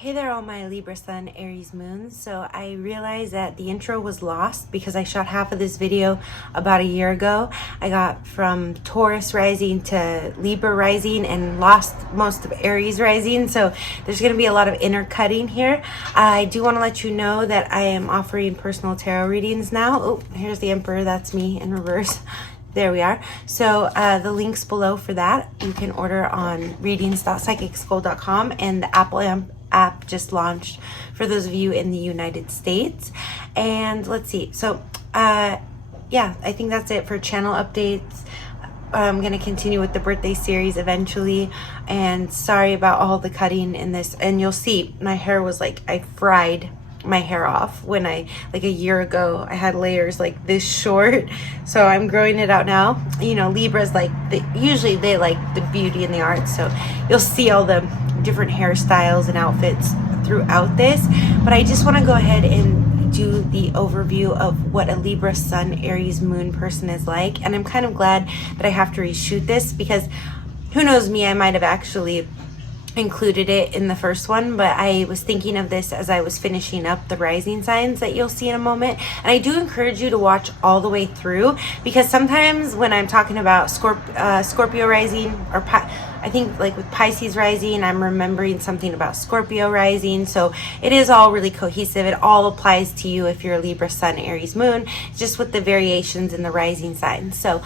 Hey there, all my Libra Sun, Aries moons. So I realized that the intro was lost because I shot half of this video about a year ago. I got from Taurus Rising to Libra Rising and lost most of Aries Rising. So there's going to be a lot of intercutting here. I do want to let you know that I am offering personal tarot readings now. Oh, here's the Emperor. That's me in reverse. There we are. So the links below for that. You can order on readings.psychicschool.com, and the Apple app just launched for those of you in the United States. And let's see. So yeah, I think that's it for channel updates. I'm going to continue with the birthday series eventually. And sorry about all the cutting in this. And you'll see my hair was like, I fried my hair off when I, like a year ago, I had layers like this short. So I'm growing it out now. You know, Libras, like, usually they like the beauty and the art. So you'll see all the different hairstyles and outfits throughout this. But I just want to go ahead and do the overview of what a Libra Sun, Aries Moon person is like. And I'm kind of glad that I have to reshoot this because who knows me, I might have actually included it in the first one, but I was thinking of this as I was finishing up the rising signs that you'll see in a moment. And I do encourage you to watch all the way through, because sometimes when I'm talking about Scorpio rising, or I think like with Pisces rising, I'm remembering something about Scorpio rising. So it is all really cohesive. It all applies to you if you're a Libra Sun, Aries Moon, just with the variations in the rising signs. So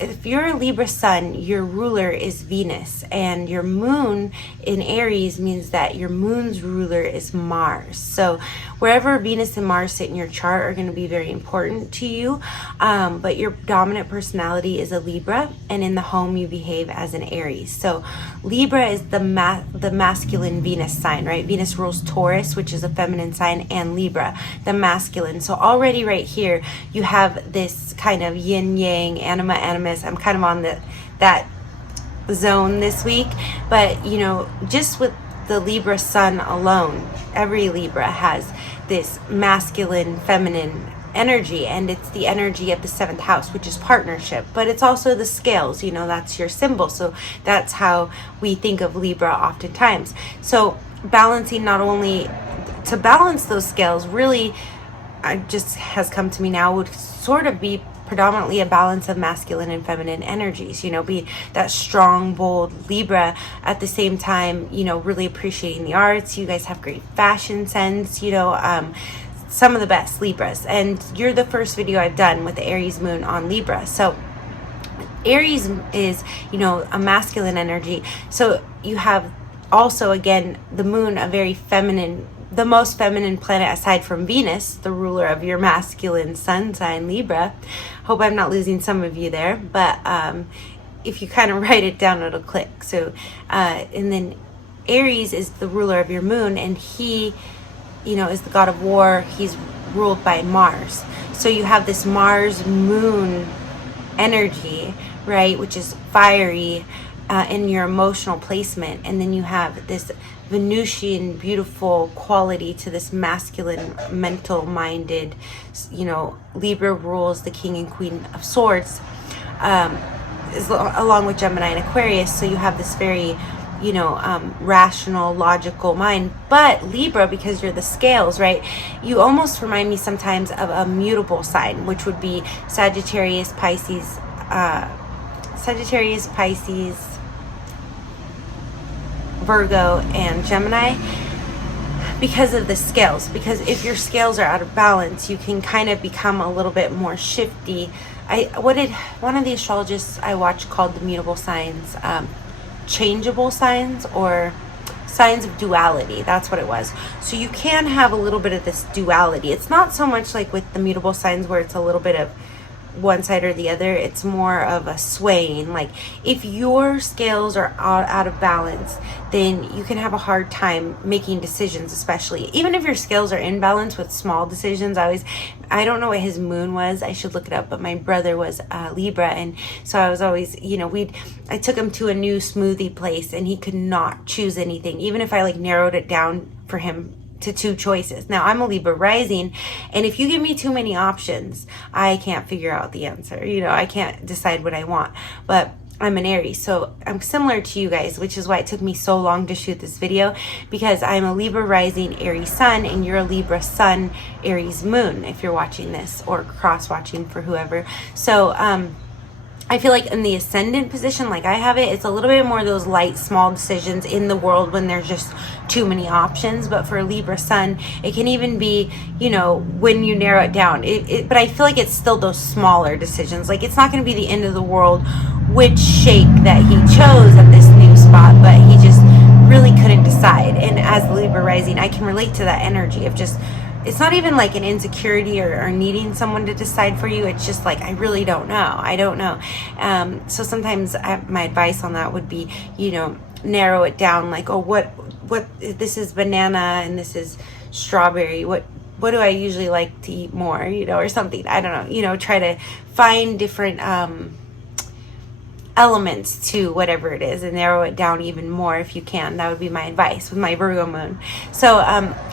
if you're a Libra Sun, your ruler is Venus, and your moon in Aries means that your moon's ruler is Mars. So wherever Venus and Mars sit in your chart are going to be very important to you, but your dominant personality is a Libra, and in the home you behave as an Aries. So Libra is the masculine Venus sign, right? Venus rules Taurus, which is a feminine sign, and Libra, the masculine. So already right here you have this kind of yin yang, anima animus. I'm kind of on that zone this week, but you know, just with the Libra Sun alone, every Libra has this masculine, feminine energy, and it's the energy of the 7th house, which is partnership, but it's also the scales, you know, that's your symbol. So that's how we think of Libra oftentimes. So balancing, not only to balance those scales, really, just has come to me now, would sort of be predominantly a balance of masculine and feminine energies, you know, be that strong, bold Libra, at the same time, you know, really appreciating the arts. You guys have great fashion sense, you know, some of the best Libras. And you're the first video I've done with the Aries moon on Libra. So Aries is, you know, a masculine energy. So you have also, again, the moon, a very feminine, the most feminine planet aside from Venus, the ruler of your masculine sun sign, Libra. Hope I'm not losing some of you there, but if you kind of write it down, it'll click. So, and then Aries is the ruler of your moon, and he, you know, is the god of war. He's ruled by Mars. So you have this Mars moon energy, right, which is fiery in your emotional placement. And then you have this Venusian beautiful quality to this masculine, mental minded, you know, Libra rules the king and queen of swords, along with Gemini and Aquarius. So you have this very, you know, rational, logical mind. But Libra, because you're the scales, right, you almost remind me sometimes of a mutable sign, which would be Sagittarius, Pisces, Virgo, and Gemini, because of the scales. Because if your scales are out of balance, you can kind of become a little bit more shifty. One of the astrologists I watched called the mutable signs changeable signs, or signs of duality. That's what it was. So you can have a little bit of this duality. It's not so much like with the mutable signs where it's a little bit of one side or the other. It's more of a swaying. Like if your scales are out of balance, then you can have a hard time making decisions, especially even if your scales are in balance with small decisions. I don't know what his moon was, I should look it up, but my brother was Libra, and so I was always, you know, I took him to a new smoothie place and he could not choose anything, even if I like narrowed it down for him to 2 choices. Now I'm a Libra rising, and if you give me too many options, I can't figure out the answer. You know, I can't decide what I want. But I'm an Aries, so I'm similar to you guys, which is why it took me so long to shoot this video, because I'm a Libra Rising, Aries Sun, and you're a Libra Sun, Aries Moon, if you're watching this, or cross-watching for whoever. So, I feel like in the ascendant position, like I have it, it's a little bit more of those light, small decisions in the world when there's just too many options. But for Libra Sun, it can even be, you know, when you narrow it down. But I feel like it's still those smaller decisions. Like it's not going to be the end of the world which shape that he chose at this new spot, but he just really couldn't decide. And as Libra Rising, I can relate to that energy of just, it's not even like an insecurity or needing someone to decide for you. It's just like, I really don't know. I don't know. So sometimes my advice on that would be, you know, narrow it down. Like, oh, what, this is banana and this is strawberry. What do I usually like to eat more, you know, or something. I don't know, you know, try to find different, elements to whatever it is and narrow it down even more if you can. That would be my advice with my Virgo moon. So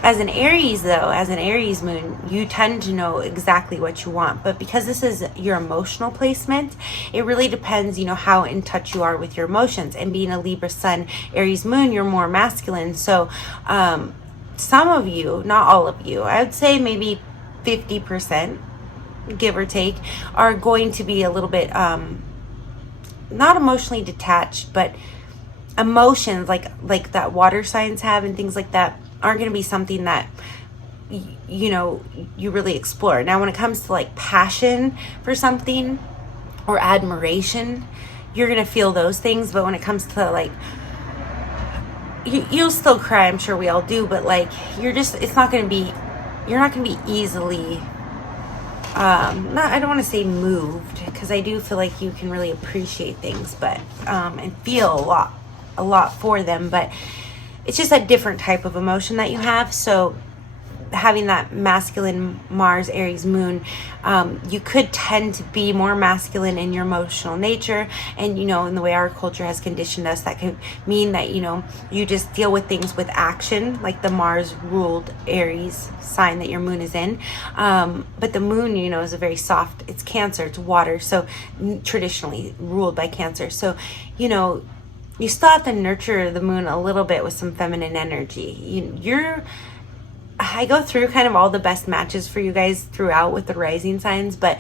as an Aries though, as an Aries moon, you tend to know exactly what you want, but because this is your emotional placement, it really depends, you know, how in touch you are with your emotions. And being a Libra Sun, Aries moon, you're more masculine. So some of you, not all of you, I would say maybe 50%, give or take, are going to be a little bit not emotionally detached, but emotions like that water signs have and things like that aren't going to be something that you know you really explore. Now when it comes to like passion for something or admiration, you're going to feel those things. But when it comes to like, you'll still cry, I'm sure we all do, but like you're not going to be easily I don't want to say moved, because I do feel like you can really appreciate things, but and feel a lot for them, but it's just a different type of emotion that you have. So having that masculine Mars Aries moon, you could tend to be more masculine in your emotional nature. And you know, in the way our culture has conditioned us, that could mean that, you know, you just deal with things with action, like the Mars ruled Aries sign that your moon is in. But the moon, you know, is a very soft, it's Cancer, it's water, so traditionally ruled by Cancer. So, you know, you still have to nurture the moon a little bit with some feminine energy. I go through kind of all the best matches for you guys throughout with the rising signs, but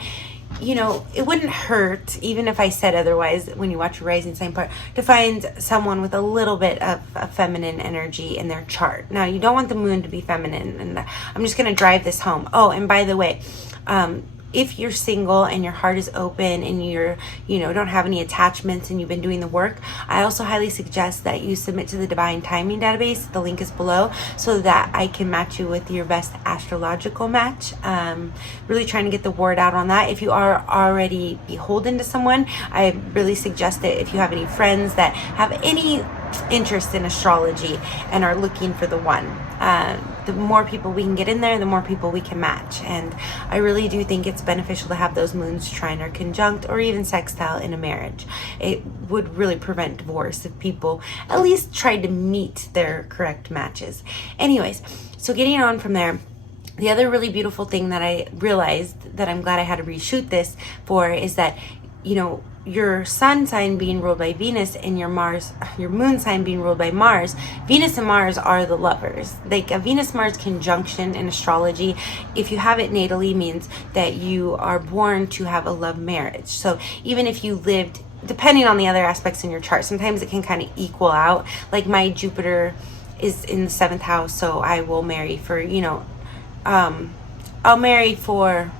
you know, it wouldn't hurt, even if I said otherwise when you watch your rising sign part, to find someone with a little bit of a feminine energy in their chart. Now, you don't want the moon to be feminine, and I'm just going to drive this home. Oh, and by the way, if you're single and your heart is open and don't have any attachments and you've been doing the work, I also highly suggest that you submit to the Divine Timing database. The link is below, so that I can match you with your best astrological match. Really trying to get the word out on that. If you are already beholden to someone, I really suggest that if you have any friends that have any interest in astrology and are looking for the one, the more people we can get in there, the more people we can match. And I really do think it's beneficial to have those moons trine or conjunct or even sextile in a marriage. It would really prevent divorce if people at least tried to meet their correct matches. Anyways, so getting on from there, the other really beautiful thing that I realized that I'm glad I had to reshoot this for is that, you know, your sun sign being ruled by Venus and your moon sign being ruled by Mars, Venus and Mars are the lovers. Like a Venus-Mars conjunction in astrology, if you have it natally, means that you are born to have a love marriage. So even if you lived, depending on the other aspects in your chart, sometimes it can kind of equal out. Like my Jupiter is in the 7th house, so I will marry for, you know, I'll marry for,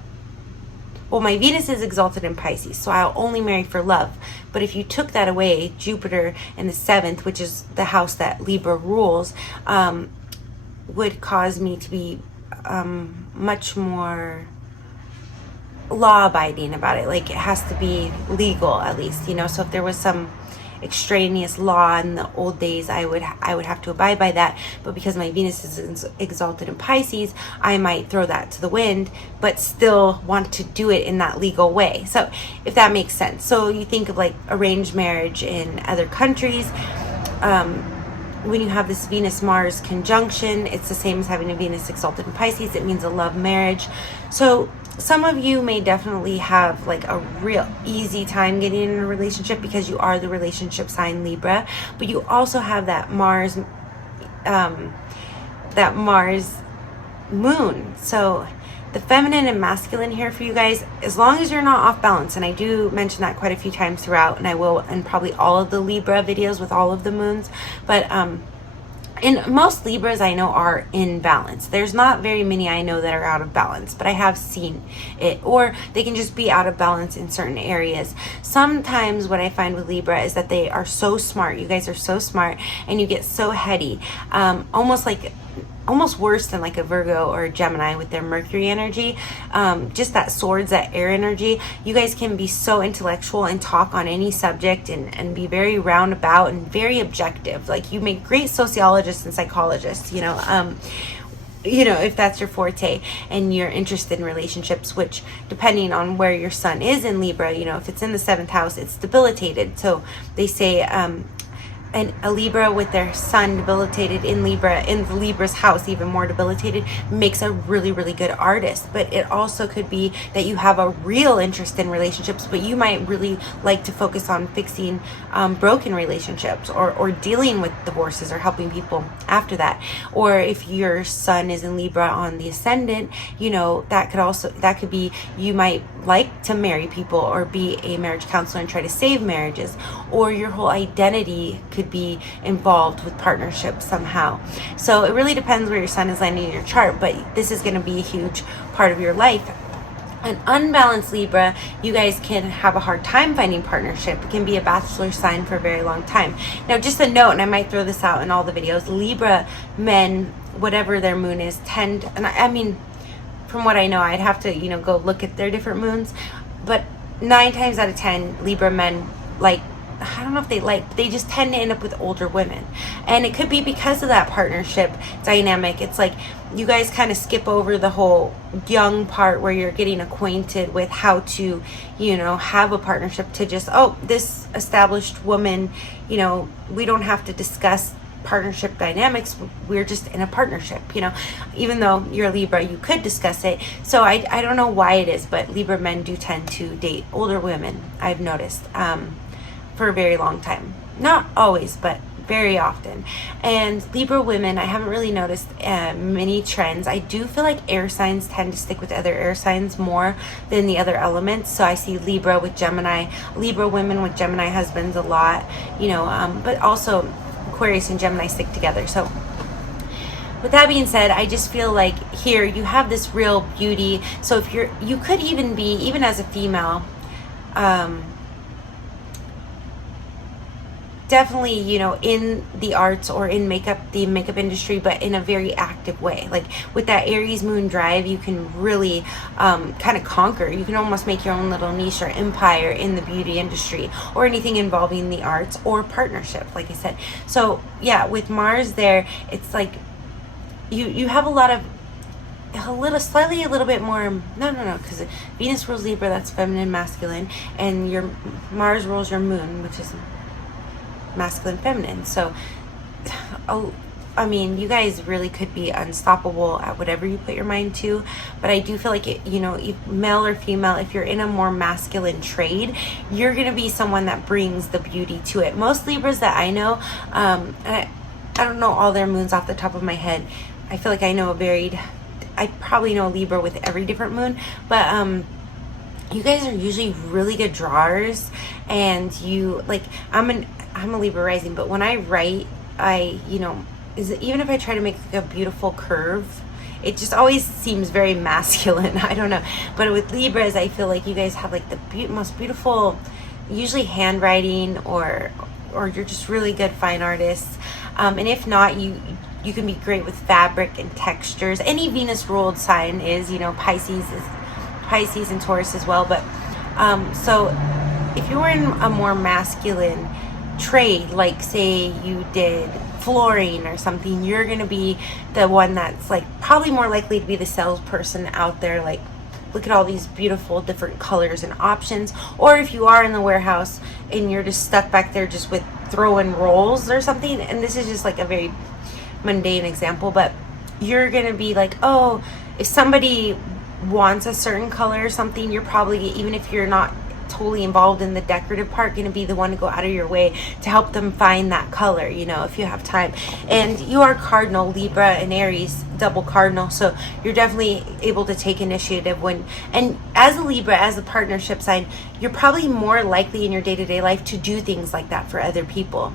well, my Venus is exalted in Pisces, so I'll only marry for love. But if you took that away, Jupiter in the 7th, which is the house that Libra rules, would cause me to be much more law-abiding about it. Like, it has to be legal, at least, you know. So if there was some extraneous law in the old days, I would have to abide by that. But because my Venus is exalted in Pisces, I might throw that to the wind, but still want to do it in that legal way. So if that makes sense. So you think of like arranged marriage in other countries, when you have this Venus-Mars conjunction, it's the same as having a Venus exalted in Pisces. It means a love marriage. So some of you may definitely have like a real easy time getting in a relationship because you are the relationship sign Libra, but you also have that Mars moon. So the feminine and masculine here for you guys, as long as you're not off balance, and I do mention that quite a few times throughout, and I will in probably all of the Libra videos with all of the moons, but and most Libras I know are in balance. There's not very many I know that are out of balance, but I have seen it. Or they can just be out of balance in certain areas. Sometimes what I find with Libra is that they are so smart. You guys are so smart and you get so heady. Almost worse than like a Virgo or a Gemini with their Mercury energy. Just that swords, that air energy. You guys can be so intellectual and talk on any subject and be very roundabout and very objective. Like you make great sociologists and psychologists, you know, if that's your forte and you're interested in relationships, which depending on where your sun is in Libra, you know, if it's in the 7th house, it's debilitated. So they say, and a Libra with their sun debilitated in Libra, in the Libra's house, even more debilitated, makes a really, really good artist. But it also could be that you have a real interest in relationships, but you might really like to focus on fixing broken relationships or dealing with divorces or helping people after that. Or if your sun is in Libra on the ascendant, you know, that could be you might like to marry people or be a marriage counselor and try to save marriages, or your whole identity could be involved with partnership somehow. So it really depends where your sun is landing in your chart, but this is going to be a huge part of your life. An unbalanced Libra, you guys can have a hard time finding partnership. It can be a bachelor sign for a very long time. Now, just a note, and I might throw this out in all the videos, Libra men, whatever their moon is, and I mean, from what I know, I'd have to, you know, go look at their different moons, but 9 times out of 10, Libra men I don't know if they just tend to end up with older women. And it could be because of that partnership dynamic. It's like you guys kind of skip over the whole young part where you're getting acquainted with how to, you know, have a partnership to just, this established woman, you know, we don't have to discuss partnership dynamics, we're just in a partnership, you know. Even though you're a Libra, you could discuss it. So I don't know why it is, but Libra men do tend to date older women, I've noticed, for a very long time. Not always, but very often. And Libra women, I haven't really noticed many trends. I do feel like air signs tend to stick with other air signs more than the other elements. So I see Libra with Gemini, Libra women with Gemini husbands a lot, you know, but also Aquarius and Gemini stick together. So with that being said, I just feel like here you have this real beauty. So if you could even be, even as a female, definitely, you know, in the arts or in the makeup industry, but in a very active way. Like with that Aries moon drive, you can really kind of conquer. You can almost make your own little niche or empire in the beauty industry or anything involving the arts or partnership, like I said. So yeah, with Mars there, it's like you have a little bit more, no, because Venus rules Libra, that's feminine, masculine, and your Mars rules your moon, which is masculine, feminine. So I mean, you guys really could be unstoppable at whatever you put your mind to, but I do feel like it, you know, male or female, if you're in a more masculine trade, you're gonna be someone that brings the beauty to it. Most Libras that I know, and I don't know all their moons off the top of my head. I feel like I probably know a Libra with every different moon, but you guys are usually really good drawers, and you like, I'm a Libra rising, but when I write, even if I try to make like a beautiful curve, it just always seems very masculine. I don't know, but with Libras, I feel like you guys have like the most beautiful, usually handwriting, or you're just really good fine artists, and if not, you can be great with fabric and textures. Any Venus ruled sign is, you know, Pisces and Taurus as well, but so if you were in a more masculine trade, like say you did flooring or something, you're gonna be the one that's like probably more likely to be the salesperson out there, like look at all these beautiful different colors and options. Or if you are in the warehouse and you're just stuck back there just with throwing rolls or something, and this is just like a very mundane example, but you're gonna be like, if somebody wants a certain color or something, you're probably, even if you're not totally involved in the decorative part, going to be the one to go out of your way to help them find that color, you know, if you have time. And you are cardinal, Libra and Aries, double cardinal, so you're definitely able to take initiative when, and as a Libra, as a partnership sign, you're probably more likely in your day-to-day life to do things like that for other people.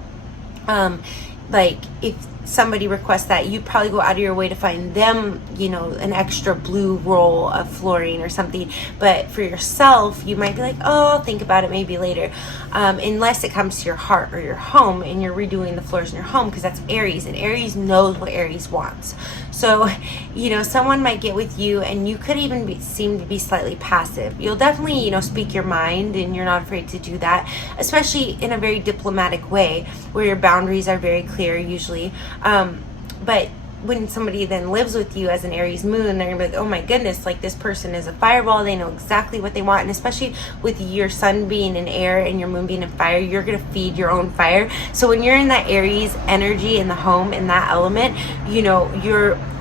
Like if somebody requests that, you probably go out of your way to find them, you know, an extra blue roll of flooring or something. But for yourself, you might be like, oh, I'll think about it maybe later, unless it comes to your heart or your home and you're redoing the floors in your home, because that's Aries, and Aries knows what Aries wants. So, you know, someone might get with you and you could even seem to be slightly passive. You'll definitely, you know, speak your mind, and you're not afraid to do that, especially in a very diplomatic way where your boundaries are very clear usually. But when somebody then lives with you as an Aries moon, they're gonna be like, oh my goodness, like this person is a fireball, they know exactly what they want. And especially with your sun being in air and your moon being in fire, you're gonna feed your own fire. So when you're in that Aries energy in the home, in that element, you know,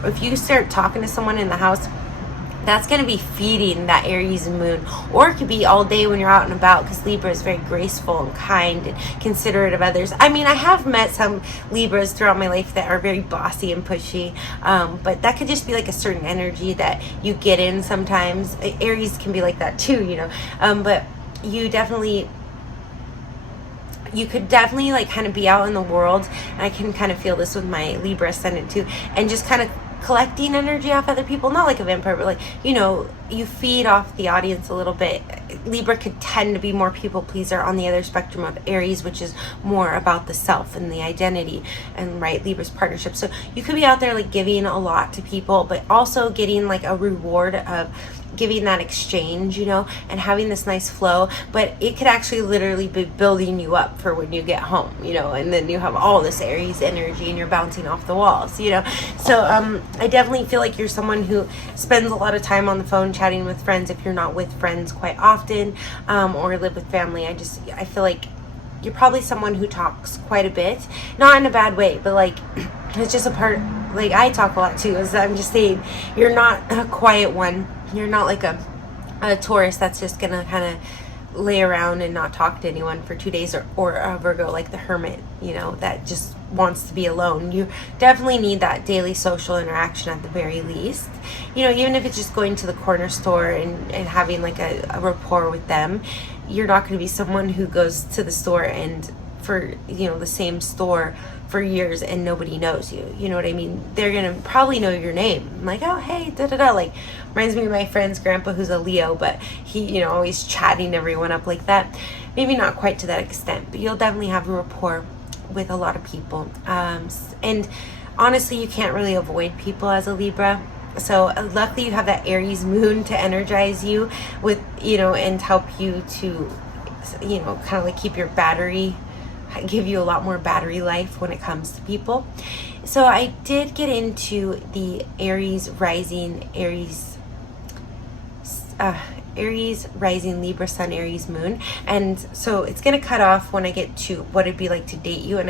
if you start talking to someone in the house, that's going to be feeding that Aries moon. Or it could be all day when you're out and about, because Libra is very graceful and kind and considerate of others. I mean, I have met some Libras throughout my life that are very bossy and pushy, but that could just be like a certain energy that you get in sometimes. Aries can be like that too, you know, but you could definitely like kind of be out in the world, and I can kind of feel this with my Libra ascendant too, and just kind of collecting energy off other people, not like a vampire, but like, you know, you feed off the audience a little bit. Libra could tend to be more people pleaser on the other spectrum of Aries, which is more about the self and the identity, and right, Libra's partnership. So you could be out there like giving a lot to people, but also getting like a reward of giving that exchange, you know, and having this nice flow. But it could actually literally be building you up for when you get home, you know, and then you have all this Aries energy and you're bouncing off the walls, you know. So I definitely feel like you're someone who spends a lot of time on the phone chatting with friends if you're not with friends quite often, or live with family. I feel like you're probably someone who talks quite a bit, not in a bad way, but like it's just a part, like I talk a lot too, as I'm just saying, you're not a quiet one. You're not like a Taurus that's just gonna kind of lay around and not talk to anyone for 2 days, or a Virgo like the hermit, you know, that just wants to be alone. You definitely need that daily social interaction at the very least, you know, even if it's just going to the corner store and having like a rapport with them. You're not going to be someone who goes to the store and for, you know, the same store for years and nobody knows you. You know what I mean? They're gonna probably know your name, like, oh hey, da da da. Like, reminds me of my friend's grandpa who's a Leo, but he, you know, always chatting everyone up like that. Maybe not quite to that extent, but you'll definitely have a rapport with a lot of people. And honestly, you can't really avoid people as a Libra. So luckily you have that Aries moon to energize you with, you know, and help you to, you know, kind of like keep your battery, give you a lot more battery life when it comes to people. So I did get into the Aries rising, Aries rising, Libra Sun, Aries moon, and so it's gonna cut off when I get to what it'd be like to date you. And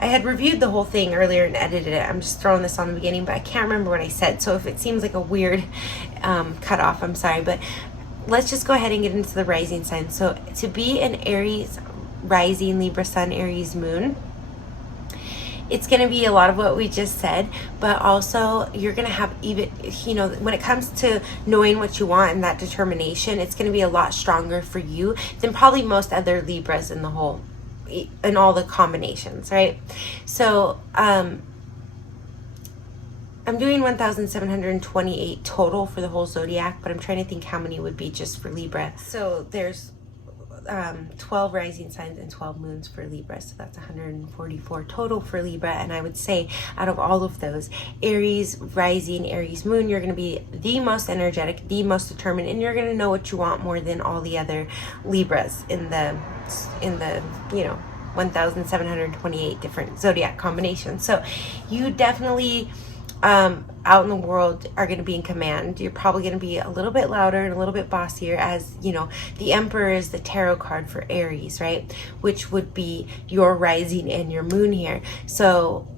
I had reviewed the whole thing earlier and edited it. I'm just throwing this on the beginning, but I can't remember what I said, so if it seems like a weird cut off, I'm sorry. But let's just go ahead and get into the rising sign. So to be an Aries rising, Libra Sun, Aries moon, it's going to be a lot of what we just said, but also you're going to have, even, you know, when it comes to knowing what you want and that determination, it's going to be a lot stronger for you than probably most other Libras in the whole, in all the combinations, right? So I'm doing 1,728 total for the whole zodiac, but I'm trying to think how many would be just for Libra. So there's 12 rising signs and 12 moons for Libra, so that's 144 total for Libra. And I would say out of all of those, Aries rising, Aries moon, you're going to be the most energetic, the most determined, and you're going to know what you want more than all the other Libras in the you know, 1,728 different zodiac combinations. So you definitely out in the world are going to be in command. You're probably going to be a little bit louder and a little bit bossier, as you know, the Emperor is the tarot card for Aries, right? Which would be your rising and your moon here. So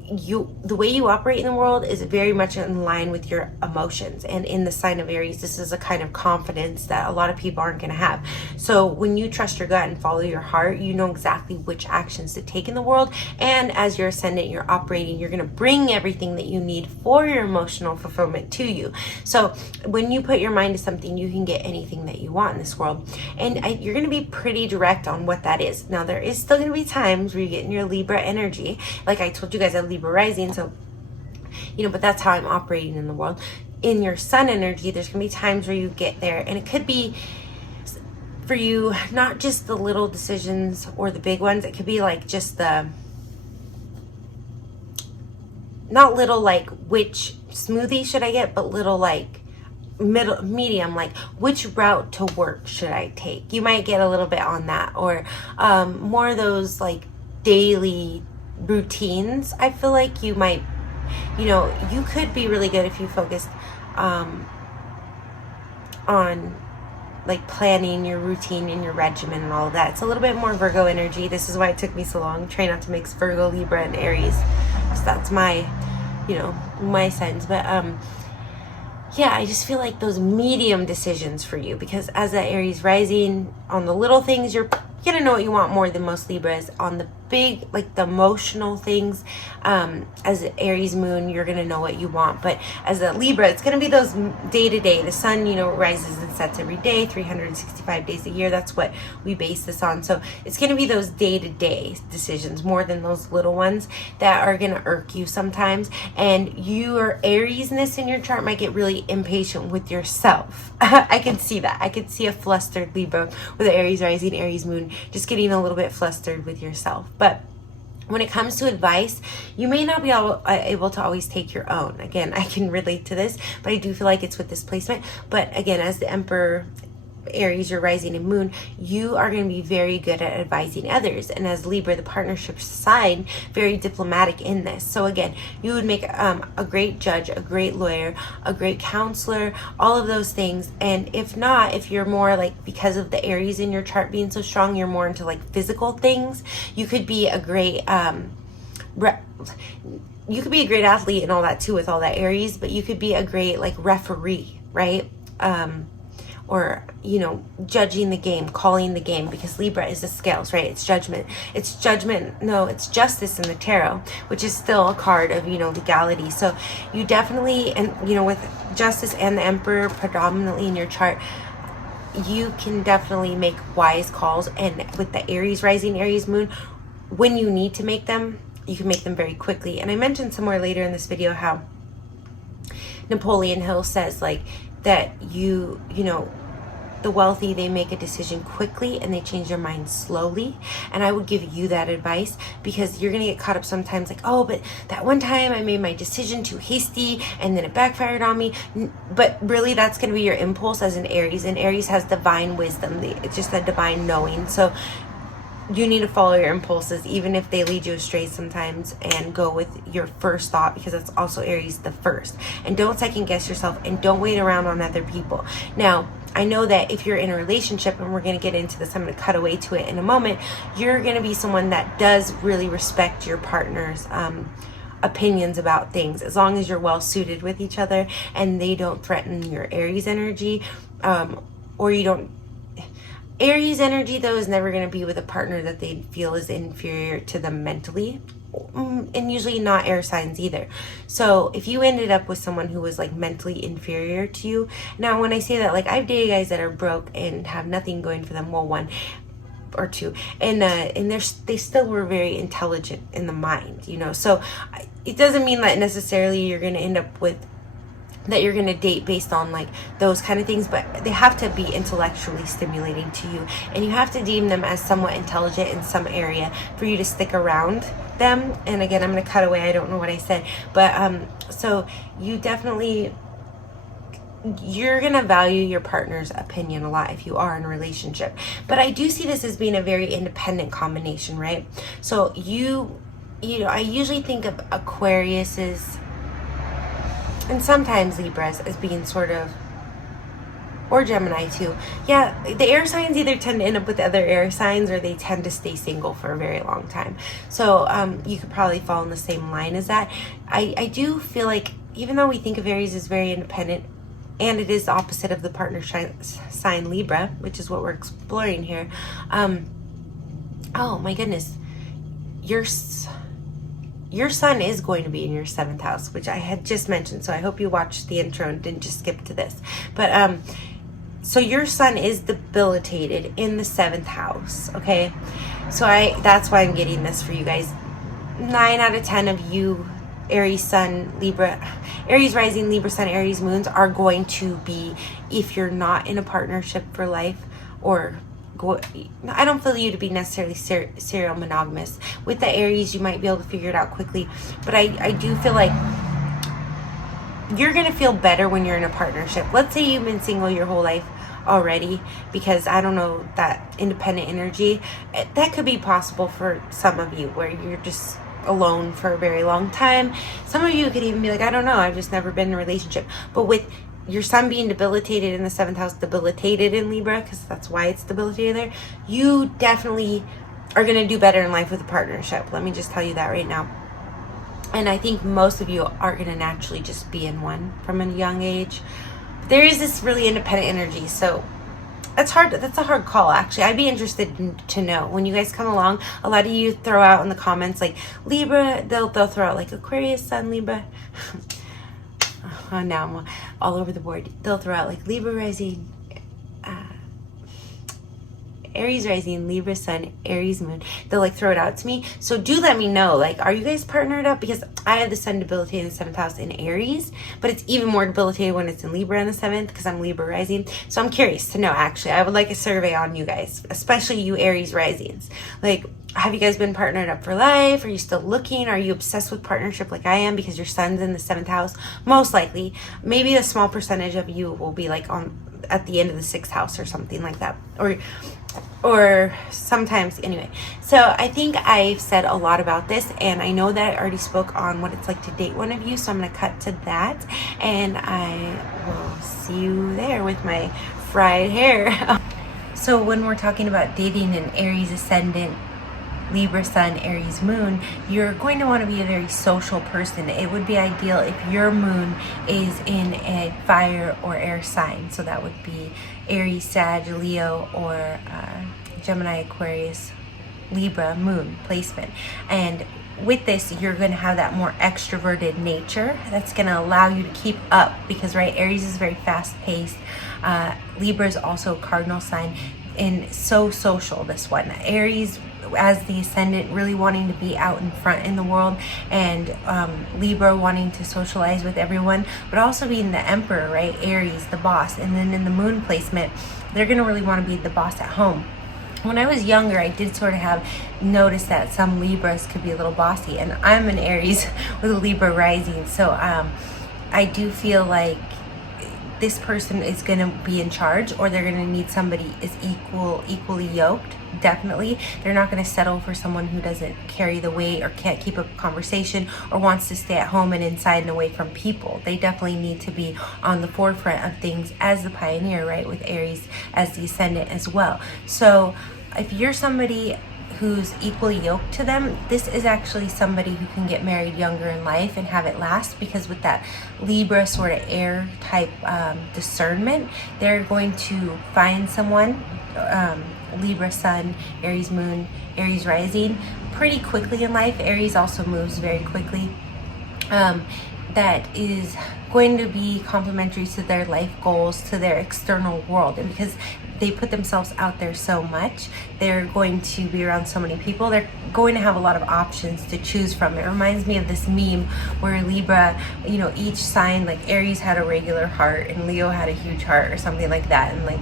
the way you operate in the world is very much in line with your emotions, and in the sign of Aries, this is a kind of confidence that a lot of people aren't going to have. So when you trust your gut and follow your heart, you know exactly which actions to take in the world, and as your ascendant, you're operating, you're going to bring everything that you need for your emotional fulfillment to you. So when you put your mind to something, you can get anything that you want in this world, and you're going to be pretty direct on what that is. Now, there is still going to be times where you get in your Libra energy, like I told you guys, I Libra rising, so you know, but that's how I'm operating in the world. In your sun energy, there's gonna be times where you get there, and it could be for you not just the little decisions or the big ones. It could be like just the, not little like which smoothie should I get, but little like medium, like which route to work should I take. You might get a little bit on that, or more of those like daily routines. I feel like you might, you know, you could be really good if you focused on like planning your routine and your regimen and all of that. It's a little bit more Virgo energy. This is why it took me so long. Try not to mix Virgo, Libra, and Aries, because that's my, you know, my signs. But yeah, I just feel like those medium decisions for you, because as an Aries rising, on the little things, you're gonna know what you want more than most Libras. On the big, like the emotional things, as an Aries moon, you're gonna know what you want. But as a Libra, it's gonna be those day to day. The sun, you know, rises and sets every day, 365 days a year. That's what we base this on. So it's gonna be those day to day decisions more than those little ones that are gonna irk you sometimes. And your Ariesness in your chart might get really impatient with yourself. I can see that. I could see a flustered Libra with an Aries rising, Aries moon, just getting a little bit flustered with yourself. But when it comes to advice, you may not be able to always take your own. Again, I can relate to this, but I do feel like it's with this placement. But again, as the Emperor, Aries, your rising and moon, you are going to be very good at advising others. And as Libra, the partnership side, very diplomatic in this. So again, you would make a great judge, a great lawyer, a great counselor, all of those things. And if not, if you're more like, because of the Aries in your chart being so strong, you're more into like physical things, you could be a great you could be a great athlete and all that too with all that Aries, but you could be a great like referee, right? Or, you know, judging the game, calling the game, because Libra is the scales, right? It's judgment. It's judgment. No, it's justice in the tarot, which is still a card of, you know, legality. So you definitely, and, you know, with justice and the Emperor predominantly in your chart, you can definitely make wise calls. And with the Aries rising, Aries moon, when you need to make them, you can make them very quickly. And I mentioned somewhere later in this video how Napoleon Hill says like that you know, the wealthy, they make a decision quickly and they change their mind slowly. And I would give you that advice, because you're gonna get caught up sometimes like, oh, but that one time I made my decision too hasty and then it backfired on me. But really, that's gonna be your impulse as an Aries, and Aries has divine wisdom. It's just a divine knowing. So you need to follow your impulses, even if they lead you astray sometimes, and go with your first thought, because that's also Aries the first. And don't second guess yourself, and don't wait around on other people. Now, I know that if you're in a relationship, and we're going to get into this, I'm going to cut away to it in a moment, you're going to be someone that does really respect your partner's opinions about things, as long as you're well suited with each other and they don't threaten your Aries energy, or you don't. Aries energy, though, is never going to be with a partner that they feel is inferior to them mentally, and usually not air signs either. So if you ended up with someone who was like mentally inferior to you, now when I say that, like, I've dated guys that are broke and have nothing going for them, well, one or two, and they still were very intelligent in the mind, you know. So it doesn't mean that necessarily you're going to end up with that you're going to date based on like those kind of things, but they have to be intellectually stimulating to you, and you have to deem them as somewhat intelligent in some area for you to stick around them. And again, I'm going to cut away, I don't know what I said, but so you definitely, you're going to value your partner's opinion a lot if you are in a relationship. But I do see this as being a very independent combination, right? So you know, I usually think of Aquarius's and sometimes Libras as being sort of, or Gemini too. Yeah, the air signs either tend to end up with other air signs or they tend to stay single for a very long time. So you could probably fall in the same line as that. I do feel like, even though we think of Aries as very independent, and it is the opposite of the partner sign Libra, which is what we're exploring here. Oh my goodness, your sun is going to be in your 7th house, which I had just mentioned. So I hope you watched the intro and didn't just skip to this. But so your sun is debilitated in the 7th house, okay? So that's why I'm getting this for you guys. 9 out of 10 of you Aries Sun, Libra, Aries Rising, Libra Sun, Aries Moons are going to be, if you're not in a partnership for life, or I don't feel you to be necessarily serial monogamous. With the Aries, you might be able to figure it out quickly, but I do feel like you're going to feel better when you're in a partnership. Let's say you've been single your whole life already, because I don't know, that independent energy, that could be possible for some of you, where you're just alone for a very long time. Some of you could even be like, I don't know, I've just never been in a relationship. But with your sun being debilitated in the 7th house, debilitated in Libra, because that's why it's debilitated there, you definitely are going to do better in life with a partnership. Let me just tell you that right now. And I think most of you are going to naturally just be in one from a young age. But there is this really independent energy, so that's hard. That's a hard call, actually. I'd be interested to know when you guys come along. A lot of you throw out in the comments like Libra. They'll throw out like Aquarius, Sun, Libra. Oh, now I'm all over the board. They'll throw out like Libra Rising, Aries Rising, Libra Sun, Aries Moon. They'll like throw it out to me. So do let me know, like, are you guys partnered up? Because I have the sun debilitated in the 7th house in Aries, but it's even more debilitated when it's in Libra in the 7th, because I'm Libra Rising. So I'm curious to know, actually. I would like a survey on you guys, especially you Aries Risings. Like, have you guys been partnered up for life? Are you still looking? Are you obsessed with partnership like I am because your sun's in the 7th house? Most likely. Maybe a small percentage of you will be like at the end of the 6th house or something like that. Or sometimes, anyway. So I think I've said a lot about this, and I know that I already spoke on what it's like to date one of you, so I'm going to cut to that, and I will see you there with my fried hair. So when we're talking about dating an Aries ascendant, Libra Sun, Aries Moon, you're going to want to be a very social person. It would be ideal if your moon is in a fire or air sign. So that would be Aries, Sag, Leo, or Gemini, Aquarius, Libra moon placement. And with this, you're going to have that more extroverted nature that's going to allow you to keep up, because, right, Aries is very fast-paced. Libra is also a cardinal sign and so social, this one. Aries as the ascendant, really wanting to be out in front in the world, and Libra wanting to socialize with everyone, but also being the emperor, right? Aries, the boss. And then in the moon placement, they're going to really want to be the boss at home. When I was younger, I did sort of have noticed that some Libras could be a little bossy, and I'm an Aries with a Libra rising, so I do feel like this person is going to be in charge, or they're going to need somebody is equally yoked. Definitely, they're not going to settle for someone who doesn't carry the weight or can't keep a conversation or wants to stay at home and inside and away from people. They definitely need to be on the forefront of things as the pioneer, right, with Aries as the ascendant as well. So if you're somebody who's equally yoked to them, this is actually somebody who can get married younger in life and have it last, because with that Libra sort of air type discernment, they're going to find someone, Libra Sun, Aries Moon, Aries Rising, pretty quickly in life. Aries also moves very quickly. That is going to be complementary to their life goals, to their external world. And because they put themselves out there so much, they're going to be around so many people, they're going to have a lot of options to choose from. It reminds me of this meme where Libra, you know, each sign, like Aries had a regular heart and Leo had a huge heart or something like that, and like,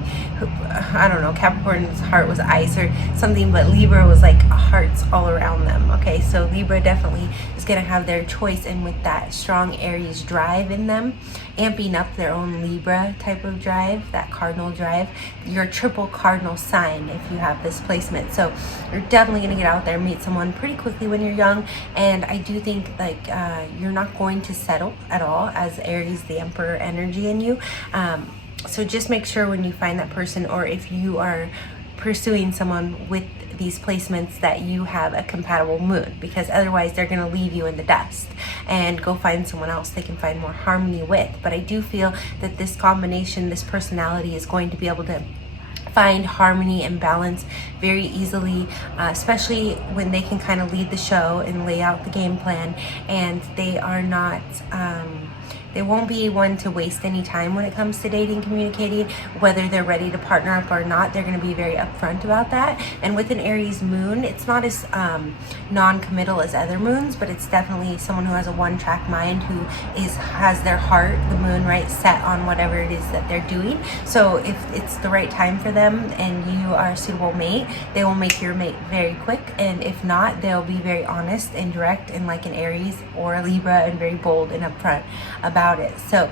I don't know, Capricorn's heart was ice or something, but Libra was like hearts all around them. Okay, so Libra definitely is going to have their choice, and with that strong Aries drive in them, them, amping up their own Libra type of drive, that cardinal drive. You're a triple cardinal sign if you have this placement. So you're definitely going to get out there, meet someone pretty quickly when you're young. And I do think like you're not going to settle at all, as Aries, the Emperor energy in you. So just make sure when you find that person, or if you are pursuing someone with these placements, that you have a compatible moon, because otherwise they're going to leave you in the dust and go find someone else they can find more harmony with. But I do feel that this combination, this personality, is going to be able to find harmony and balance very easily, especially when they can kind of lead the show and lay out the game plan, and they are not they won't be one to waste any time when it comes to dating, communicating, whether they're ready to partner up or not. They're going to be very upfront about that. And with an Aries moon, it's not as non-committal as other moons, but it's definitely someone who has a one-track mind, who has their heart, the moon, right, set on whatever it is that they're doing. So if it's the right time for them and you are a suitable mate, they will make your mate very quick. And if not, they'll be very honest and direct, and like an Aries or a Libra, and very bold and upfront about it. So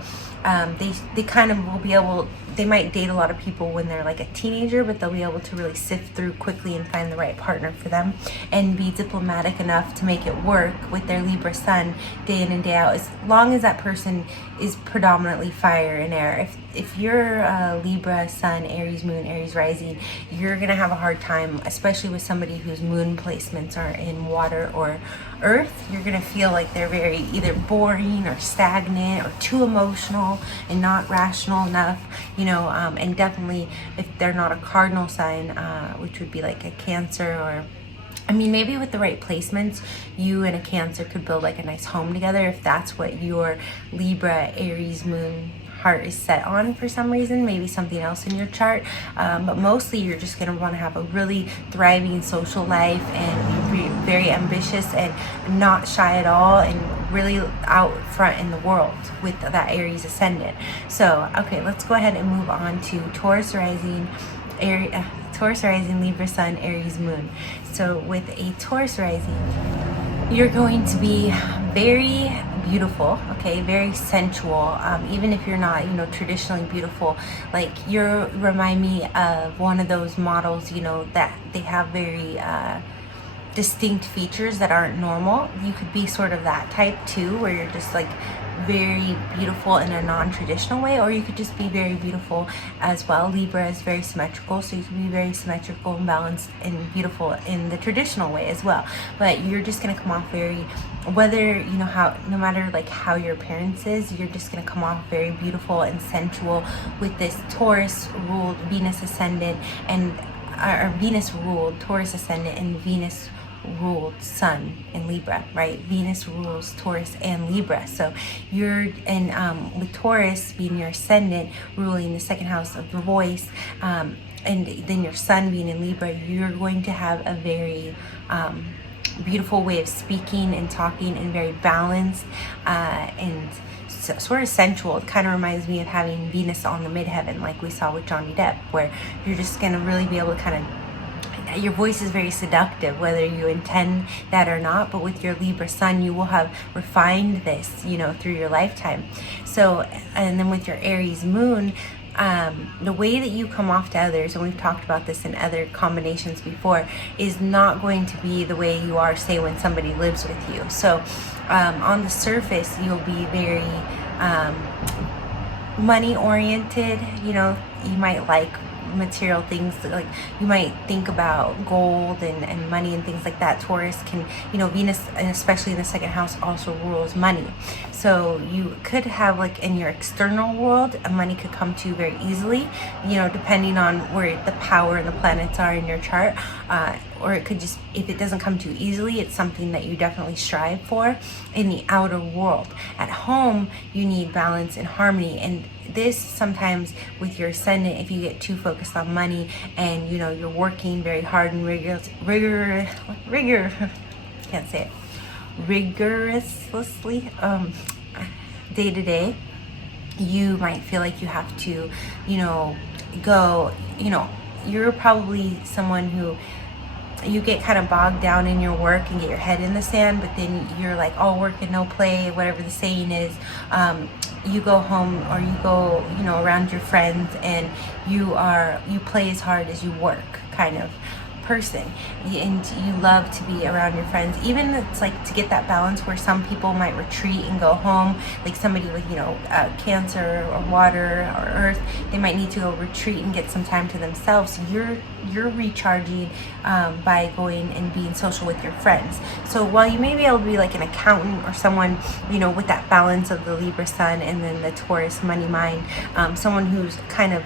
they kind of will be able, they might date a lot of people when they're like a teenager, but they'll be able to really sift through quickly and find the right partner for them, and be diplomatic enough to make it work with their Libra sun day in and day out, as long as that person is predominantly fire and air. If you're a Libra sun, Aries moon, Aries rising, you're gonna have a hard time, especially with somebody whose moon placements are in water or earth. You're gonna feel like they're very either boring or stagnant or too emotional and not rational enough, and definitely if they're not a cardinal sign, which would be like a Cancer, or maybe with the right placements, you and a Cancer could build like a nice home together, if that's what your Libra, Aries moon heart is set on for some reason, maybe something else in your chart. But mostly you're just going to want to have a really thriving social life, and be very ambitious and not shy at all, and really out front in the world with that Aries ascendant. So, okay, let's go ahead and move on to Taurus rising, Libra sun, Aries moon. So with a Taurus rising, you're going to be very beautiful, okay, very sensual, even if you're not, traditionally beautiful. Like, you remind me of one of those models, that they have very distinct features that aren't normal. You could be sort of that type too, where you're just like very beautiful in a non-traditional way, or you could just be very beautiful as well. Libra is very symmetrical, so you can be very symmetrical and balanced and beautiful in the traditional way as well. But you're just going to come off very, whether no matter like how your appearance is, you're just going to come off very beautiful and sensual with this Taurus ruled Venus ascendant, and or Venus ruled Taurus ascendant and Venus ruled sun in Libra, right? Venus rules Taurus and Libra. So you're with Taurus being your ascendant, ruling the second house of the voice, and then your sun being in Libra, you're going to have a very beautiful way of speaking and talking, and very balanced and sort of sensual. It kind of reminds me of having Venus on the midheaven, like we saw with Johnny Depp, where you're just going to really be able to kind of, your voice is very seductive, whether you intend that or not. But with your Libra sun, you will have refined this, through your lifetime. So, and then with your Aries moon, the way that you come off to others, and we've talked about this in other combinations before, is not going to be the way you are, say, when somebody lives with you. So on the surface, you'll be very money oriented. You might like material things, like you might think about gold and money and things like that. Taurus can, Venus, and especially in the second house, also rules money. So you could have, like, in your external world, money could come to you very easily, depending on where the power and the planets are in your chart. Or it could just, if it doesn't come too easily, it's something that you definitely strive for in the outer world. At home, you need balance and harmony. And this sometimes with your ascendant, if you get too focused on money and you're working very hard and rigorously day to day, you might feel like you have to you're probably someone who you get kind of bogged down in your work and get your head in the sand, but then you're like, all work and no play, whatever the saying is. You go home, or you go, you know, around your friends, and you play as hard as you work, kind of person, and you love to be around your friends. Even it's like to get that balance where some people might retreat and go home, like somebody with, you know, Cancer or water or earth, they might need to go retreat and get some time to themselves. You're recharging by going and being social with your friends. So while you may be able to be like an accountant or someone, you know, with that balance of the Libra Sun and then the Taurus money mind, someone who's kind of,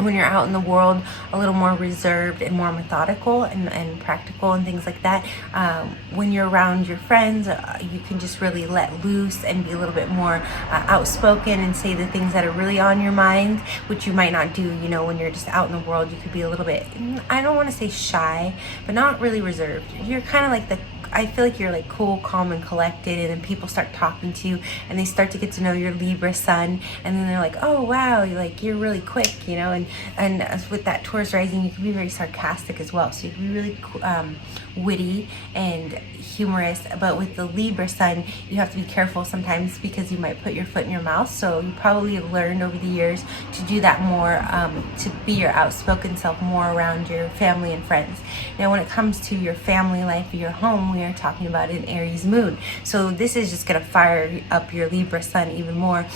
when you're out in the world, a little more reserved and more methodical and practical and things like that. When you're around your friends, you can just really let loose and be a little bit more outspoken and say the things that are really on your mind, which you might not do, you know, when you're just out in the world. You could be a little bit, I don't want to say shy, but not really reserved. You're kind of like I feel like you're like cool, calm, and collected, and then people start talking to you and they start to get to know your Libra Sun, and then they're like, oh wow, you're really quick, you know. And as with that Taurus rising, you can be very sarcastic as well, so you can be really witty and humorous. But with the Libra Sun, you have to be careful sometimes because you might put your foot in your mouth. So you probably have learned over the years to do that more, to be your outspoken self more around your family and friends. Now when it comes to your family life or your home, we are talking about an Aries moon. So this is just going to fire up your Libra Sun even more,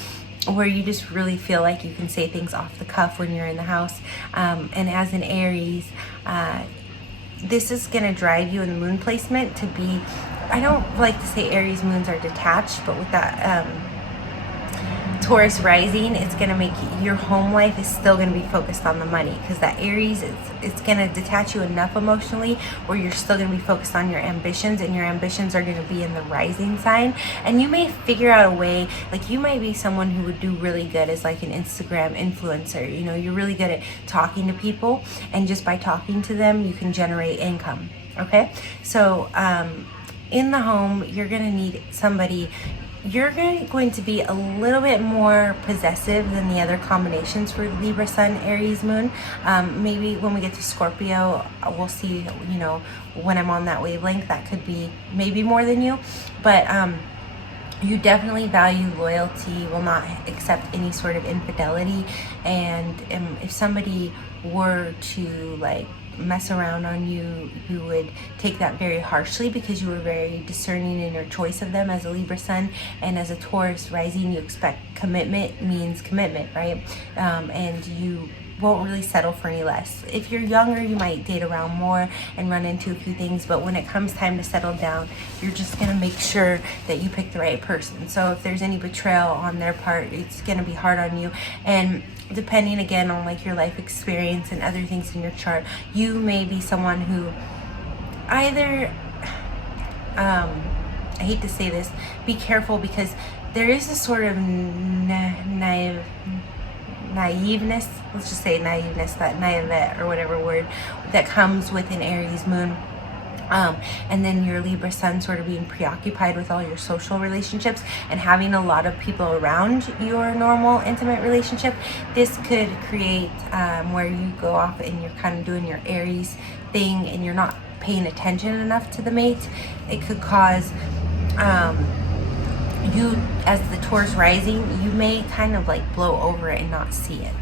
where you just really feel like you can say things off the cuff when you're in the house. And as an Aries, this is going to drive you in the moon placement to be, I don't like to say Aries moons are detached, but with that Taurus rising, it's going to make your home life is still going to be focused on the money, because that Aries, it's going to detach you enough emotionally where you're still going to be focused on your ambitions, and your ambitions are going to be in the rising sign. And you may figure out a way, like you might be someone who would do really good as like an Instagram influencer. You know, you're really good at talking to people, and just by talking to them, you can generate income. Okay, so in the home, you're going to need somebody. You're going to be a little bit more possessive than the other combinations for Libra Sun, Aries Moon. Maybe when we get to Scorpio, we'll see, you know, when I'm on that wavelength, that could be maybe more than you. But you definitely value loyalty, will not accept any sort of infidelity. And if somebody were to like mess around on you, you would take that very harshly, because you were very discerning in your choice of them as a Libra Sun. And as a Taurus rising, you expect commitment means commitment, right? And you won't really settle for any less. If you're younger, you might date around more and run into a few things, but when it comes time to settle down, you're just gonna make sure that you pick the right person. So if there's any betrayal on their part, it's gonna be hard on you. And depending again on like your life experience and other things in your chart, you may be someone who either I hate to say this, be careful, because there is a sort of naiveness, let's just say naiveness, that naivete or whatever word, that comes with an Aries moon. And then your Libra Sun sort of being preoccupied with all your social relationships and having a lot of people around your normal intimate relationship. This could create where you go off and you're kind of doing your Aries thing and you're not paying attention enough to the mate. It could cause you, as the Taurus rising, you may kind of like blow over it and not see it.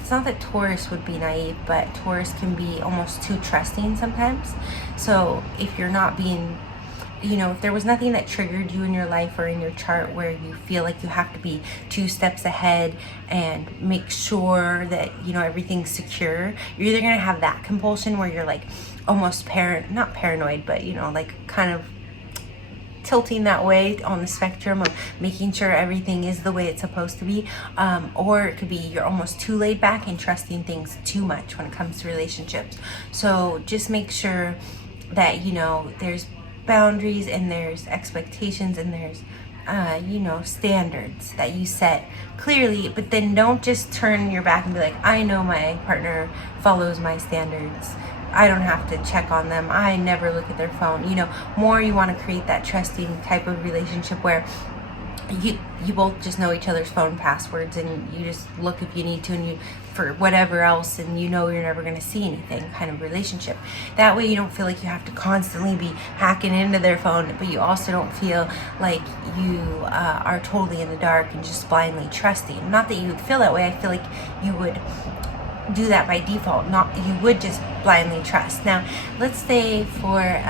It's not that Taurus would be naive, but Taurus can be almost too trusting sometimes. So if you're not being, you know, if there was nothing that triggered you in your life or in your chart where you feel like you have to be 2 steps ahead and make sure that, you know, everything's secure, you're either going to have that compulsion where you're like almost not paranoid, but, you know, like kind of tilting that way on the spectrum of making sure everything is the way it's supposed to be, or it could be you're almost too laid back and trusting things too much when it comes to relationships. So just make sure that, you know, there's boundaries and there's expectations and there's you know, standards that you set clearly, but then don't just turn your back and be like, I know my partner follows my standards, I don't have to check on them, I never look at their phone. You know, more you want to create that trusting type of relationship where you both just know each other's phone passwords, and you just look if you need to, and you for whatever else, and you know you're never going to see anything kind of relationship. That way you don't feel like you have to constantly be hacking into their phone, but you also don't feel like you are totally in the dark and just blindly trusting. Not that you would feel that way. I feel like you would do that by default. Not you would just blindly trust. Now, let's say for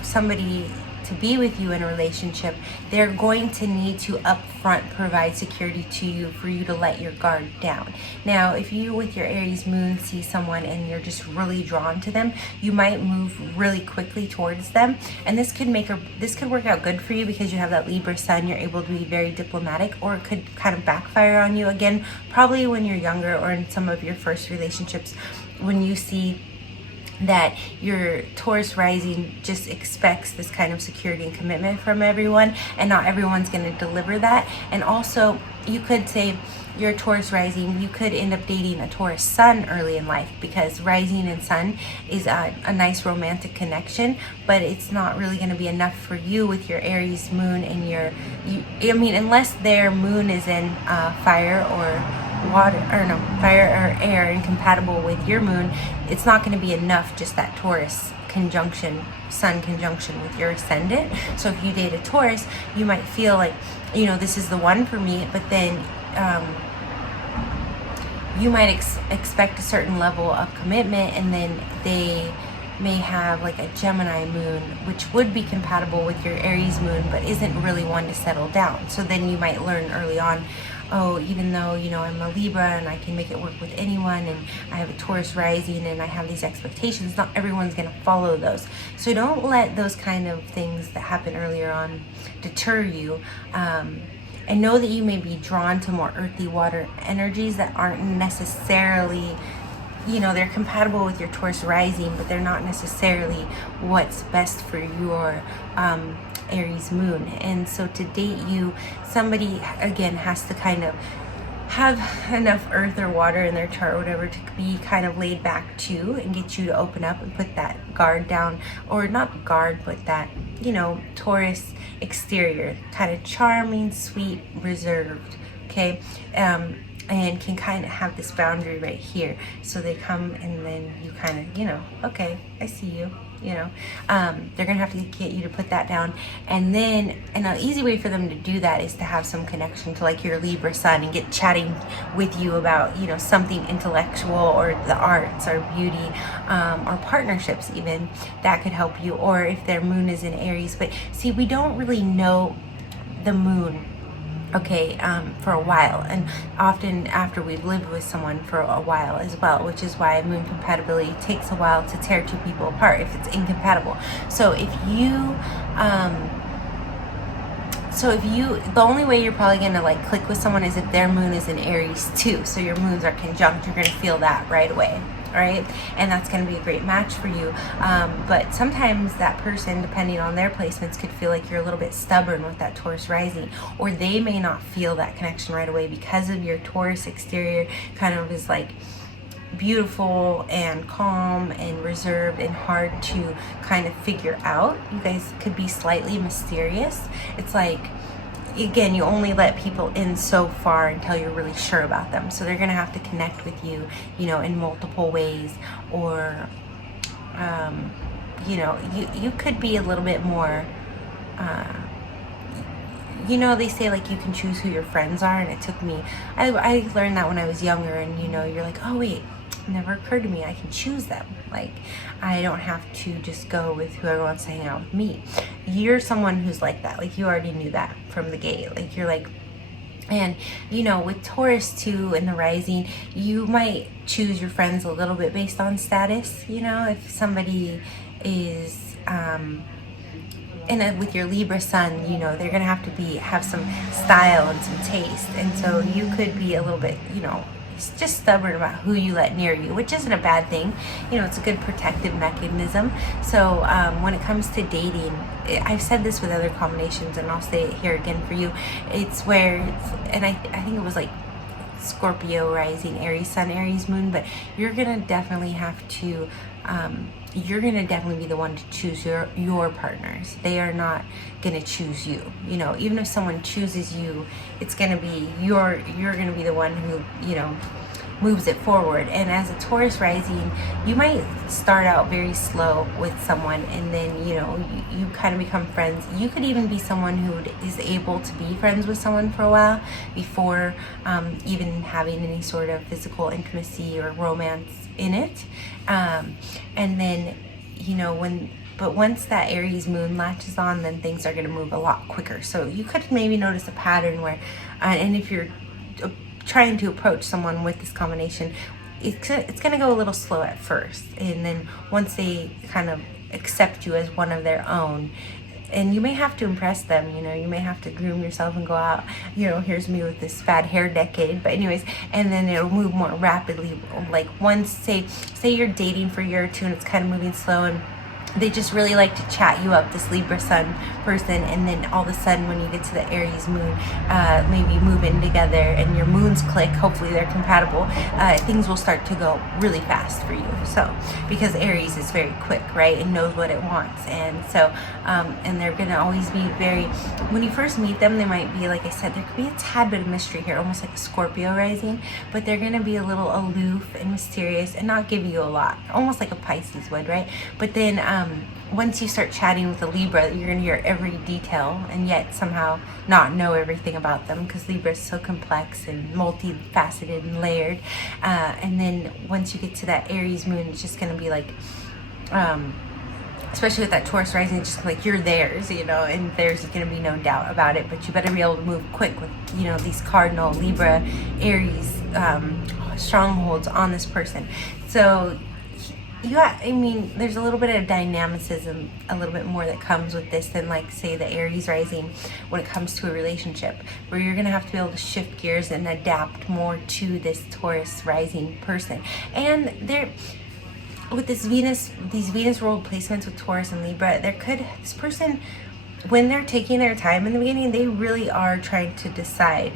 somebody to be with you in a relationship, they're going to need to upfront provide security to you for you to let your guard down. Now, if you with your Aries moon see someone and you're just really drawn to them, you might move really quickly towards them, and this could work out good for you because you have that Libra Sun. You're able to be very diplomatic, or it could kind of backfire on you again, probably when you're younger or in some of your first relationships, when you see that your Taurus rising just expects this kind of security and commitment from everyone, and not everyone's going to deliver that. And also, you could say your Taurus rising, you could end up dating a Taurus sun early in life, because rising and sun is a nice romantic connection, but it's not really going to be enough for you with your Aries moon and unless their moon is in fire or fire or air and compatible with your moon, it's not going to be enough, just that Taurus conjunction, sun conjunction with your ascendant. So if you date a Taurus, you might feel like, this is the one for me, but then you might expect a certain level of commitment, and then they may have like a Gemini moon, which would be compatible with your Aries moon, but isn't really one to settle down. So then you might learn early on, oh, even though, I'm a Libra and I can make it work with anyone, and I have a Taurus rising and I have these expectations, not everyone's going to follow those. So don't let those kind of things that happen earlier on deter you. And know that you may be drawn to more earthy water energies that aren't necessarily, they're compatible with your Taurus rising, but they're not necessarily what's best for your Aries moon. And so to date you, somebody again has to kind of have enough earth or water in their chart or whatever to be kind of laid back too, and get you to open up and put that guard down, or not guard, but that Taurus exterior, kind of charming, sweet, reserved, okay, and can kind of have this boundary right here. So they come and then you kind of, okay, I see you. They're gonna have to get you to put that down, and an easy way for them to do that is to have some connection to like your Libra sun and get chatting with you about something intellectual, or the arts, or beauty, or partnerships even, that could help you. Or if their moon is in Aries, but see, we don't really know the moon for a while, and often after we've lived with someone for a while as well, which is why moon compatibility takes a while to tear two people apart if it's incompatible. So if you the only way you're probably going to like click with someone is if their moon is in Aries too, so your moons are conjunct. You're going to feel that right away. All right, and that's going to be a great match for you. But sometimes that person, depending on their placements, could feel like you're a little bit stubborn with that Taurus rising, or they may not feel that connection right away because of your Taurus exterior kind of is like beautiful and calm and reserved and hard to kind of figure out. You guys could be slightly mysterious. It's like, again, you only let people in so far until you're really sure about them. So they're going to have to connect with you, in multiple ways. Or, you could be a little bit more, they say like you can choose who your friends are. And it took me, I learned that when I was younger, and, you're like, oh, wait, it never occurred to me I can choose them. Like, I don't have to just go with whoever wants to hang out with me. You're someone who's like that. Like, you already knew that from the gate. Like, you're like, and with Taurus too and the rising, you might choose your friends a little bit based on status. If somebody is with your Libra sun, they're gonna have to have some style and some taste, and so you could be a little bit, just stubborn about who you let near you, which isn't a bad thing. It's a good protective mechanism. So when it comes to dating, I've said this with other combinations, and I'll say it here again for you. It's where and I think it was like Scorpio rising, Aries sun, Aries moon, but you're gonna definitely have to you're gonna definitely be the one to choose your partners. They are not gonna choose you. You know, even if someone chooses you, it's gonna be you're gonna be the one who, you know, moves it forward. And as a Taurus rising, you might start out very slow with someone, and then, you know, you kind of become friends. You could even be someone who is able to be friends with someone for a while before even having any sort of physical intimacy or romance in it. And then, you know, but once that Aries moon latches on, then things are going to move a lot quicker. So you could maybe notice a pattern where, and if you're trying to approach someone with this combination, it's going to go a little slow at first, and then once they kind of accept you as one of their own, and you may have to impress them, you know, you may have to groom yourself and go out, you know, here's me with this bad hair decade, but anyways, and then it'll move more rapidly. Like once, say you're dating for a year or two and it's kind of moving slow, and they just really like to chat you up, this Libra Sun person, and then all of a sudden when you get to the Aries moon, maybe move in together and your moons click, hopefully they're compatible, things will start to go really fast for you. So, because Aries is very quick, right, and knows what it wants, and so, and they're gonna always be very, when you first meet them, they might be, like I said, there could be a tad bit of mystery here, almost like a Scorpio rising, but they're gonna be a little aloof and mysterious and not give you a lot, almost like a Pisces would, right? But then, once you start chatting with a Libra, you're going to hear every detail and yet somehow not know everything about them, because Libra is so complex and multifaceted and layered. And then once you get to that Aries moon, it's just going to be like, especially with that Taurus rising, it's just like you're theirs, you know, and there's going to be no doubt about it. But you better be able to move quick with, you know, these cardinal Libra, Aries strongholds on this person. So I mean, there's a little bit of dynamicism, a little bit more that comes with this than, like, say, the Aries rising when it comes to a relationship, where you're going to have to be able to shift gears and adapt more to this Taurus rising person. And with these Venus ruled placements with Taurus and Libra, this person, when they're taking their time in the beginning, they really are trying to decide.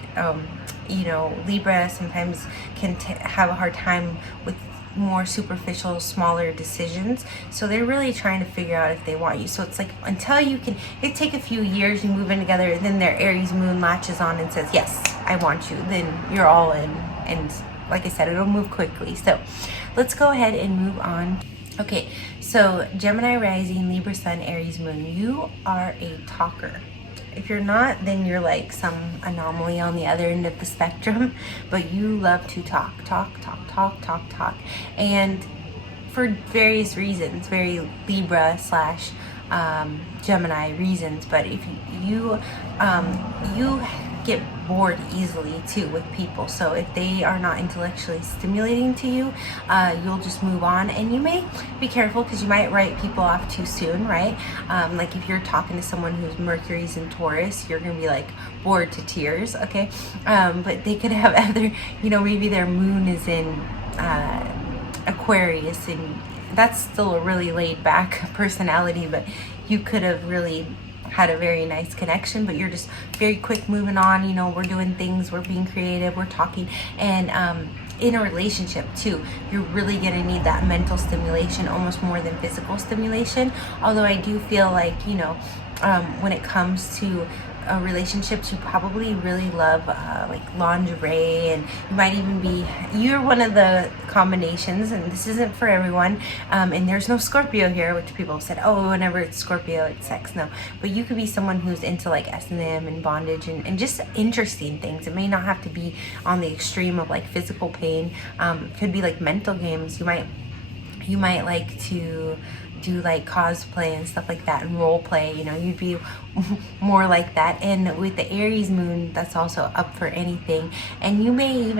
You know, Libra sometimes can have a hard time with more superficial, smaller decisions, so they're really trying to figure out if they want you. So it's like, until it take a few years, you move in together, and then their Aries moon latches on and says, yes, I want you, then you're all in. And like I said, it'll move quickly. So let's go ahead and move on. Okay, so Gemini rising, Libra sun, Aries moon, you are a talker. If you're not, then you're like some anomaly on the other end of the spectrum, but you love to talk. And for various reasons, very Libra / Gemini reasons, but if you get bored easily too with people. So if they are not intellectually stimulating to you, you'll just move on. And you may be careful, because you might write people off too soon, right? Like if you're talking to someone who's Mercury's in Taurus, you're gonna be like bored to tears, okay? But they could have other, you know, maybe their moon is in Aquarius, and that's still a really laid back personality, but you could have really had a very nice connection, but you're just very quick moving on. You know, we're doing things, we're being creative, we're talking. And in a relationship too, you're really gonna need that mental stimulation almost more than physical stimulation. Although I do feel like, you know, when it comes to relationships, you probably really love like lingerie, and you might even you're one of the combinations, and this isn't for everyone, and there's no Scorpio here, which people have said, oh, whenever it's Scorpio it's sex. No, but you could be someone who's into like S&M and bondage and just interesting things. It may not have to be on the extreme of like physical pain. It could be like mental games. You might like to do like cosplay and stuff like that, and role play. You know, you'd be more like that. And with the Aries moon, that's also up for anything. And you may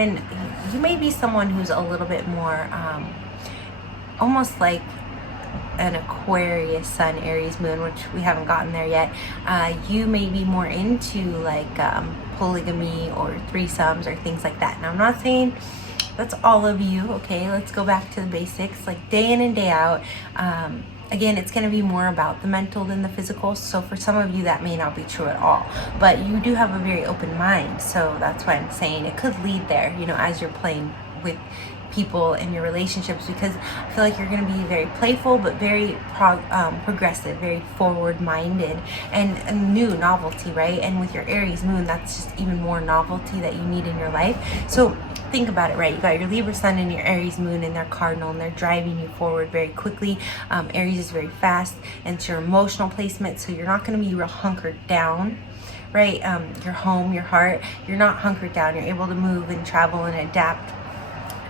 be someone who's a little bit more almost like an Aquarius sun, Aries moon, which we haven't gotten there yet. You may be more into like polygamy or threesomes or things like that. Now, I'm not saying that's all of you, okay? Let's go back to the basics, like day in and day out. Again, it's going to be more about the mental than the physical. So for some of you, that may not be true at all. But you do have a very open mind. So that's why I'm saying it could lead there, you know, as you're playing with people in your relationships, because I feel like you're going to be very playful, but very progressive, very forward-minded, and a new novelty, right? And with your Aries moon, that's just even more novelty that you need in your life. So think about it, right? You got your Libra Sun and your Aries moon in their cardinal, and they're driving you forward very quickly. Aries is very fast, and it's your emotional placement, so you're not going to be real hunkered down, right? Your home, your heart, you're not hunkered down. You're able to move and travel and adapt,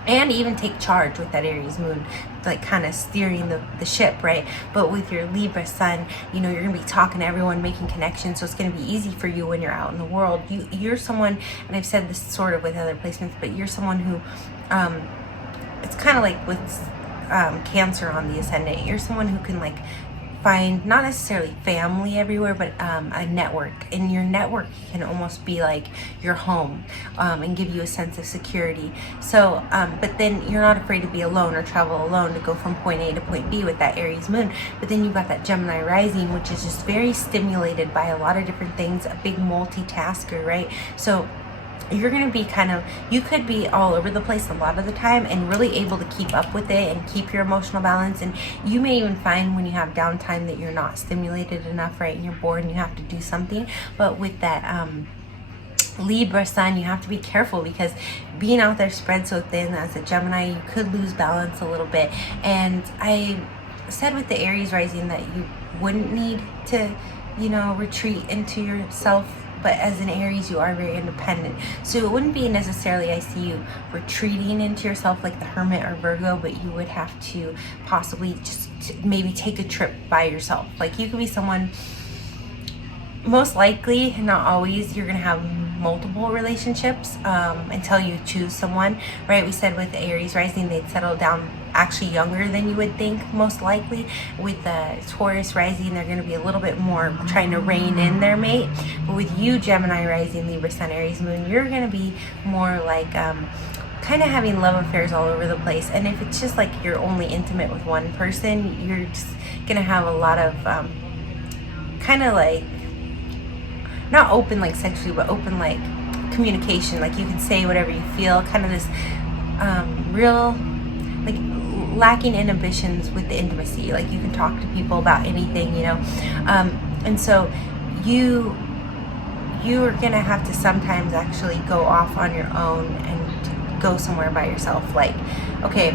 and even take charge with that Aries moon, like kind of steering the ship, right? But with your Libra Sun, you know, you're gonna be talking to everyone, making connections, so it's gonna be easy for you when you're out in the world. You're someone, and I've said this sort of with other placements, but you're someone who, it's kind of like with Cancer on the ascendant, you're someone who can like find not necessarily family everywhere, but a network, and your network can almost be like your home, and give you a sense of security. So but then you're not afraid to be alone or travel alone to go from point A to point B with that Aries moon. But then you've got that Gemini rising, which is just very stimulated by a lot of different things, a big multitasker, right? So you're going to be you could be all over the place a lot of the time and really able to keep up with it and keep your emotional balance. And you may even find when you have downtime that you're not stimulated enough, right? And you're bored and you have to do something. But with that Libra Sun, you have to be careful, because being out there spread so thin as a Gemini, you could lose balance a little bit. And I said with the Aries rising that you wouldn't need to, you know, retreat into yourself. But as an Aries, you are very independent. So it wouldn't be necessarily, I see you retreating into yourself like the Hermit or Virgo, but you would have to possibly just maybe take a trip by yourself. Like you could be someone, most likely, not always, you're going to have multiple relationships until you choose someone, right? We said with the Aries rising, they'd settle down actually younger than you would think, most likely. With the Taurus rising, they're going to be a little bit more trying to rein in their mate. But with you, Gemini rising, Libra Sun, Aries moon, you're going to be more like kind of having love affairs all over the place. And if it's just like you're only intimate with one person, you're just going to have a lot of kind of like, not open like sexually, but open like communication. Like you can say whatever you feel, kind of this real, like lacking inhibitions with the intimacy. Like you can talk to people about anything, you know. And so you are gonna have to sometimes actually go off on your own and go somewhere by yourself. Like, okay,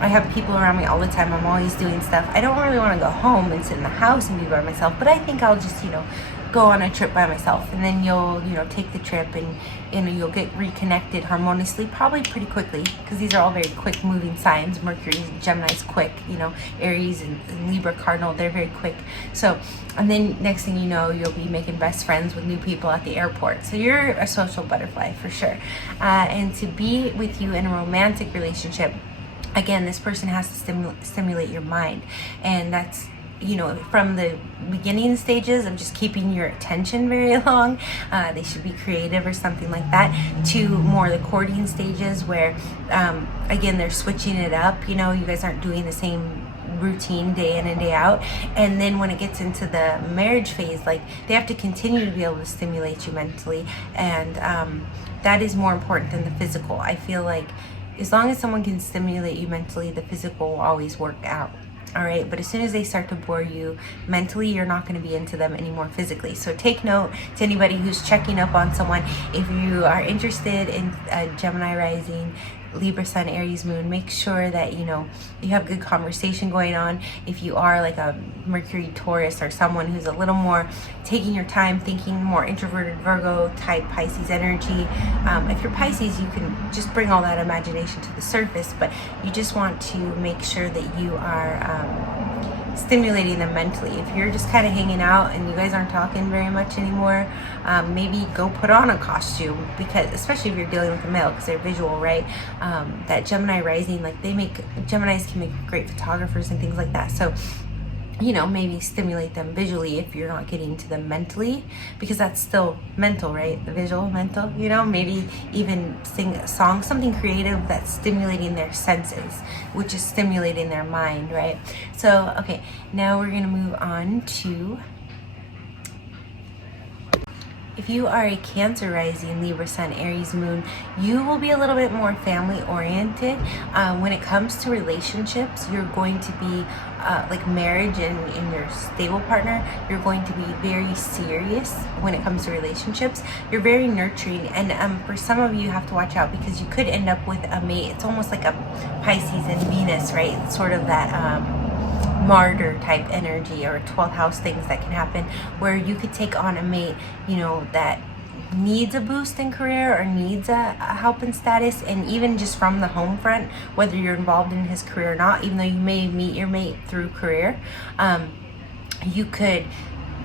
I have people around me all the time. I'm always doing stuff. I don't really want to go home and sit in the house and be by myself, but I think I'll just, you know, go on a trip by myself. And then you'll, you know, take the trip and you'll get reconnected harmoniously probably pretty quickly, because these are all very quick moving signs. Mercury, Gemini's quick, you know, Aries and Libra cardinal, they're very quick. So, and then next thing you know, you'll be making best friends with new people at the airport. So you're a social butterfly for sure. And to be with you in a romantic relationship, again, this person has to stimulate your mind. And that's, you know, from the beginning stages of just keeping your attention very long, they should be creative or something like that, to more the courting stages where, again, they're switching it up. You know, you guys aren't doing the same routine day in and day out. And then when it gets into the marriage phase, like they have to continue to be able to stimulate you mentally. And that is more important than the physical. I feel like as long as someone can stimulate you mentally, the physical will always work out. All right, but as soon as they start to bore you mentally, you're not going to be into them anymore physically. So take note to anybody who's checking up on someone. If you are interested in Gemini rising, Libra Sun, Aries moon, make sure that, you know, you have good conversation going on. If you are like a Mercury Taurus or someone who's a little more taking your time, thinking, more introverted Virgo type Pisces energy, if you're Pisces, you can just bring all that imagination to the surface, but you just want to make sure that you are stimulating them mentally. If you're just kind of hanging out and you guys aren't talking very much anymore, maybe go put on a costume, because especially if you're dealing with a male, because they're visual, right? That Gemini rising, like Geminis can make great photographers and things like that. So, you know, maybe stimulate them visually if you're not getting to them mentally, because that's still mental, right? The visual, mental, you know, maybe even sing a song, something creative that's stimulating their senses, which is stimulating their mind, right? So, okay, now we're going to move on to If you are a Cancer rising, Libra Sun, Aries moon, you will be a little bit more family oriented. When it comes to relationships, you're going to be like marriage and in your stable partner, you're going to be very serious when it comes to relationships. You're very nurturing, and for some of you, you have to watch out because you could end up with a mate. It's almost like a Pisces and Venus, right? It's sort of that martyr type energy or 12th house things that can happen where you could take on a mate, you know, that needs a boost in career or needs a help in status, and even just from the home front, whether you're involved in his career or not, even though you may meet your mate through career, you could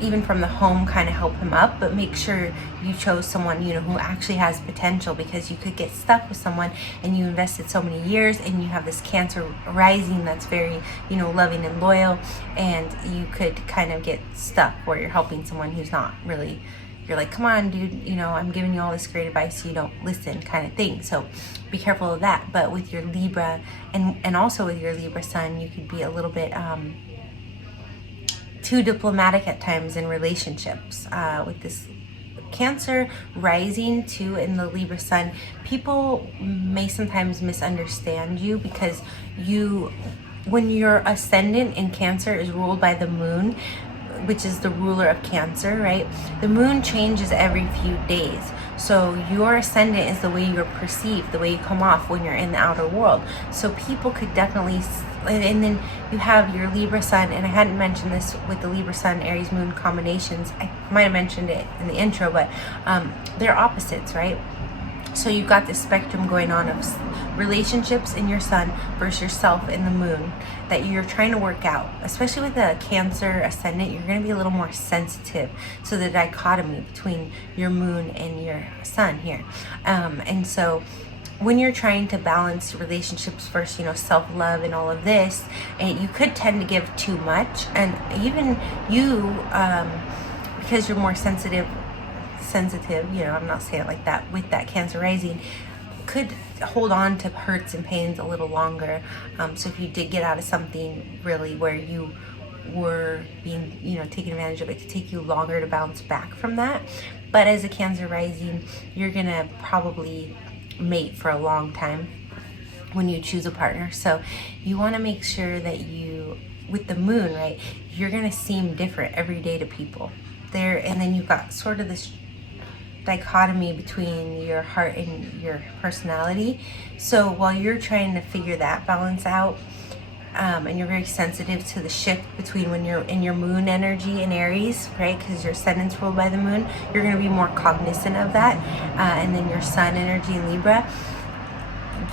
even from the home kind of help him up, but make sure you chose someone, you know, who actually has potential, because you could get stuck with someone and you invested so many years and you have this Cancer rising that's very, you know, loving and loyal, and you could kind of get stuck where you're helping someone who's not really, you're like, come on dude, you know, I'm giving you all this great advice, you don't listen, kind of thing. So be careful of that. But with your Libra and also with your Libra Sun, you could be a little bit too diplomatic at times in relationships. With this Cancer rising too in the Libra Sun, people may sometimes misunderstand you because when your ascendant in Cancer is ruled by the moon, which is the ruler of Cancer, right? The moon changes every few days. So your ascendant is the way you're perceived, the way you come off when you're in the outer world. So people could definitely, and then you have your Libra Sun, and I hadn't mentioned this with the Libra Sun, Aries moon combinations. I might have mentioned it in the intro, but they're opposites, right? So you've got this spectrum going on of relationships in your sun versus yourself in the moon that you're trying to work out. Especially with the Cancer ascendant, you're going to be a little more sensitive to the dichotomy between your moon and your sun here. And so when you're trying to balance relationships versus, you know, self-love and all of this, and you could tend to give too much. And even you, because you're more sensitive, you know, I'm not saying it like that, with that Cancer rising, could hold on to hurts and pains a little longer. So if you did get out of something really where you were being, you know, taken advantage of, it could take you longer to bounce back from that. But as a Cancer rising, you're gonna probably mate for a long time when you choose a partner. So you want to make sure that you, with the moon, right, you're gonna seem different every day to people there. And then you've got sort of this dichotomy between your heart and your personality. So while you're trying to figure that balance out, and you're very sensitive to the shift between when you're in your moon energy in Aries, right, because your ascendant's ruled by the moon, you're going to be more cognizant of that, and then your sun energy in Libra,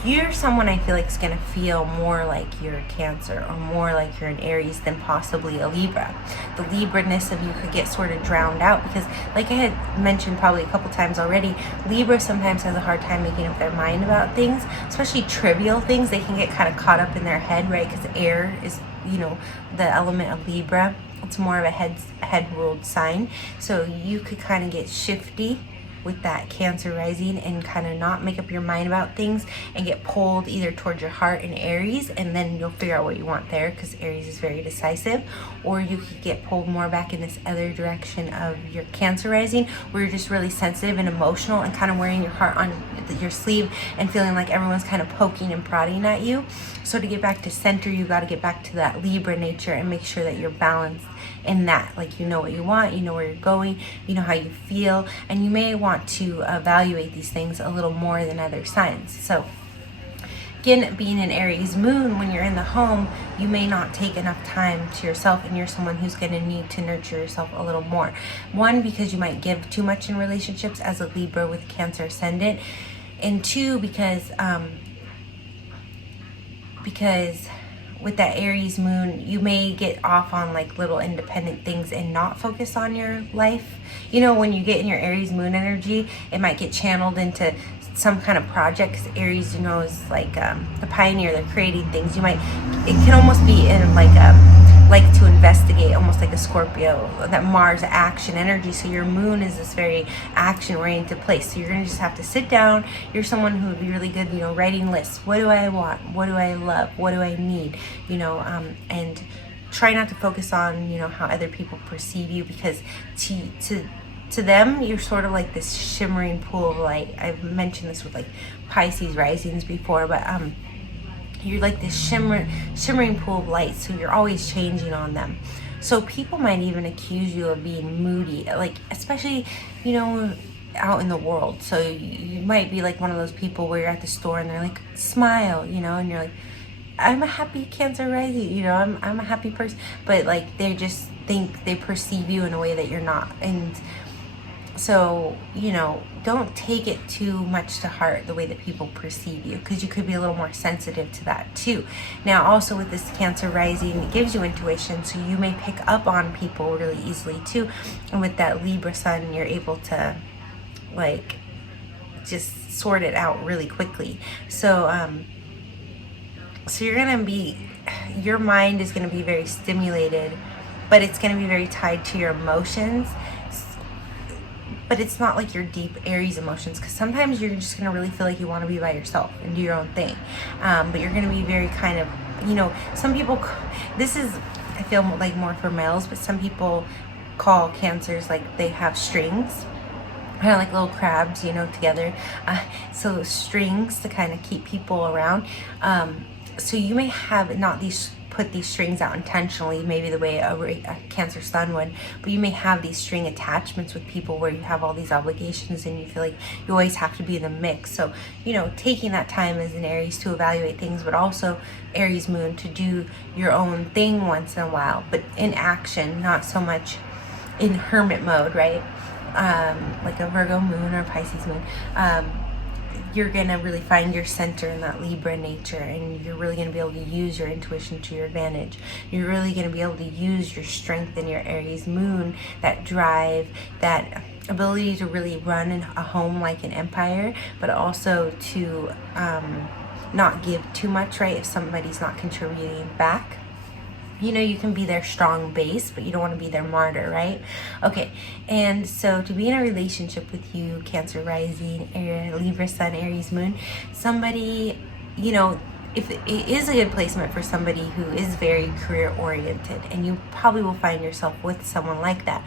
you're someone I feel like is going to feel more like you're a Cancer or more like you're an Aries than possibly a Libra. The Libra-ness of you could get sort of drowned out because, like I had mentioned probably a couple times already, Libra sometimes has a hard time making up their mind about things, especially trivial things. They can get kind of caught up in their head, right, because air is, you know, the element of Libra. It's more of a head-ruled sign. So you could kind of get shifty with that Cancer rising and kind of not make up your mind about things and get pulled either towards your heart in Aries, and then you'll figure out what you want there because Aries is very decisive, or you could get pulled more back in this other direction of your Cancer rising where you're just really sensitive and emotional and kind of wearing your heart on your sleeve and feeling like everyone's kind of poking and prodding at you. So to get back to center, you got to get back to that Libra nature and make sure that you're balanced in that, like, you know what you want, you know where you're going, you know how you feel, and you may want to evaluate these things a little more than other signs. So again, being an Aries moon, when you're in the home, you may not take enough time to yourself, and you're someone who's going to need to nurture yourself a little more. One, because you might give too much in relationships as a Libra with Cancer ascendant, and two, because with that Aries moon, you may get off on like little independent things and not focus on your life. You know, when you get in your Aries moon energy, it might get channeled into some kind of project, because Aries, you know, is like the pioneer. They're creating things. It can almost be in like to investigate, almost like a Scorpio, that Mars action energy. So your moon is this very action oriented place. So you're gonna just have to sit down. You're someone who would be really good, you know, writing lists. What do I want? What do I love? What do I need? You know, and try not to focus on, you know, how other people perceive you, because to to them, you're sort of like this shimmering pool of light. I've mentioned this with like Pisces risings before, but you're like this shimmering pool of light, so you're always changing on them. So people might even accuse you of being moody, like especially, you know, out in the world. So you might be like one of those people where you're at the store and they're like, smile, you know, and you're like, I'm a happy Cancer rising, you know, I'm a happy person, but like they just think they perceive you in a way that you're not. And so, you know, don't take it too much to heart, the way that people perceive you, because you could be a little more sensitive to that too. Now, also with this Cancer rising, it gives you intuition, so you may pick up on people really easily too. And with that Libra Sun, you're able to like just sort it out really quickly. So, so you're gonna be, your mind is gonna be very stimulated, but it's gonna be very tied to your emotions. But it's not like your deep Aries emotions, because sometimes you're just going to really feel like you want to be by yourself and do your own thing. But you're going to be very kind of, you know, some people, this is, I feel like more for males, but some people call Cancers like they have strings, kind of like little crabs, you know, together. So strings to kind of keep people around. So you may have not put these strings out intentionally, maybe the way a Cancer Sun would, but you may have these string attachments with people where you have all these obligations and you feel like you always have to be in the mix. So, you know, taking that time as an Aries to evaluate things, but also Aries moon to do your own thing once in a while, but in action, not so much in hermit mode, right? Like a Virgo moon or Pisces moon. You're gonna really find your center in that Libra nature, and you're really gonna be able to use your intuition to your advantage. You're really gonna be able to use your strength in your Aries moon, that drive, that ability to really run a home like an empire, but also to not give too much, right? If somebody's not contributing back. You know, you can be their strong base, but you don't want to be their martyr, right? Okay, and so to be in a relationship with you, Cancer rising, Libra Sun, Aries moon, somebody, you know, if it is a good placement for somebody who is very career oriented, and you probably will find yourself with someone like that.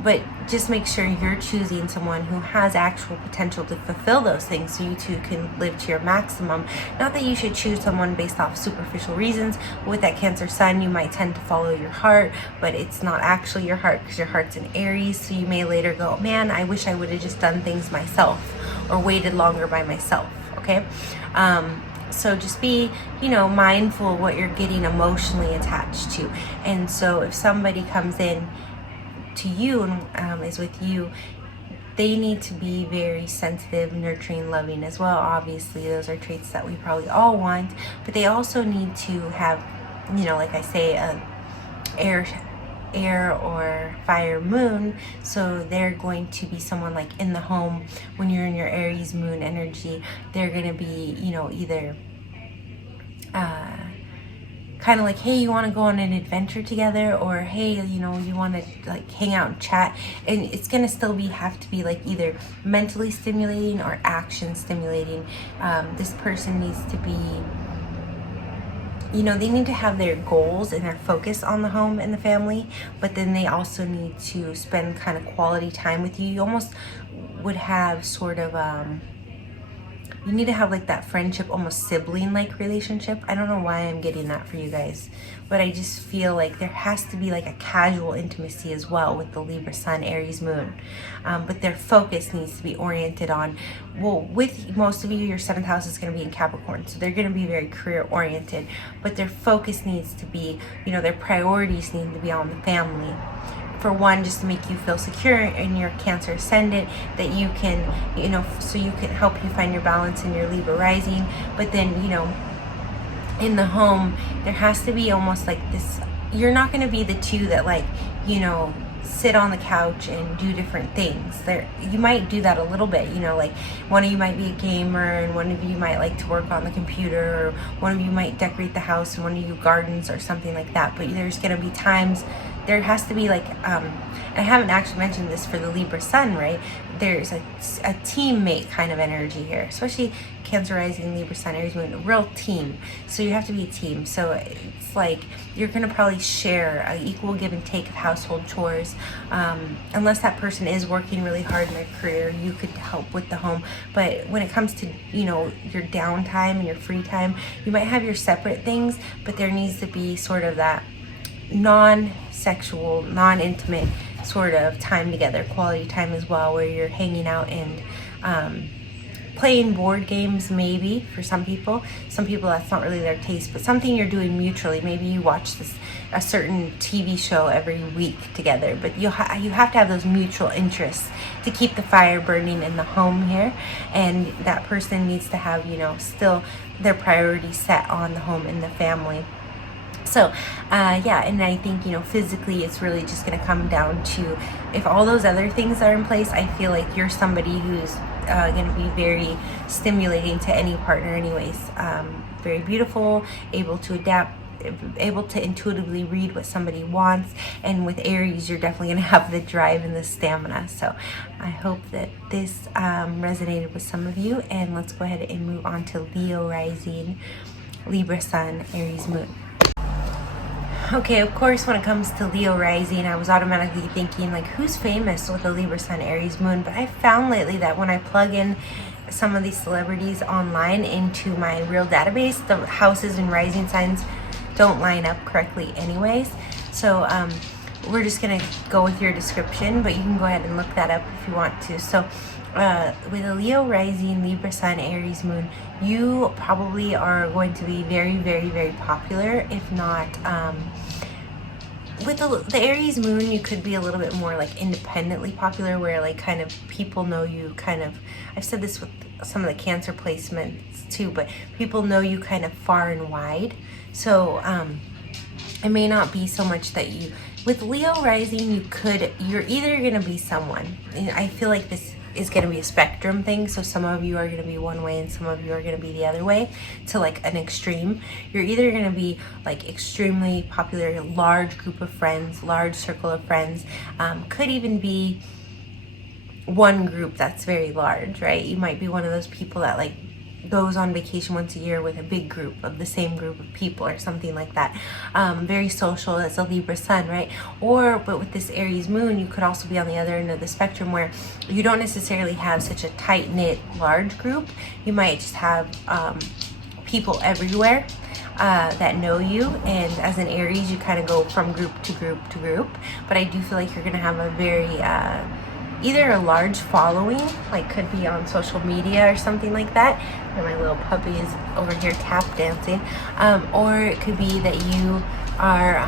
But just make sure you're choosing someone who has actual potential to fulfill those things, so you two can live to your maximum. Not that you should choose someone based off superficial reasons. With that Cancer Sun, you might tend to follow your heart, but it's not actually your heart, because your heart's in Aries. So you may later go, man, I wish I would have just done things myself or waited longer by myself, okay? So just be, you know, mindful of what you're getting emotionally attached to. And so if somebody comes in to you and is with you, they need to be very sensitive, nurturing, loving as well. Obviously, those are traits that we probably all want, but they also need to have, you know, like I say, a air or fire moon. So they're going to be someone like in the home when you're in your Aries moon energy. They're going to be, you know, either kind of like, hey, you want to go on an adventure together, or hey, you know, you want to like hang out and chat. And it's going to still have to be like either mentally stimulating or action stimulating. This person needs to be, you know, they need to have their goals and their focus on the home and the family, but then they also need to spend kind of quality time with you. You almost would have sort of you need to have like that friendship, almost sibling-like relationship. I don't know why I'm getting that for you guys, but I just feel like there has to be like a casual intimacy as well with the Libra Sun, Aries moon. But their focus needs to be oriented on, well, with most of you, your 7th house is going to be in Capricorn, so they're going to be very career-oriented, but their focus needs to be, you know, their priorities need to be on the family. For one, just to make you feel secure in your Cancer ascendant, that you can, you know, so you can help you find your balance in your Libra rising. But then, you know, in the home, there has to be almost like this, you're not going to be the two that like, you know, sit on the couch and do different things. There, you might do that a little bit, you know, like one of you might be a gamer and one of you might like to work on the computer, or one of you might decorate the house and one of you gardens or something like that. But there's going to be times there has to be like, I haven't actually mentioned this for the Libra Sun, right? There's a teammate kind of energy here, especially Cancer Rising, Libra Sun, Aries Moon, a real team. So you have to be a team. So it's like you're going to probably share an equal give and take of household chores. Unless that person is working really hard in their career, you could help with the home. But when it comes to, you know, your downtime and your free time, you might have your separate things, but there needs to be sort of that non-sexual, non-intimate sort of time together, quality time as well, where you're hanging out and playing board games, maybe for some people. Some people that's not really their taste, but something you're doing mutually. Maybe you watch a certain TV show every week together, but you have to have those mutual interests to keep the fire burning in the home here. And that person needs to have, you know, still their priorities set on the home and the family. So, yeah, and I think, you know, physically it's really just going to come down to if all those other things are in place. I feel like you're somebody who's going to be very stimulating to any partner anyways. Very beautiful, able to adapt, able to intuitively read what somebody wants. And with Aries, you're definitely going to have the drive and the stamina. So I hope that this resonated with some of you. And let's go ahead and move on to Leo Rising, Libra Sun, Aries Moon. Okay, of course, when it comes to Leo Rising, I was automatically thinking, like, who's famous with a Libra Sun, Aries Moon? But I found lately that when I plug in some of these celebrities online into my real database, the houses and rising signs don't line up correctly anyways. So we're just going to go with your description, but you can go ahead and look that up if you want to. So with a Leo Rising, Libra Sun, Aries Moon, you probably are going to be very, very, very popular. If not, with the Aries Moon, you could be a little bit more like independently popular, where like kind of people know you kind of, I've said this with some of the Cancer placements too, but people know you kind of far and wide. So it may not be so much that you, with Leo Rising, you're either going to be someone, and I feel like this is going to be a spectrum thing. So some of you are going to be one way and some of you are going to be the other way, to like an extreme. You're either going to be like extremely popular, large group of friends, large circle of friends, could even be one group that's very large, right? You might be one of those people that like goes on vacation once a year with a big group of the same group of people or something like that. Very social. That's a Libra Sun, right? But with this Aries Moon, you could also be on the other end of the spectrum, where you don't necessarily have such a tight-knit large group. You might just have people everywhere that know you, and as an Aries, you kind of go from group to group to group. But I do feel like you're going to have a very either a large following, like could be on social media or something like that, and my little puppy is over here tap dancing, or it could be that you are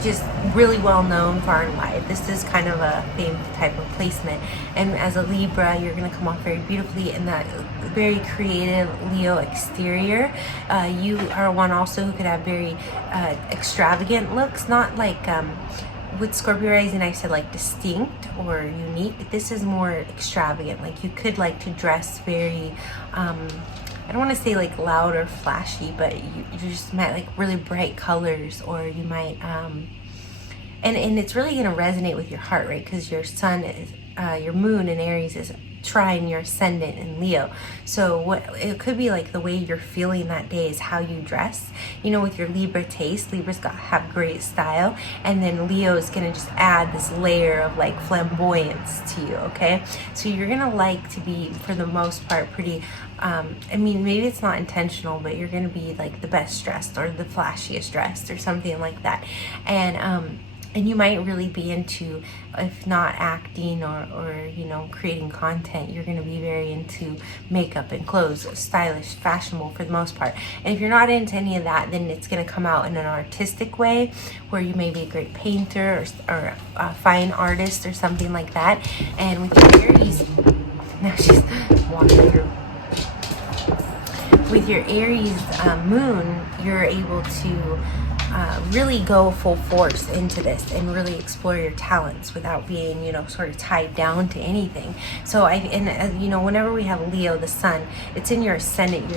just really well known far and wide. This is kind of a themed type of placement, and as a Libra, you're going to come off very beautifully in that very creative Leo exterior. You are one also who could have very extravagant looks, not like with Scorpio Rising, I said like distinct or unique. This is more extravagant. Like you could like to dress very, I don't want to say like loud or flashy, but you just might like really bright colors, or you might, and it's really going to resonate with your heart, right? Because your sun is, your moon in Aries is trine your ascendant in Leo. So what it could be like the way you're feeling that day is how you dress. You know, with your Libra taste, Libras have great style, and then Leo is gonna just add this layer of like flamboyance to you. Okay, so you're gonna like to be, for the most part, pretty I mean, maybe it's not intentional, but you're gonna be like the best dressed or the flashiest dressed or something like that. And you might really be into, if not acting or you know, creating content, you're going to be very into makeup and clothes, stylish, fashionable for the most part. And if you're not into any of that, then it's going to come out in an artistic way, where you may be a great painter or a fine artist or something like that. And with your Aries, now she's walking through. With your Aries moon, you're able to really go full force into this and really explore your talents without being, you know, sort of tied down to anything. So you know, whenever we have Leo, the sun, it's in your ascendant,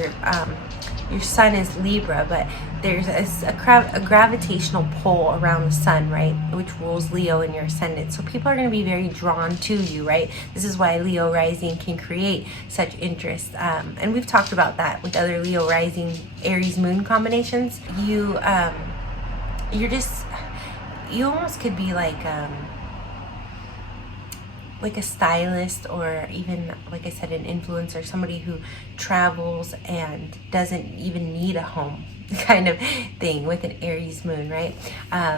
your sun is Libra, but there's a gravitational pull around the sun, right, which rules Leo in your ascendant. So people are going to be very drawn to you, right? This is why Leo rising can create such interest, and we've talked about that with other Leo rising Aries moon combinations. You almost could be like a stylist, or even, like I said, an influencer, somebody who travels and doesn't even need a home kind of thing with an Aries moon, right?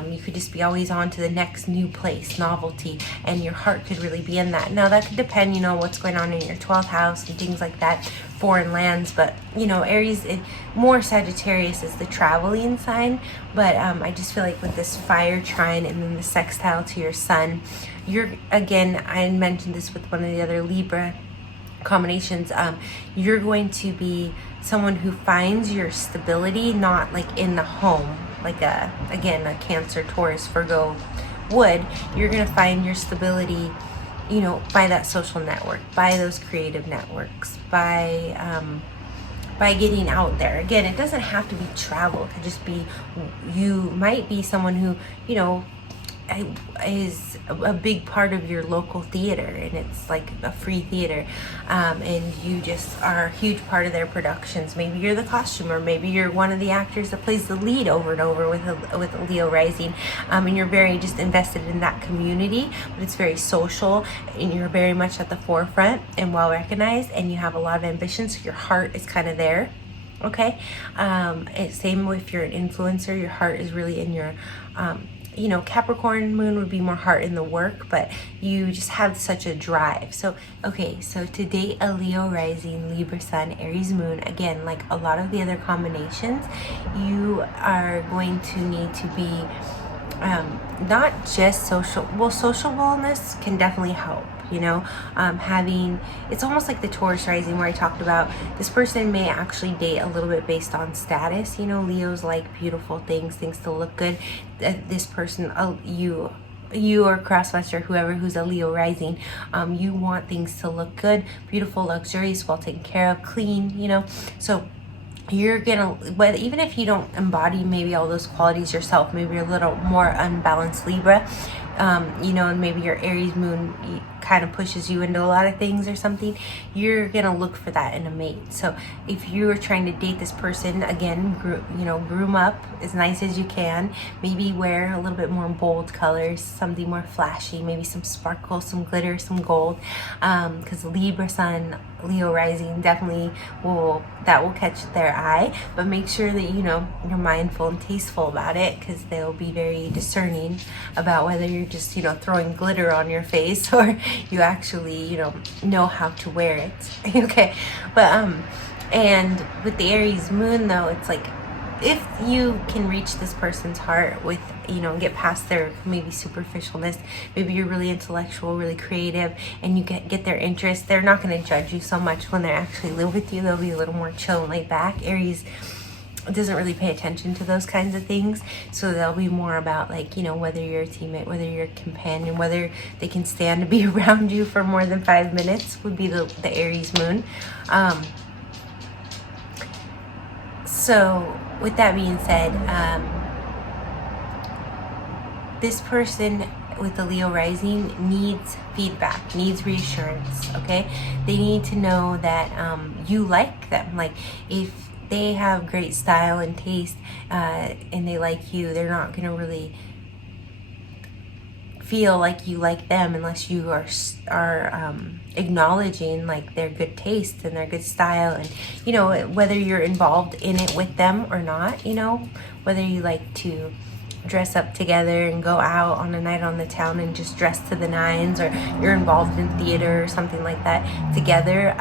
You could just be always on to the next new place, novelty, and your heart could really be in that. Now that could depend, what's going on in your 12th house and things like that, foreign lands, but Aries, more Sagittarius is the traveling sign, but I just feel like with this fire trine and then the sextile to your sun, again, I mentioned this with one of the other Libra combinations, you're going to be someone who finds your stability not like in the home, like a Cancer, Taurus, Virgo would. You're going to find your stability, by that social network, by those creative networks, by getting out there. Again, it doesn't have to be travel. It could just be, you might be someone who, is a big part of your local theater, and it's like a free theater, and you just are a huge part of their productions. Maybe you're the costumer, maybe you're one of the actors that plays the lead over and over with a Leo rising, and you're very just invested in that community, but it's very social, and you're very much at the forefront and well recognized, and you have a lot of ambition, so your heart is kind of there. Okay, same if you're an influencer, your heart is really in your Capricorn moon would be more heart in the work, but you just have such a drive. So to date a Leo rising, Libra sun, Aries moon, again, like a lot of the other combinations, you are going to need to be not just social wellness can definitely help, having, it's almost like the Taurus rising where I talked about this person may actually date a little bit based on status. Leos like beautiful things to look good. This person, you or crosswatcher, whoever who's a Leo rising, you want things to look good, beautiful, luxurious, well taken care of, clean, so you're gonna, but even if you don't embody maybe all those qualities yourself, maybe you're a little more unbalanced Libra, and maybe your Aries moon kind of pushes you into a lot of things or something, you're gonna look for that in a mate. So if you are trying to date this person, again, groom up as nice as you can, maybe wear a little bit more bold colors, something more flashy, maybe some sparkle, some glitter, some gold, because Libra sun, Leo rising definitely will catch their eye, but make sure that you're mindful and tasteful about it, because they'll be very discerning about whether you're just throwing glitter on your face or you actually know how to wear it. Okay, but and with the Aries moon though, it's like if you can reach this person's heart with get past their maybe superficialness, maybe you're really intellectual, really creative, and you get their interest, they're not going to judge you so much when they actually live with you. They'll be a little more chill and laid back. Aries doesn't really pay attention to those kinds of things, so they'll be more about like whether you're a teammate, whether you're a companion, whether they can stand to be around you for more than 5 minutes would be the Aries moon. So with that being said, this person with the Leo rising needs feedback, needs reassurance, okay? They need to know that you like them. Like if they have great style and taste and they like you, they're not going to really feel like you like them unless you are acknowledging like their good taste and their good style, and whether you're involved in it with them or not, whether you like to dress up together and go out on a night on the town and just dress to the nines, or you're involved in theater or something like that together,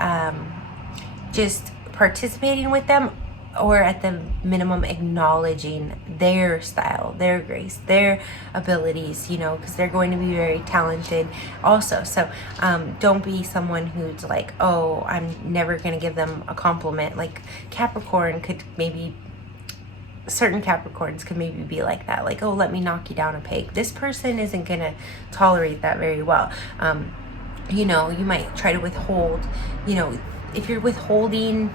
just participating with them, or at the minimum acknowledging their style, their grace, their abilities, because they're going to be very talented also. So don't be someone who's like, oh, I'm never going to give them a compliment. Like Capricorn could maybe, certain Capricorns could maybe be like that, like, oh, let me knock you down a peg. This person isn't going to tolerate that very well. You might try to withhold, if you're withholding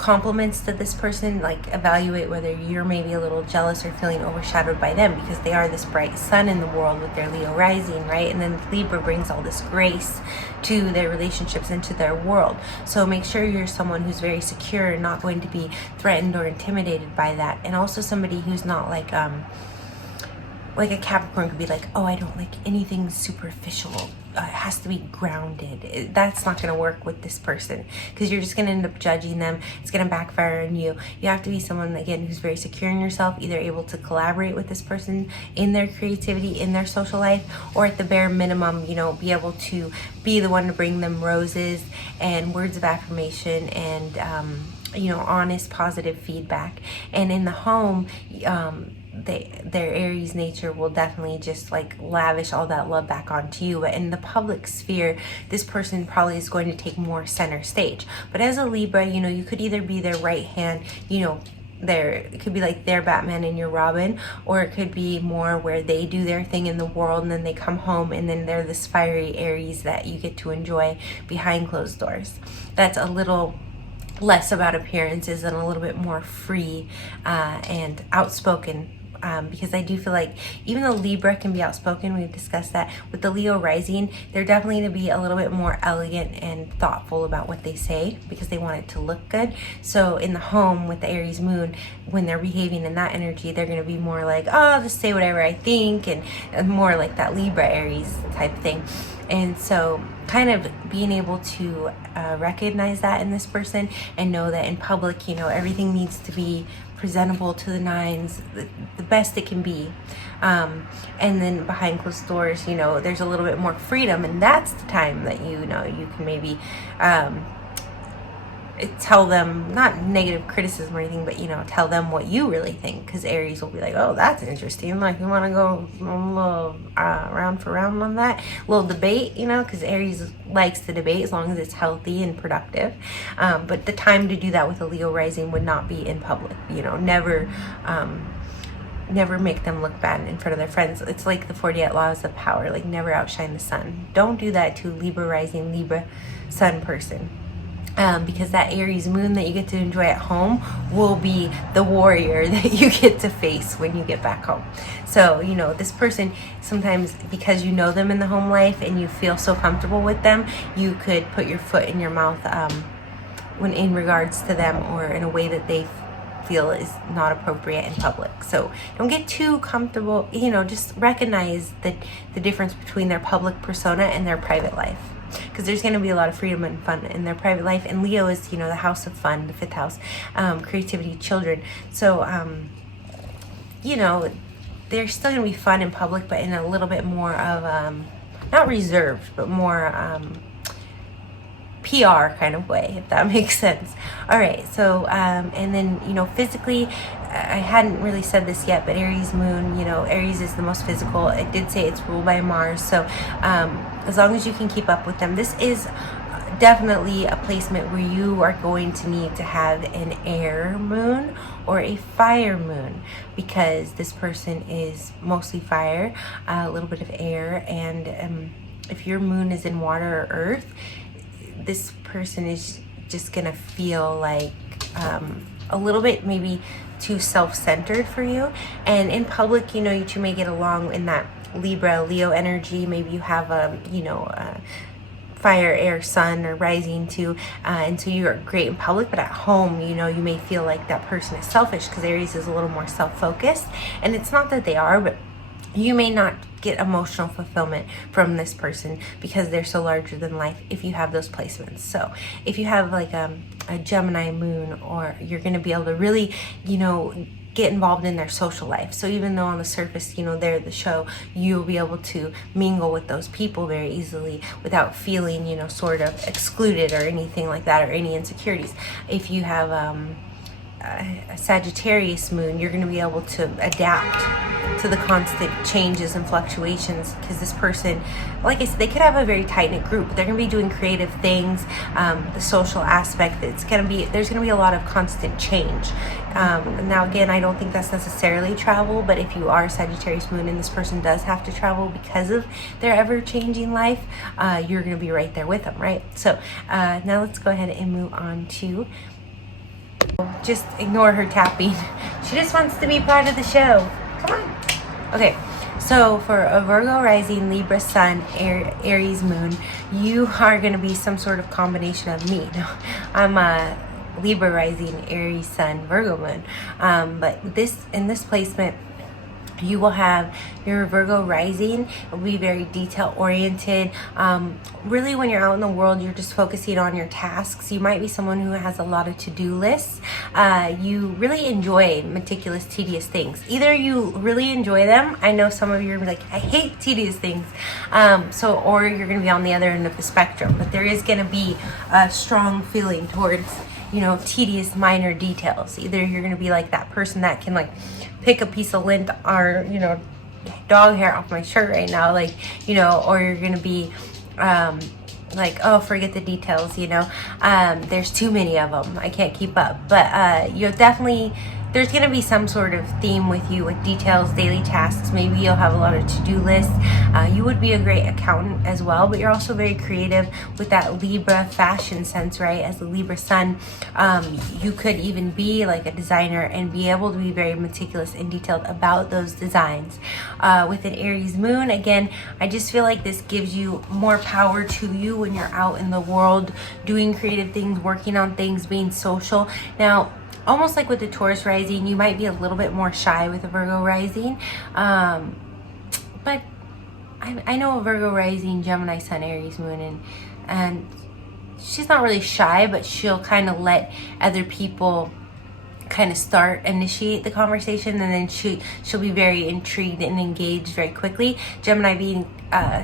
compliments to this person, like evaluate whether you're maybe a little jealous or feeling overshadowed by them, because they are this bright sun in the world with their Leo rising, right? And then Libra brings all this grace to their relationships and to their world. So make sure you're someone who's very secure and not going to be threatened or intimidated by that. And also somebody who's not like a Capricorn could be like, oh, I don't like anything superficial. It has to be grounded. That's not going to work with this person, because you're just going to end up judging them. It's going to backfire on you. You have to be someone, again, who's very secure in yourself, either able to collaborate with this person in their creativity, in their social life, or at the bare minimum, you know, be able to be the one to bring them roses and words of affirmation and, you know, honest, positive feedback. And in the home, their Aries nature will definitely just like lavish all that love back onto you. But in the public sphere, this person probably is going to take more center stage. But as a Libra, you know, you could either be their right hand, you know, it could be like their Batman and your Robin, or it could be more where they do their thing in the world and then they come home and then they're this fiery Aries that you get to enjoy behind closed doors. That's a little less about appearances and a little bit more free and outspoken. Because I do feel like even though Libra can be outspoken, we've discussed that, with the Leo rising, they're definitely going to be a little bit more elegant and thoughtful about what they say, because they want it to look good. So in the home with the Aries moon, when they're behaving in that energy, they're going to be more like, oh, just say whatever I think, and more like that Libra Aries type thing. And so kind of being able to recognize that in this person and know that in public, you know, everything needs to be presentable to the nines, the best it can be. And then behind closed doors, you know, there's a little bit more freedom, and that's the time that, you know, you can maybe tell them, not negative criticism or anything, but, you know, tell them what you really think, because Aries will be like, oh, that's interesting, like, you want to go a little round for round on that little debate, you know, because Aries likes to debate as long as it's healthy and productive. But the time to do that with a Leo rising would not be in public, you know. Never make them look bad in front of their friends. It's like the 48 laws of power, like never outshine the sun. Don't do that to a Libra rising, Libra sun person. Because that Aries moon that you get to enjoy at home will be the warrior that you get to face when you get back home. So, you know, this person, sometimes because you know them in the home life and you feel so comfortable with them, you could put your foot in your mouth when in regards to them, or in a way that they feel is not appropriate in public. So don't get too comfortable, you know, just recognize the difference between their public persona and their private life. Because there's going to be a lot of freedom and fun in their private life. And Leo is, you know, the house of fun, the 5th house, creativity, children. So, you know, they're still going to be fun in public, but in a little bit more of, not reserved, but more PR kind of way, if that makes sense. All right, so, and then, you know, physically, I hadn't really said this yet, but Aries moon, you know, Aries is the most physical. It did say it's ruled by Mars, so as long as you can keep up with them, this is definitely a placement where you are going to need to have an air moon or a fire moon, because this person is mostly fire, a little bit of air, and if your moon is in water or earth, this person is just gonna feel like a little bit maybe too self-centered for you. And in public, you know, you two may get along in that Libra, Leo energy. Maybe you have you know, fire, air, sun, or rising too, and so you're great in public, but at home, you know, you may feel like that person is selfish, because Aries is a little more self-focused. And it's not that they are, but you may not get emotional fulfillment from this person because they're so larger than life if you have those placements. So if you have like a Gemini moon, or you're going to be able to really, you know, get involved in their social life. So even though on the surface, you know, they're the show, you'll be able to mingle with those people very easily without feeling, you know, sort of excluded or anything like that, or any insecurities. If you have a Sagittarius moon, you're going to be able to adapt to the constant changes and fluctuations, because this person, like I said, they could have a very tight-knit group, but they're going to be doing creative things. The social aspect, there's going to be a lot of constant change. Now again, I don't think that's necessarily travel, but if you are Sagittarius moon and this person does have to travel because of their ever-changing life, you're going to be right there with them, right? So now let's go ahead and move on to just ignore her tapping. She just wants to be part of the show. Come on. Okay, so for a Virgo Rising, Libra Sun, Aries Moon, you are going to be some sort of combination of me. I'm a Libra Rising, Aries Sun, Virgo Moon. But in this placement, you will have your Virgo rising. It will be very detail oriented. Really, when you're out in the world, you're just focusing on your tasks. You might be someone who has a lot of to-do lists. You really enjoy meticulous, tedious things. Either you really enjoy them. I know some of you are like, I hate tedious things. Or you're going to be on the other end of the spectrum. But there is going to be a strong feeling towards, tedious minor details. Either you're going to be like that person that can pick a piece of lint or, dog hair off my shirt right now, or you're going to be oh, forget the details, there's too many of them. I can't keep up. But there's going to be some sort of theme with you with details, daily tasks. Maybe you'll have a lot of to-do lists. You would be a great accountant as well, but you're also very creative with that Libra fashion sense, right? As the Libra Sun, you could even be like a designer and be able to be very meticulous and detailed about those designs. With an Aries Moon, again, I just feel like this gives you more power to you when you're out in the world doing creative things, working on things, being social. Now, almost like with the Taurus rising, you might be a little bit more shy with a Virgo rising. But I know a Virgo rising, Gemini Sun, Aries Moon, and she's not really shy, but she'll kind of let other people kind of initiate the conversation, and then she'll be very intrigued and engaged very quickly. Gemini being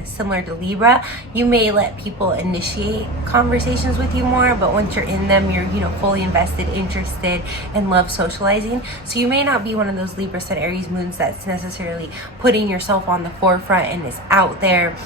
similar to Libra, you may let people initiate conversations with you more, but once you're in them, you're fully invested, interested, and love socializing. So you may not be one of those Libra Sun, Aries Moons that's necessarily putting yourself on the forefront and is out there,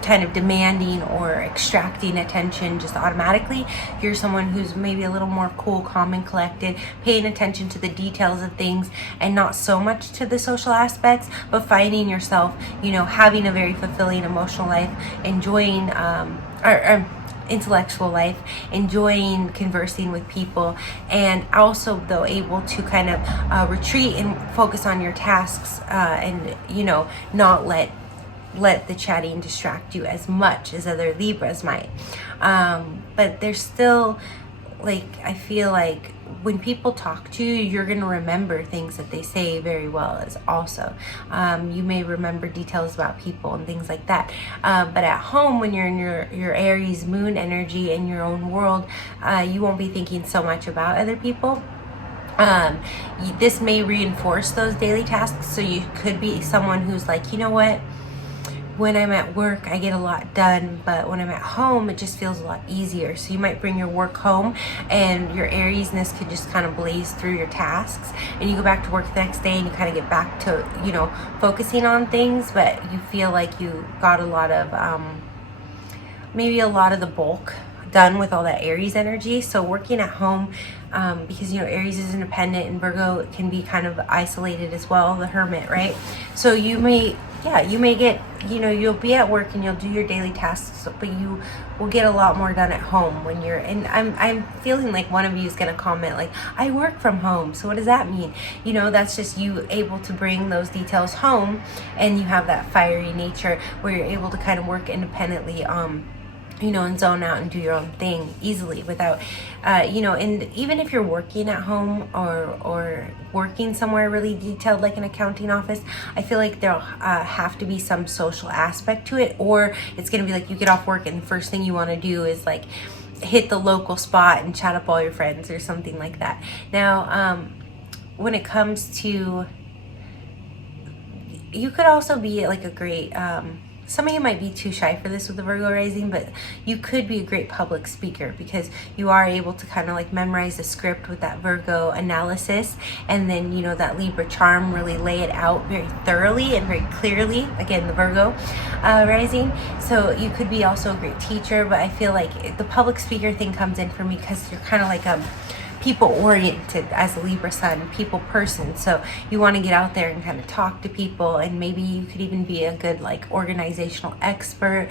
kind of demanding or extracting attention just automatically. You're someone who's maybe a little more cool, calm, and collected, paying attention to the details of things and not so much to the social aspects, but finding yourself, having a very fulfilling emotional life, enjoying or intellectual life, enjoying conversing with people, and also though able to kind of retreat and focus on your tasks, and not let the chatting distract you as much as other Libras might. But there's still, I feel like when people talk to you, you're going to remember things that they say very well as also. You may remember details about people and things like that. But at home, when you're in your Aries Moon energy in your own world, you won't be thinking so much about other people. This may reinforce those daily tasks. So you could be someone who's like, you know what? When I'm at work, I get a lot done, but when I'm at home, it just feels a lot easier. So you might bring your work home and your Ariesness could just kind of blaze through your tasks, and you go back to work the next day and you kind of get back to, focusing on things, but you feel like you got a lot of, maybe a lot of the bulk done with all that Aries energy. So working at home, because Aries is independent and Virgo can be kind of isolated as well, the hermit, right? So you may get, you'll be at work and you'll do your daily tasks, but you will get a lot more done at home when you're, and I'm feeling like one of you is going to comment like, I work from home. So what does that mean? That's just you able to bring those details home, and you have that fiery nature where you're able to kind of work independently, and zone out and do your own thing easily without, and even if you're working at home or working somewhere really detailed like an accounting office, I feel like there'll have to be some social aspect to it, or it's going to be like you get off work and the first thing you want to do is like hit the local spot and chat up all your friends or something like that. Now, when it comes to, you could also be like a great, some of you might be too shy for this with the Virgo rising, but you could be a great public speaker because you are able to kind of like memorize the script with that Virgo analysis, and then that Libra charm, really lay it out very thoroughly and very clearly. Again, the Virgo rising. So you could be also a great teacher, but I feel like the public speaker thing comes in for me because you're kind of like people oriented as a Libra Sun, people person. So you want to get out there and kind of talk to people, and maybe you could even be a good like organizational expert.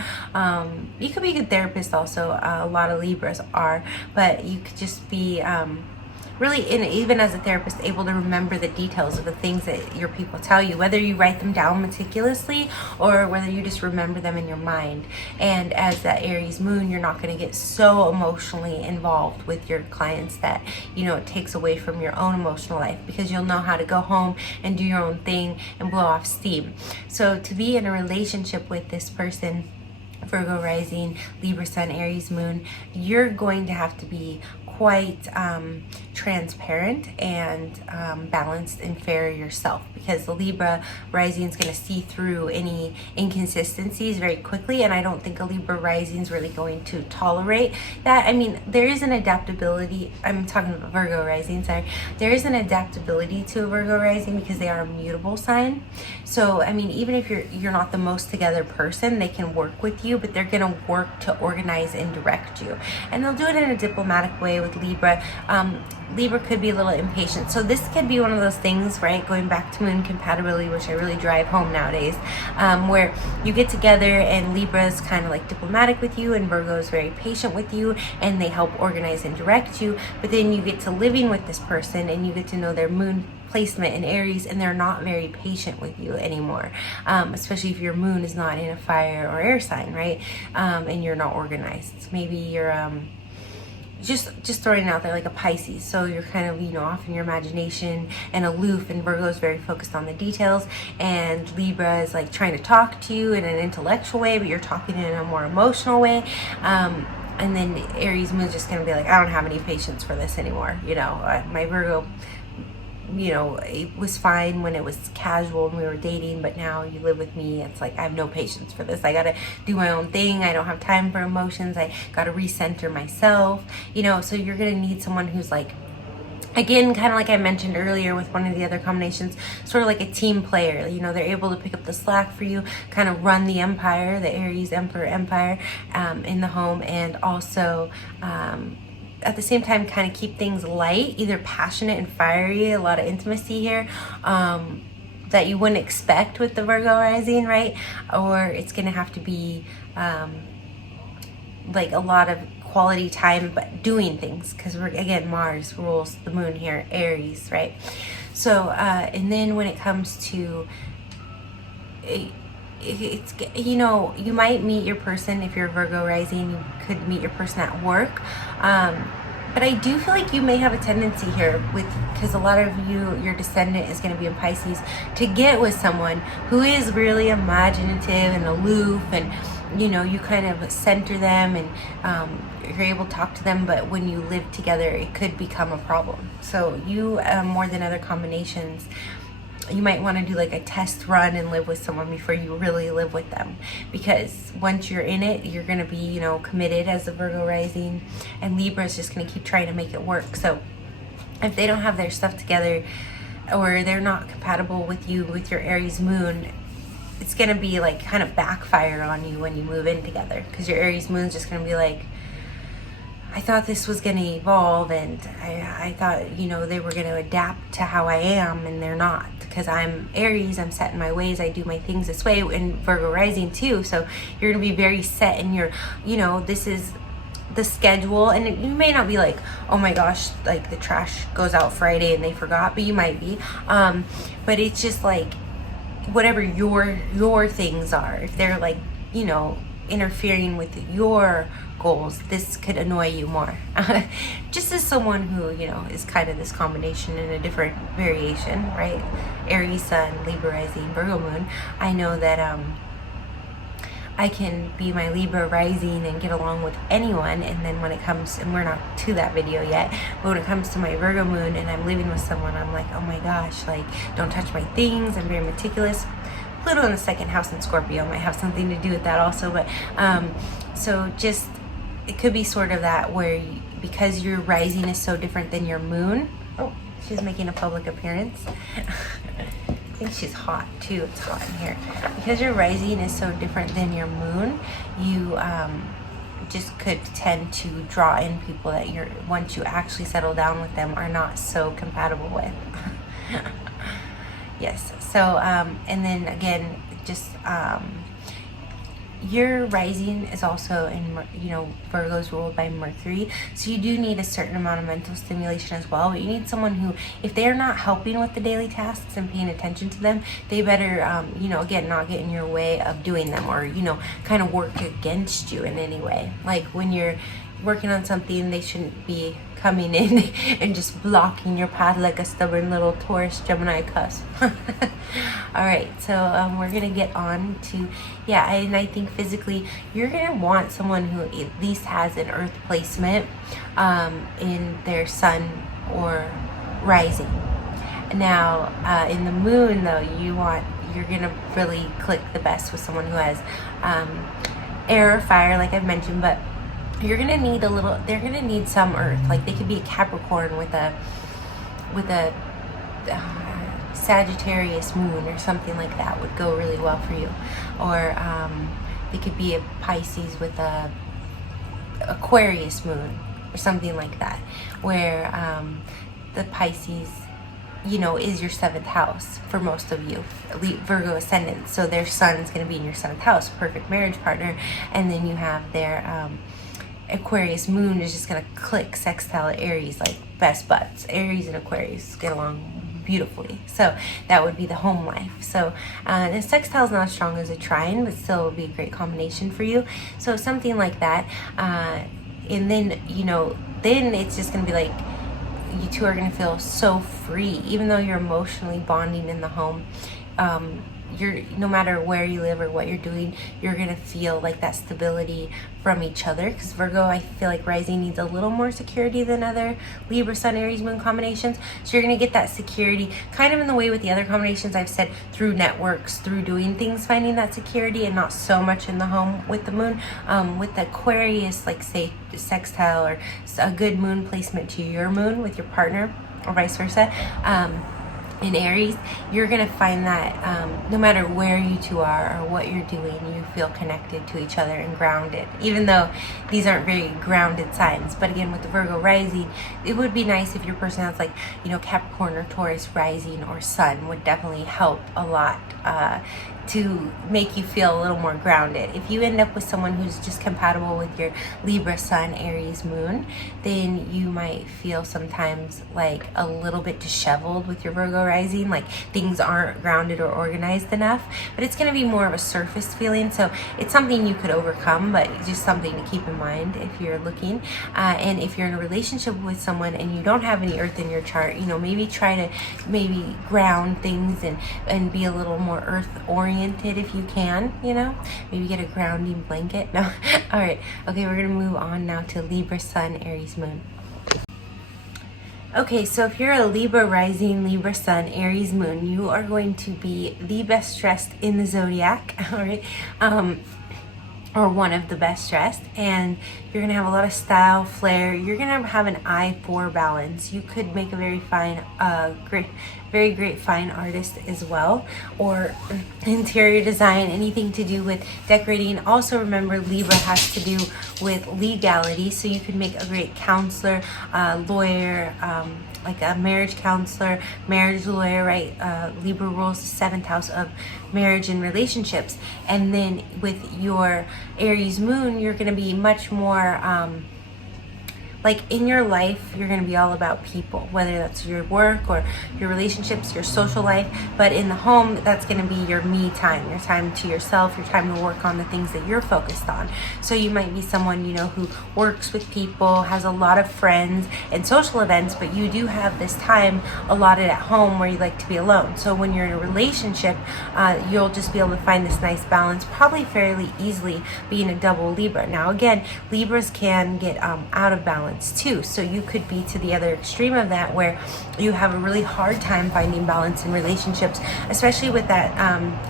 You could be a good therapist also. A lot of Libras are, but you could just be really, and even as a therapist, able to remember the details of the things that your people tell you, whether you write them down meticulously or whether you just remember them in your mind. And as that Aries moon, you're not going to get so emotionally involved with your clients that, you know, it takes away from your own emotional life, because you'll know how to go home and do your own thing and blow off steam. So to be in a relationship with this person, Virgo rising, Libra sun, Aries moon, you're going to have to be quite transparent and balanced and fair yourself, because the Libra rising is going to see through any inconsistencies very quickly, and I don't think a Libra rising is really going to tolerate that. I mean, there is an adaptability. I'm talking about Virgo rising, sorry. There is an adaptability to a Virgo rising because they are a mutable sign. So I mean, even if you're not the most together person, they can work with you, but they're going to work to organize and direct you, and they'll do it in a diplomatic way. With Libra, Libra could be a little impatient. So this could be one of those things, right, going back to moon compatibility, which I really drive home nowadays, where you get together and Libra is kind of like diplomatic with you and Virgo is very patient with you, and they help organize and direct you. But then you get to living with this person and you get to know their moon placement in Aries, and they're not very patient with you anymore, especially if your moon is not in a fire or air sign, right? And you're not organized. Maybe you're just throwing it out there, like a Pisces. So you're kind of, you know, off in your imagination and aloof, and Virgo is very focused on the details, and Libra is like trying to talk to you in an intellectual way, but you're talking in a more emotional way. And then Aries moon is just going to be like, I don't have any patience for this anymore. You know, my Virgo, you know, it was fine when it was casual and we were dating, but now you live with me, it's like I have no patience for this. I gotta do my own thing. I don't have time for emotions. I gotta recenter myself, you know. So you're gonna need someone who's like, again, kind of like I mentioned earlier with one of the other combinations, sort of like a team player. You know, they're able to pick up the slack for you, kind of run the empire, the Aries Emperor empire, in the home, and also at the same time kind of keep things light, either passionate and fiery, a lot of intimacy here, that you wouldn't expect with the Virgo rising, right? Or it's gonna have to be like a lot of quality time but doing things, because we're, again, Mars rules the moon here, Aries, right? So and then when it comes to it's, you know, you might meet your person. If you're Virgo rising, you could meet your person at work, but I do feel like you may have a tendency here, with, because a lot of you, your descendant is going to be in Pisces, to get with someone who is really imaginative and aloof, and you know, you kind of center them, and you're able to talk to them, but when you live together it could become a problem. So you, more than other combinations, you might want to do like a test run and live with someone before you really live with them, because once you're in it, you're going to be, you know, committed as a Virgo rising, and Libra is just going to keep trying to make it work. So if they don't have their stuff together, or they're not compatible with you with your Aries moon, it's going to be like kind of backfire on you when you move in together, because your Aries moon is just going to be like, I thought this was going to evolve, and I thought, you know, they were going to adapt to how I am, and they're not, because I'm Aries, I'm set in my ways, I do my things this way, and Virgo rising too. So you're going to be very set in your, you know, this is the schedule, and you may not be like, oh my gosh, like the trash goes out Friday and they forgot, but you might be, but it's just like whatever your things are, if they're like, you know, interfering with your goals, this could annoy you more. Just as someone who, you know, is kind of this combination in a different variation, right? Aries sun, Libra rising, Virgo moon, I know that I can be my Libra rising and get along with anyone, and then when it comes, and we're not to that video yet, but when it comes to my Virgo moon and I'm living with someone, I'm like, oh my gosh, like, don't touch my things, I'm very meticulous. Pluto in the second house in Scorpio might have something to do with that also, but so just, it could be sort of that where because your rising is so different than your moon. Oh, she's making a public appearance. I think she's hot too. It's hot in here. Because your rising is so different than your moon, you just could tend to draw in people that you're, once you actually settle down with them, are not so compatible with. Yes. So and then again, just your rising is also in, Virgo's ruled by Mercury, so you do need a certain amount of mental stimulation as well. But you need someone who, if they're not helping with the daily tasks and paying attention to them, they better, again, not get in your way of doing them, or kind of work against you in any way. Like when you're working on something, they shouldn't be coming in and just blocking your path like a stubborn little Taurus Gemini cusp. All right, so we're gonna get on to, and I think physically you're gonna want someone who at least has an earth placement in their sun or rising. Now in the moon though, you're gonna really click the best with someone who has air or fire, like I've mentioned, but you're gonna need they're gonna need some earth. Like they could be a Capricorn with a Sagittarius moon or something like that would go really well for you. Or they could be a Pisces with a Aquarius moon or something like that, where the Pisces is your 7th house for most of you, Virgo ascendant. So their sun is going to be in your 7th house, perfect marriage partner. And then you have their Aquarius moon is just going to click sextile Aries like best buds. Aries and Aquarius get along beautifully. So that would be the home life. So the sextile is not as strong as a trine, but still would be a great combination for you. So something like that. And then, then it's just going to be like, you two are going to feel so free, even though you're emotionally bonding in the home. No matter where you live or what you're doing, you're going to feel like that stability from each other, because Virgo, I feel like rising needs a little more security than other Libra Sun Aries Moon combinations. So you're going to get that security kind of in the way with the other combinations I've said, through networks, through doing things, finding that security, and not so much in the home with the moon. With the Aquarius, like say sextile or a good moon placement to your moon with your partner, or vice versa, in Aries, you're going to find that no matter where you two are or what you're doing, you feel connected to each other and grounded, even though these aren't very grounded signs. But again, with the Virgo rising, it would be nice if your person has like, Capricorn or Taurus rising or sun would definitely help a lot to make you feel a little more grounded. If you end up with someone who's just compatible with your Libra Sun Aries Moon, then you might feel sometimes like a little bit disheveled with your Virgo rising, like things aren't grounded or organized enough. But it's going to be more of a surface feeling, so it's something you could overcome, but just something to keep in mind if you're looking. And if you're in a relationship with someone and you don't have any earth in your chart, maybe try to ground things and be a little more earth oriented if you can, maybe get a grounding blanket. No. All right. Okay, we're going to move on now to Libra Sun Aries Moon. Okay, so if you're a Libra rising, Libra Sun, Aries Moon, you are going to be the best dressed in the zodiac, all right? Or one of the best dressed, and you're gonna have a lot of style, flair. You're gonna have an eye for balance. You could make a very fine, very great fine artist as well, or interior design, anything to do with decorating. Also remember, Libra has to do with legality, so you could make a great counselor, lawyer, like a marriage counselor, marriage lawyer, right? Libra rules the 7th house of marriage and relationships. And then with your Aries moon, you're going to be much more like in your life, you're going to be all about people, whether that's your work or your relationships, your social life. But in the home, that's going to be your me time, your time to yourself, your time to work on the things that you're focused on. So you might be someone, who works with people, has a lot of friends and social events, but you do have this time allotted at home where you like to be alone. So when you're in a relationship, you'll just be able to find this nice balance probably fairly easily, being a double Libra. Now again, Libras can get out of balance too, so you could be to the other extreme of that, where you have a really hard time finding balance in relationships, especially with that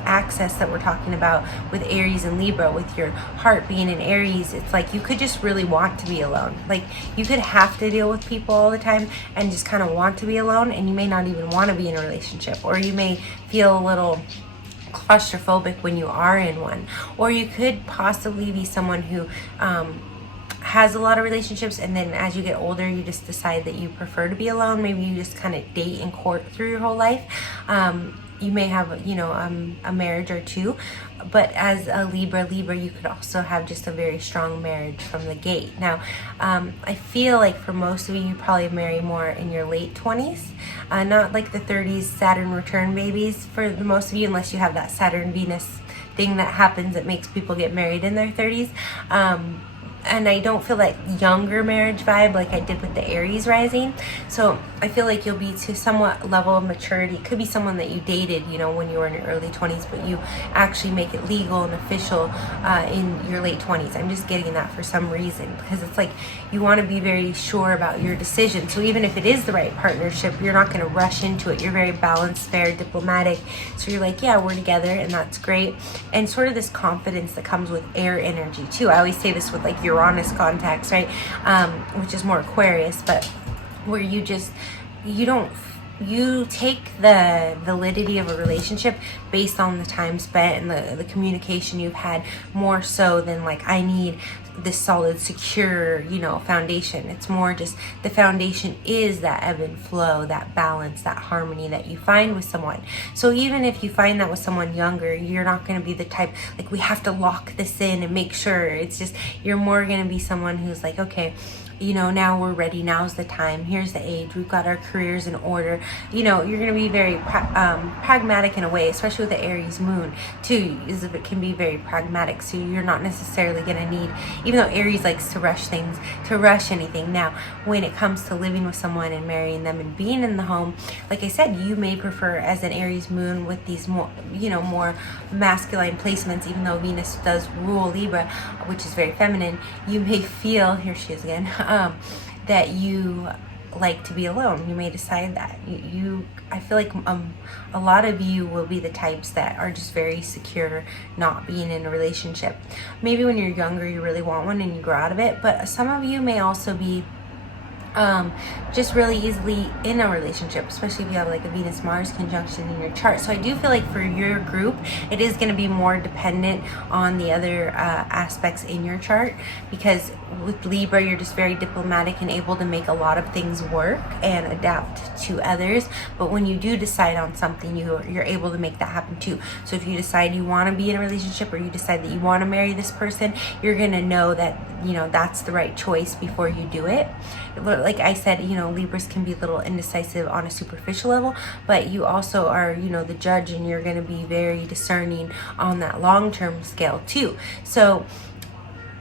access that we're talking about with Aries and Libra. With your heart being in Aries, it's like you could just really want to be alone. Like you could have to deal with people all the time and just kind of want to be alone, and you may not even want to be in a relationship, or you may feel a little claustrophobic when you are in one. Or you could possibly be someone who has a lot of relationships, and then as you get older, you just decide that you prefer to be alone. Maybe you just kind of date and court through your whole life. you may have, you know, a marriage or two, but as a Libra, you could also have just a very strong marriage from the gate. Now, I feel like for most of you, you probably marry more in your late 20s, not like the 30s Saturn return babies for the most of you, unless you have that Saturn-Venus thing that happens that makes people get married in their 30s. And I don't feel that younger marriage vibe like I did with the Aries rising. So I feel like you'll be to somewhat level of maturity. It could be someone that you dated, you know, when you were in your early 20s, but you actually make it legal and official in your late 20s. I'm just getting that for some reason, because it's like you want to be very sure about your decision. So even if it is the right partnership, you're not going to rush into it. You're very balanced, fair, diplomatic. So you're like, yeah, we're together, and that's great. And sort of this confidence that comes with air energy too. I always say this with like Uranus contacts, right? Which is more Aquarius, but where you take the validity of a relationship based on the time spent and the communication you've had, more so than like, I need this solid, secure, you know, foundation. It's more just the foundation is that ebb and flow, that balance, that harmony that you find with someone. So even if you find that with someone younger, you're not going to be the type like, we have to lock this in and make sure. It's just, you're more going to be someone who's like, okay, you know, now we're ready. Now's the time. Here's the age. We've got our careers in order. You know, you're going to be very pragmatic in a way, especially with the Aries moon too. It can be very pragmatic. So you're not necessarily going to need, even though Aries likes to rush things, to rush anything. Now, when it comes to living with someone and marrying them and being in the home, like I said, you may prefer as an Aries moon with these more, you know, more masculine placements, even though Venus does rule Libra, which is very feminine. You may feel, here she is again, that you like to be alone. You may decide that I feel like a lot of you will be the types that are just very secure not being in a relationship. Maybe when you're younger you really want one and you grow out of it, but some of you may also be just really easily in a relationship, especially if you have like a Venus-Mars conjunction in your chart. So I do feel like for your group, it is going to be more dependent on the other aspects in your chart, because with Libra, you're just very diplomatic and able to make a lot of things work and adapt to others. But when you do decide on something, you're able to make that happen too. So if you decide you want to be in a relationship, or you decide that you want to marry this person, you're going to know that, you know, that's the right choice before you do it. Like I said, you know, Libras can be a little indecisive on a superficial level, but you also are, you know, the judge, and you're going to be very discerning on that long-term scale too. So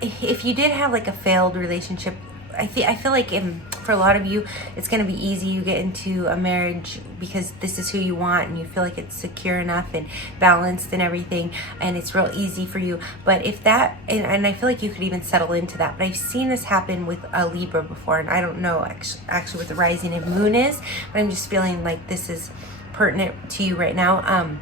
if you did have like a failed relationship, I feel like for a lot of you, it's going to be easy. You get into a marriage because this is who you want, and you feel like it's secure enough and balanced and everything, and it's real easy for you. But if that, and I feel like you could even settle into that, but I've seen this happen with a Libra before, and I don't know actually what the rising and moon is, but I'm just feeling like this is pertinent to you right now,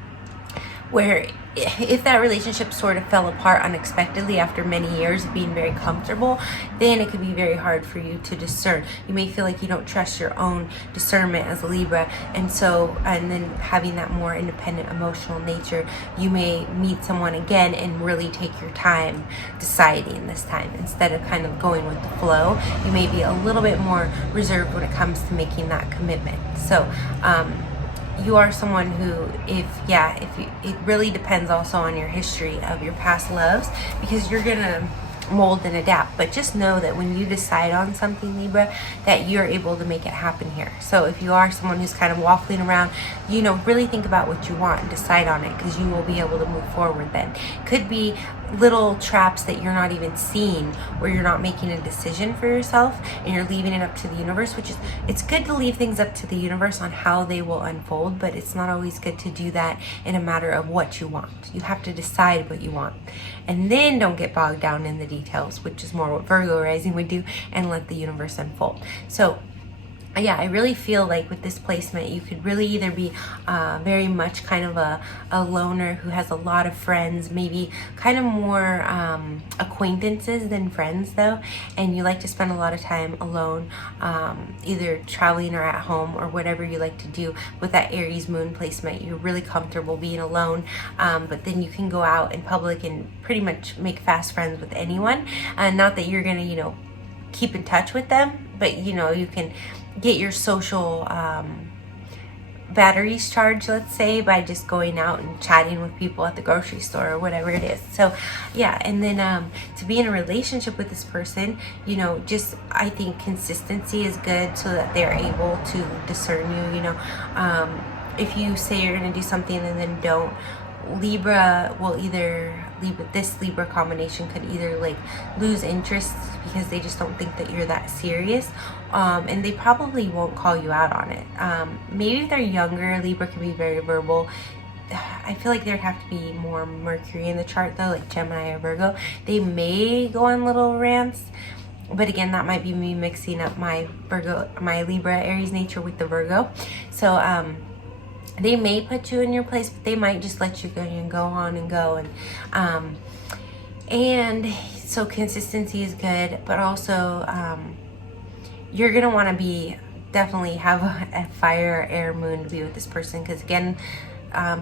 where if that relationship sort of fell apart unexpectedly after many years of being very comfortable, then it could be very hard for you to discern. You may feel like you don't trust your own discernment as a Libra, and then having that more independent emotional nature, you may meet someone again and really take your time deciding this time instead of kind of going with the flow. You may be a little bit more reserved when it comes to making that commitment. So you are someone who, it really depends also on your history of your past loves, because you're gonna mold and adapt. But just know that when you decide on something, Libra, that you're able to make it happen here. So if you are someone who's kind of waffling around, you know, really think about what you want and decide on it, because you will be able to move forward then. Could be little traps that you're not even seeing, where you're not making a decision for yourself and you're leaving it up to the universe, which is, it's good to leave things up to the universe on how they will unfold, but it's not always good to do that in a matter of what you want. You have to decide what you want, and then don't get bogged down in the details, which is more what Virgo Rising would do, and let the universe unfold. So yeah, I really feel like with this placement, you could really either be very much kind of a loner who has a lot of friends, maybe kind of more acquaintances than friends though, and you like to spend a lot of time alone, either traveling or at home or whatever you like to do. With that Aries moon placement, you're really comfortable being alone, but then you can go out in public and pretty much make fast friends with anyone. Not that you're gonna, you know, keep in touch with them, but you know, you can get your social batteries charged, let's say, by just going out and chatting with people at the grocery store or whatever it is. So yeah, and then to be in a relationship with this person, you know, just I think consistency is good so that they're able to discern you. You know, if you say you're going to do something and then don't, Libra will either this Libra combination could either like lose interest because they just don't think that you're that serious, and they probably won't call you out on it. Maybe if they're younger, Libra can be very verbal. I feel like there'd have to be more Mercury in the chart though, like Gemini or Virgo. They may go on little rants, but again, that might be me mixing up my Libra Aries nature with the Virgo. So they may put you in your place, but they might just let you go and go on and go. And so consistency is good, but also you're gonna want to definitely have a fire air moon to be with this person, because again,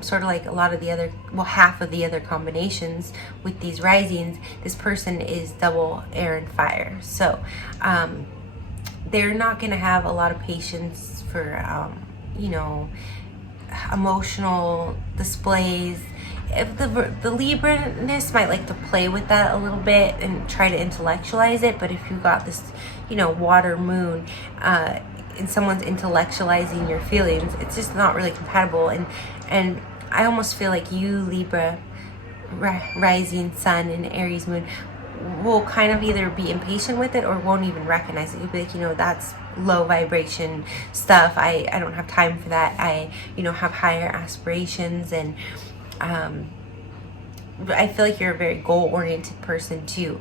sort of like a lot of the other, well, half of the other combinations with these risings, this person is double air and fire. So they're not gonna have a lot of patience for you know, emotional displays. If the Libra-ness might like to play with that a little bit and try to intellectualize it, but if you got this, you know, water moon and someone's intellectualizing your feelings, it's just not really compatible. And I almost feel like you, Libra rising sun and Aries moon, will kind of either be impatient with it or won't even recognize it. You'll be like, you know, that's low vibration stuff. I don't have time for that. I, you know, have higher aspirations, and I feel like you're a very goal-oriented person too.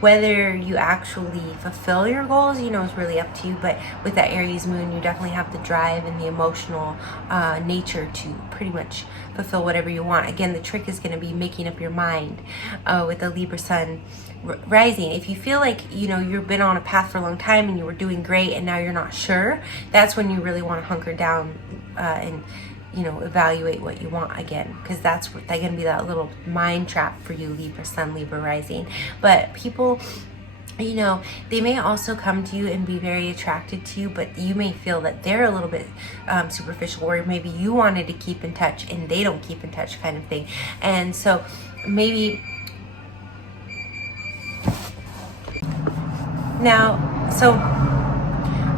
Whether you actually fulfill your goals, you know, is really up to you. But with that Aries moon, you definitely have the drive and the emotional nature to pretty much fulfill whatever you want. Again, the trick is going to be making up your mind with the Libra sun rising. If you feel like, you know, you've been on a path for a long time and you were doing great and now you're not sure, that's when you really want to hunker down and, you know, evaluate what you want again, because that's going to be that little mind trap for you, Libra sun, Libra rising. But people, you know, they may also come to you and be very attracted to you, but you may feel that they're a little bit superficial, or maybe you wanted to keep in touch and they don't keep in touch, kind of thing. And so maybe now,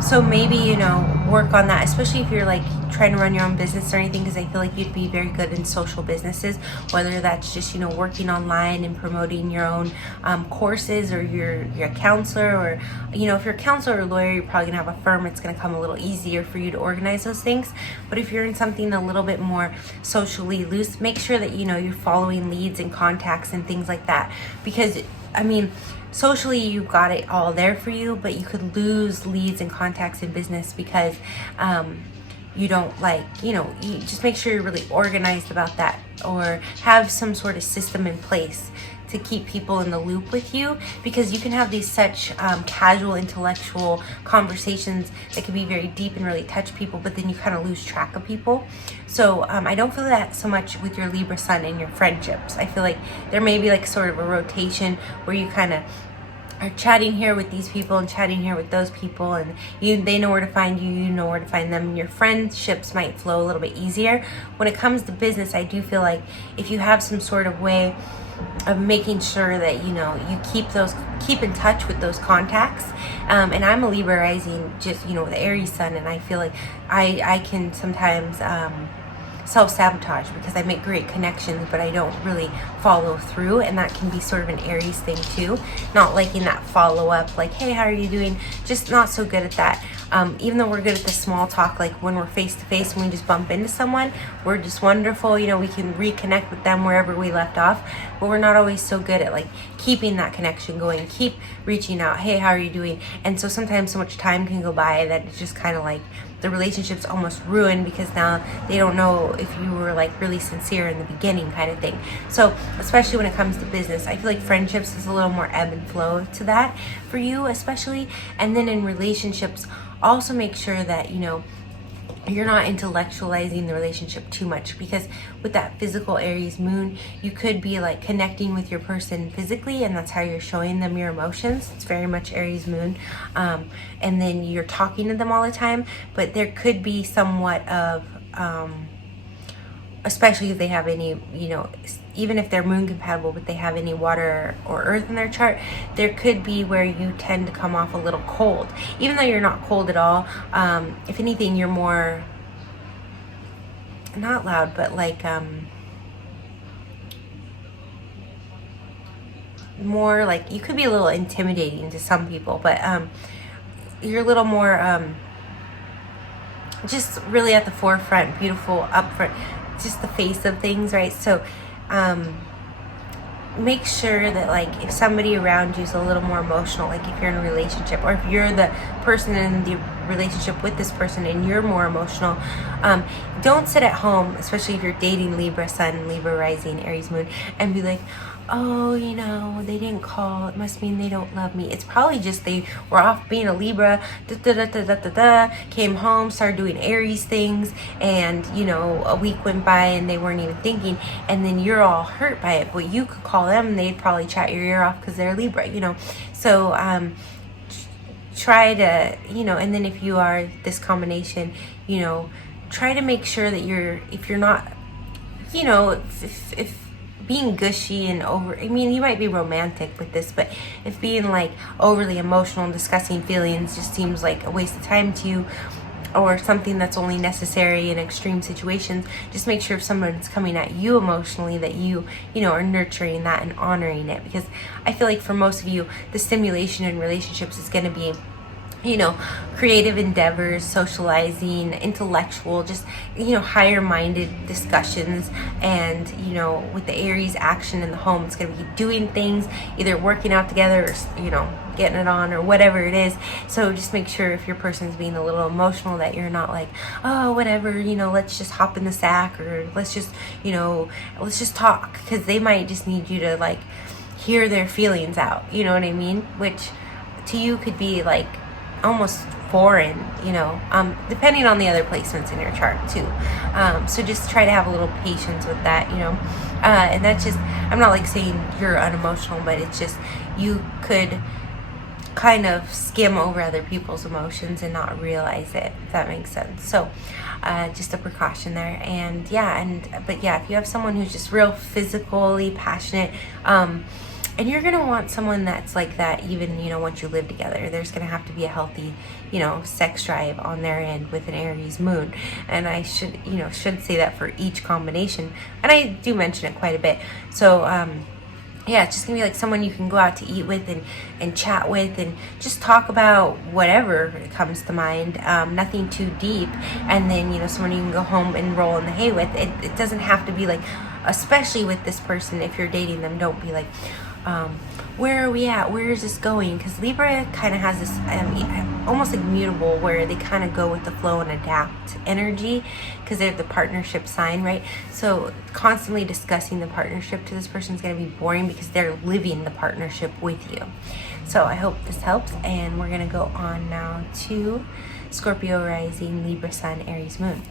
so maybe, you know, work on that, especially if you're like trying to run your own business or anything, because I feel like you'd be very good in social businesses, whether that's just, you know, working online and promoting your own courses, or you're a counselor, or, you know, if you're a counselor or lawyer, you're probably gonna have a firm. It's gonna come a little easier for you to organize those things. But if you're in something a little bit more socially loose, make sure that, you know, you're following leads and contacts and things like that, because I mean, socially you've got it all there for you, but you could lose leads and contacts in business because you don't, like, you know, you just make sure you're really organized about that, or have some sort of system in place to keep people in the loop with you, because you can have these such casual intellectual conversations that can be very deep and really touch people, but then you kind of lose track of people. So I don't feel that so much with your Libra sun and your friendships. I feel like there may be like sort of a rotation where you kind of are chatting here with these people and chatting here with those people, and they know where to find you, you know where to find them, and your friendships might flow a little bit easier. When it comes to business, I do feel like if you have some sort of way of making sure that, you know, you keep in touch with those contacts, and I'm a Libra rising, just, you know, with Aries sun, and I feel like I can sometimes self-sabotage because I make great connections, but I don't really follow through, and that can be sort of an Aries thing too. Not liking that follow-up, like, hey, how are you doing? Just not so good at that. Even though we're good at the small talk, like when we're face-to-face and we just bump into someone, we're just wonderful, you know, we can reconnect with them wherever we left off, but we're not always so good at like keeping that connection going, keep reaching out, hey, how are you doing? And so sometimes so much time can go by that it's just kind of like the relationship's almost ruined, because now they don't know if you were like really sincere in the beginning, kind of thing. So especially when it comes to business, I feel like friendships is a little more ebb and flow to that for you, especially. And then in relationships, also make sure that, you know, you're not intellectualizing the relationship too much, because with that physical Aries moon, you could be like connecting with your person physically, and that's how you're showing them your emotions. It's very much Aries moon. And then you're talking to them all the time, but there could be somewhat of, especially if they have any, you know, even if they're moon compatible, but they have any water or earth in their chart, there could be where you tend to come off a little cold, even though you're not cold at all. If anything, you're more, not loud, but like, more like, you could be a little intimidating to some people, but you're a little more, just really at the forefront, beautiful, upfront, just the face of things, right? So make sure that, like, if somebody around you is a little more emotional, like if you're in a relationship, or if you're the person in the relationship with this person and you're more emotional, don't sit at home, especially if you're dating Libra Sun, Libra Rising, Aries Moon, and be like, oh, you know, they didn't call, it must mean they don't love me. It's probably just they were off being a Libra, came home, started doing Aries things, and, you know, a week went by and they weren't even thinking, and then you're all hurt by it. But you could call them and they'd probably chat your ear off because they're Libra, you know. So try to, you know, and then if you are this combination, you know, try to make sure that if you're not, you know, if being gushy and over, I mean, you might be romantic with this, but if being like overly emotional and discussing feelings just seems like a waste of time to you, or something that's only necessary in extreme situations, just make sure if someone's coming at you emotionally that you know, are nurturing that and honoring it. Because I feel like for most of you, the stimulation in relationships is going to be, you know, creative endeavors, socializing, intellectual, just, you know, higher minded discussions. And, you know, with the Aries action in the home, it's going to be doing things, either working out together or, you know, getting it on or whatever it is. So just make sure if your person's being a little emotional that you're not like, oh, whatever, you know, let's just hop in the sack, or let's just, you know, let's just talk, because they might just need you to like hear their feelings out, you know what I mean? Which to you could be like almost foreign, you know, depending on the other placements in your chart too. So just try to have a little patience with that, you know. And that's just, I'm not like saying you're unemotional, but it's just, you could kind of skim over other people's emotions and not realize it, if that makes sense. So just a precaution there. And but yeah, if you have someone who's just real physically passionate, and you're going to want someone that's like that even, you know, once you live together. There's going to have to be a healthy, you know, sex drive on their end with an Aries moon. And I should say that for each combination. And I do mention it quite a bit. So, yeah, it's just going to be like someone you can go out to eat with and chat with and just talk about whatever comes to mind, nothing too deep. And then, you know, someone you can go home and roll in the hay with. It doesn't have to be like, especially with this person, if you're dating them, don't be like, where are we at? Where is this going? Because Libra kind of has this almost like mutable, where they kind of go with the flow and adapt energy, because they're the partnership sign, right? So constantly discussing the partnership to this person is going to be boring, because they're living the partnership with you. So I hope this helps, and we're going to go on now to Scorpio Rising, Libra Sun, Aries Moon.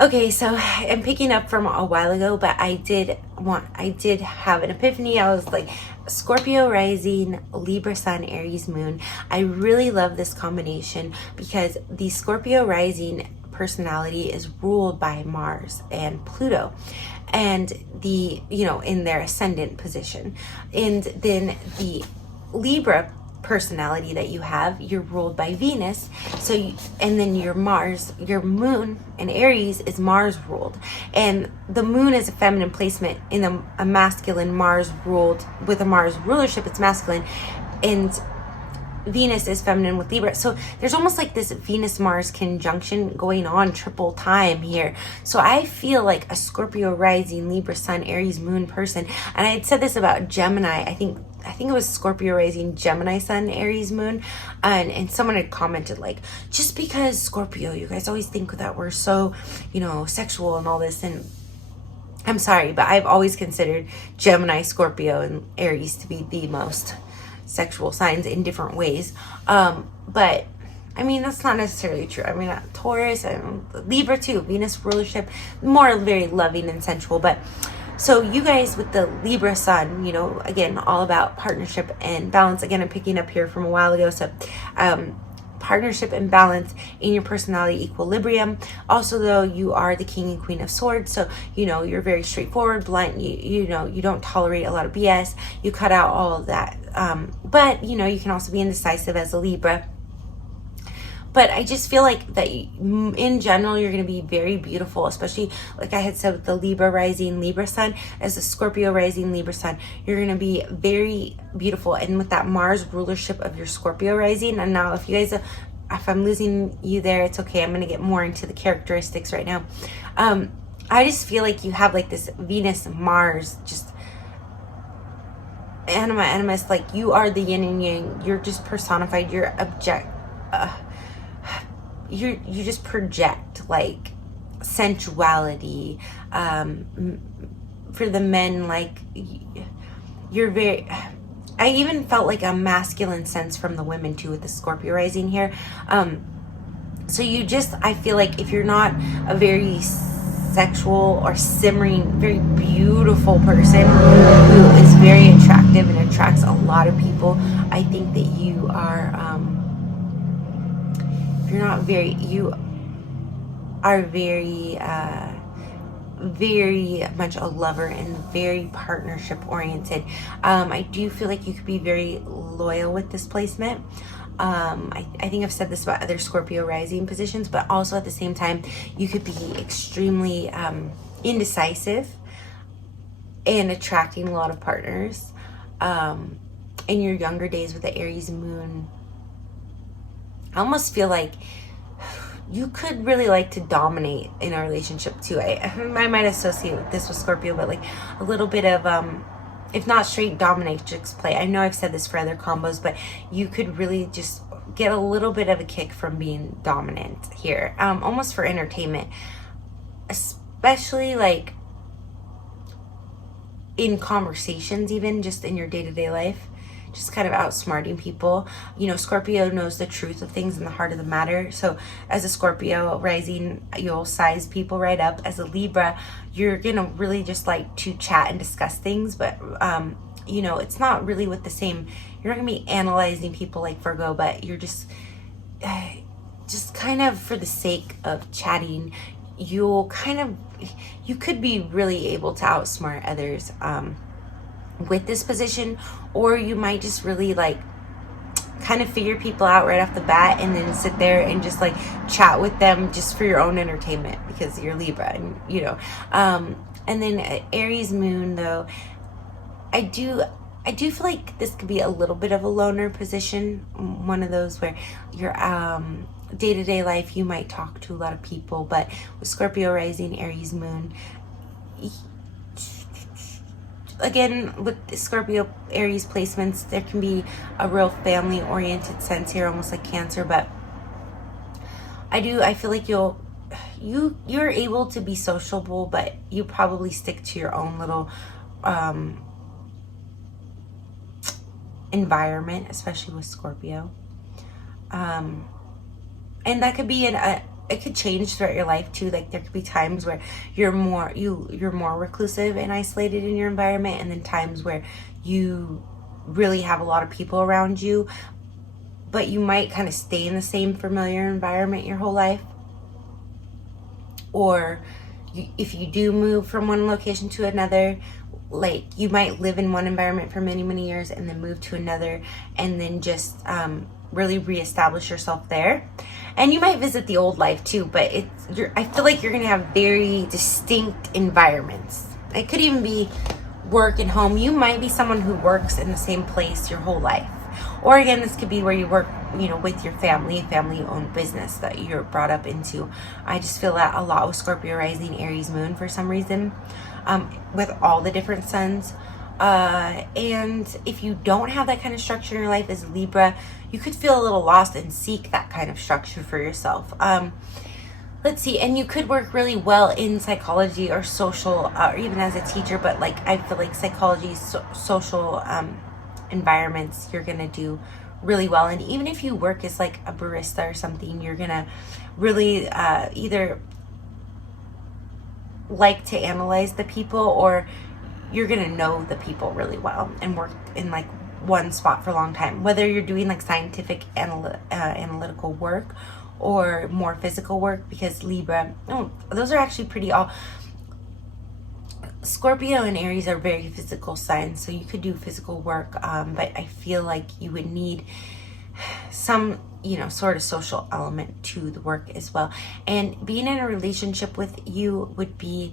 Okay, so I'm picking up from a while ago, but I did have an epiphany. I was like, Scorpio Rising, Libra Sun, Aries Moon. I really love this combination, because the Scorpio Rising personality is ruled by Mars and Pluto, and in their ascendant position. And then the Libra personality that you have, you're ruled by Venus. And then your moon in Aries is Mars ruled, and the moon is a feminine placement in a masculine Mars ruled, with a Mars rulership, it's masculine, and Venus is feminine with Libra. So there's almost like this Venus-Mars conjunction going on triple time here. So I feel like a Scorpio Rising, Libra Sun, Aries Moon person, and I had said this about Gemini, I think it was Scorpio Rising, Gemini Sun, Aries Moon, and someone had commented like, just because Scorpio, you guys always think that we're so, you know, sexual and all this, and I'm sorry, but I've always considered Gemini, Scorpio, and Aries to be the most sexual signs in different ways. But I mean, that's not necessarily true. I mean, Taurus and Libra too, Venus rulership, more very loving and sensual. But so you guys with the Libra Sun, you know, again, all about partnership and balance. Again, I'm picking up here from a while ago. So partnership and balance in your personality, equilibrium. Also, though, you are the king and queen of swords, so you know you're very straightforward, blunt. You know you don't tolerate a lot of BS. You cut out all of that. But you know you can also be indecisive as a Libra. But I just feel like that in general, you're going to be very beautiful, especially like I had said with the Libra Rising, Libra Sun, as a Scorpio Rising, Libra Sun. You're going to be very beautiful. And with that Mars rulership of your Scorpio Rising, and now if you guys, if I'm losing you there, it's okay. I'm going to get more into the characteristics right now. I just feel like you have like this Venus, Mars, just animus, like you are the yin and yang. You're just personified. You're you just project like sensuality. For the men, like you're very, I even felt like a masculine sense from the women too with the Scorpio Rising here. So you just, I feel like if you're not a very sexual or simmering, very beautiful person who is very attractive and attracts a lot of people, I think that you are, you're not very, you are very, very much a lover and very partnership oriented. I do feel like you could be very loyal with this placement. I think I've said this about other Scorpio rising positions, but also at the same time, you could be extremely indecisive and attracting a lot of partners. In your younger days with the Aries moon, I almost feel like you could really like to dominate in a relationship too. I might associate this with Scorpio, but like a little bit of, if not straight dominatrix play. I know I've said this for other combos, but you could really just get a little bit of a kick from being dominant here, almost for entertainment, especially like in conversations, even just in your day-to-day life. Just kind of outsmarting people. You know, Scorpio knows the truth of things and the heart of the matter. So as a Scorpio rising, you'll size people right up. As a Libra, you're gonna really just like to chat and discuss things, but you know, it's not really with the same, you're not gonna be analyzing people like Virgo, but you're just kind of for the sake of chatting, you could be really able to outsmart others with this position, or you might just really like kind of figure people out right off the bat and then sit there and just like chat with them just for your own entertainment because you're Libra, and you know. And then Aries moon, though, I do feel like this could be a little bit of a loner position, one of those where your day-to-day life you might talk to a lot of people, but with Scorpio rising, Aries moon, again, with Scorpio Aries placements, there can be a real family oriented sense here, almost like Cancer, but I feel like you're able to be sociable, but you probably stick to your own little environment, especially with Scorpio. And that could be it could change throughout your life too. Like there could be times where you're more reclusive and isolated in your environment, and then times where you really have a lot of people around you, but you might kind of stay in the same familiar environment your whole life. Or if you do move from one location to another, like you might live in one environment for many, many years and then move to another, and then just really reestablish yourself there. And you might visit the old life too, but I feel like you're gonna have very distinct environments. It could even be work and home. You might be someone who works in the same place your whole life. Or again, this could be where you work, you know, with your family-owned business that you're brought up into. I just feel that a lot with Scorpio rising, Aries moon for some reason, with all the different suns. And if you don't have that kind of structure in your life as Libra, you could feel a little lost and seek that kind of structure for yourself. Let's see, and you could work really well in psychology or social, or even as a teacher, but like I feel like psychology, social environments, you're gonna do really well. And even if you work as like a barista or something, you're gonna really either like to analyze the people, or you're gonna know the people really well and work in like one spot for a long time, whether you're doing like scientific analytical work or more physical work. Because Libra, those are actually pretty all, Scorpio and Aries are very physical signs, so you could do physical work, but I feel like you would need some, you know, sort of social element to the work as well. And being in a relationship with you would be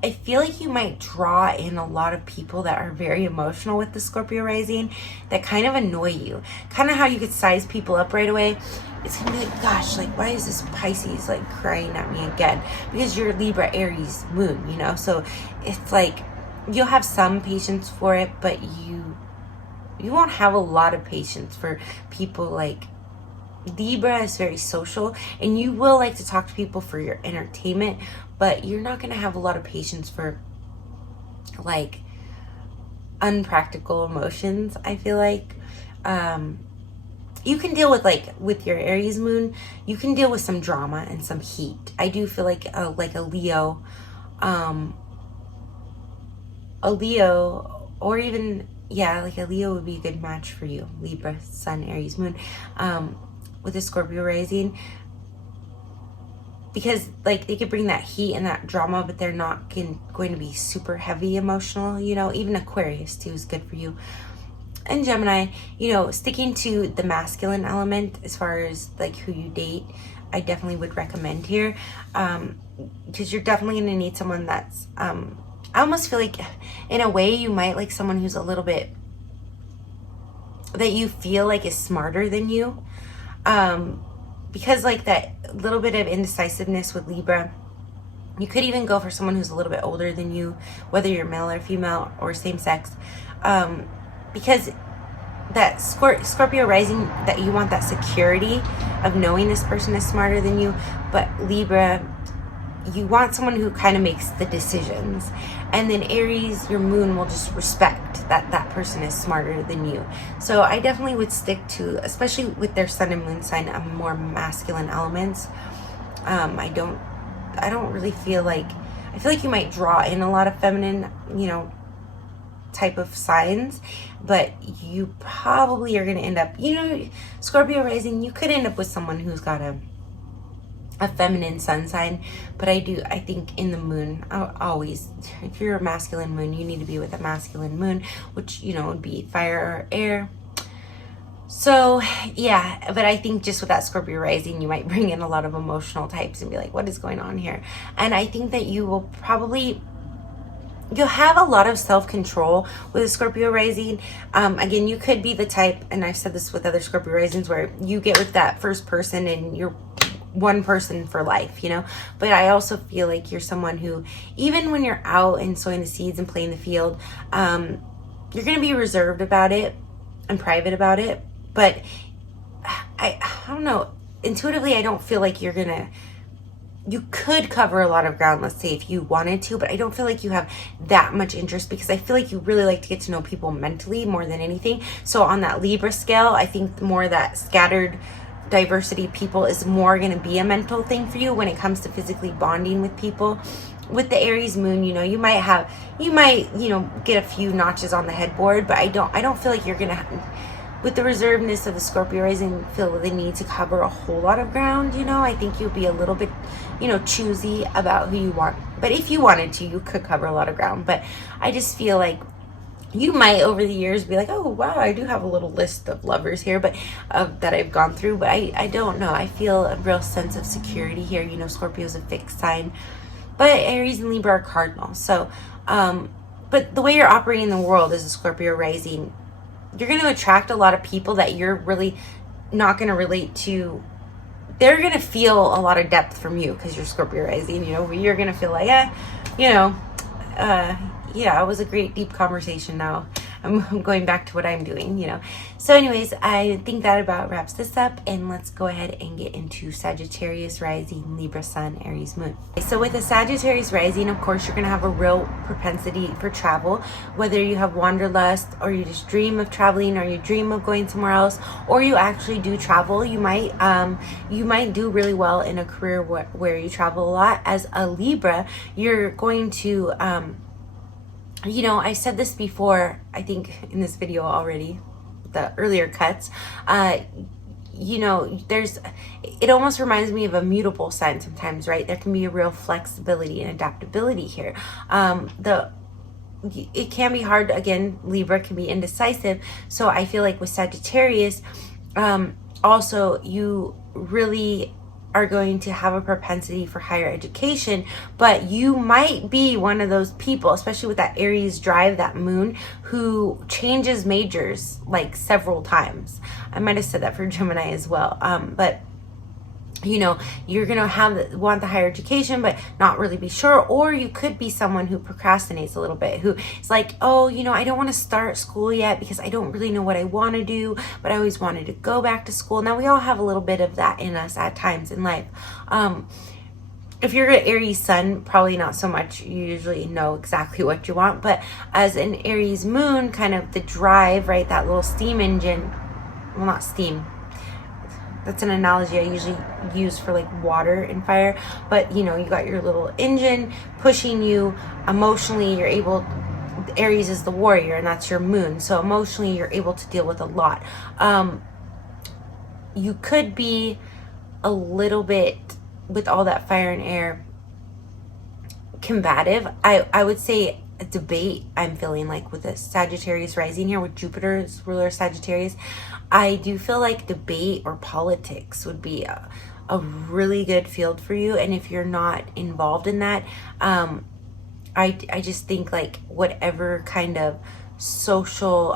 I feel like you might draw in a lot of people that are very emotional with the Scorpio rising, that kind of annoy you. Kind of how you could size people up right away. It's gonna be like, gosh, like, why is this Pisces like crying at me again? Because you're Libra Aries moon, you know? So it's like, you'll have some patience for it, but you won't have a lot of patience for people. Like, Libra is very social, and you will like to talk to people for your entertainment, but you're not going to have a lot of patience for like unpractical emotions. I feel like you can deal with, like, with your Aries moon, you can deal with some drama and some heat. I do feel like a Leo, or even, yeah, like a Leo would be a good match for you. Libra Sun, Aries moon, with a Scorpio rising, because like they could bring that heat and that drama, but they're not going to be super heavy emotional, you know. Even Aquarius too is good for you. And Gemini, you know, sticking to the masculine element as far as like who you date, I definitely would recommend here, because you're definitely going to need someone that's I almost feel like in a way you might like someone who's a little bit, that you feel like is smarter than you, because like that little bit of indecisiveness with Libra, you could even go for someone who's a little bit older than you, whether you're male or female or same sex, because that Scorpio rising, that you want that security of knowing this person is smarter than you. But Libra, you want someone who kind of makes the decisions. And then Aries, your moon will just respect that that person is smarter than you. So I definitely would stick to, especially with their sun and moon sign, more masculine elements. I don't really feel like, I feel like you might draw in a lot of feminine, you know, type of signs, but you probably are going to end up, you know, Scorpio rising, you could end up with someone who's got a feminine sun sign. But I think in the moon, always, if you're a masculine moon, you need to be with a masculine moon, which, you know, would be fire or air. So yeah, but I think just with that Scorpio rising, you might bring in a lot of emotional types and be like, what is going on here? And I think that you will probably, you'll have a lot of self-control with a Scorpio rising. Again, you could be the type, and I've said this with other Scorpio risings, where you get with that first person and you're one person for life, you know. But I also feel like you're someone who, even when you're out and sowing the seeds and playing the field, you're going to be reserved about it and private about it. But I don't know, intuitively, I don't feel like you could cover a lot of ground, let's say, if you wanted to, but I don't feel like you have that much interest, because I feel like you really like to get to know people mentally more than anything. So on that Libra scale, I think more that scattered diversity people is more going to be a mental thing for you when it comes to physically bonding with people. With the Aries moon, you know, you might, you know, get a few notches on the headboard, but I don't feel like you're going to, with the reservedness of the Scorpio rising, feel the need to cover a whole lot of ground, you know. I think you'll be a little bit, you know, choosy about who you want. But if you wanted to, you could cover a lot of ground. But I just feel like you might over the years be like, oh wow, I do have a little list of lovers here, but that I've gone through. But I don't know, I feel a real sense of security here. You know, Scorpio is a fixed sign, but Aries and Libra are cardinal. So but the way you're operating in the world as a Scorpio rising, you're going to attract a lot of people that you're really not going to relate to. They're going to feel a lot of depth from you because you're Scorpio rising. You know, you're going to feel like, you know, yeah, it was a great deep conversation. Now I'm going back to what I'm doing, you know. So anyways, I think that about wraps this up, and let's go ahead and get into Sagittarius rising, Libra sun, Aries moon. So with a Sagittarius rising, of course, you're going to have a real propensity for travel, whether you have wanderlust or you just dream of traveling or you dream of going somewhere else, or you actually do travel. You might do really well in a career where you travel a lot. As a Libra, you're going to you know, I said this before, I think in this video already, the earlier cuts, you know, it almost reminds me of a mutable sign sometimes, right? There can be a real flexibility and adaptability here. It can be hard, again, Libra can be indecisive. So I feel like with Sagittarius, also you really are going to have a propensity for higher education, but you might be one of those people, especially with that Aries drive, that moon, who changes majors like several times. I might have said that for Gemini as well, but you know, you're gonna want the higher education but not really be sure. Or you could be someone who procrastinates a little bit, who is like, oh, you know, I don't want to start school yet because I don't really know what I want to do, but I always wanted to go back to school. Now we all have a little bit of that in us at times in life. If you're an Aries sun, probably not so much. You usually know exactly what you want, but as an Aries moon, kind of the drive, right, that little steam engine, well, not steam, that's an analogy I usually use for like water and fire, but you know, you got your little engine pushing you emotionally. You're able, Aries is the warrior and that's your moon, so emotionally you're able to deal with a lot. You could be a little bit, with all that fire and air, combative. I would say a debate, I'm feeling like with a Sagittarius rising here with Jupiter's ruler Sagittarius, I do feel like debate or politics would be a really good field for you. And if you're not involved in that, I just think like whatever kind of social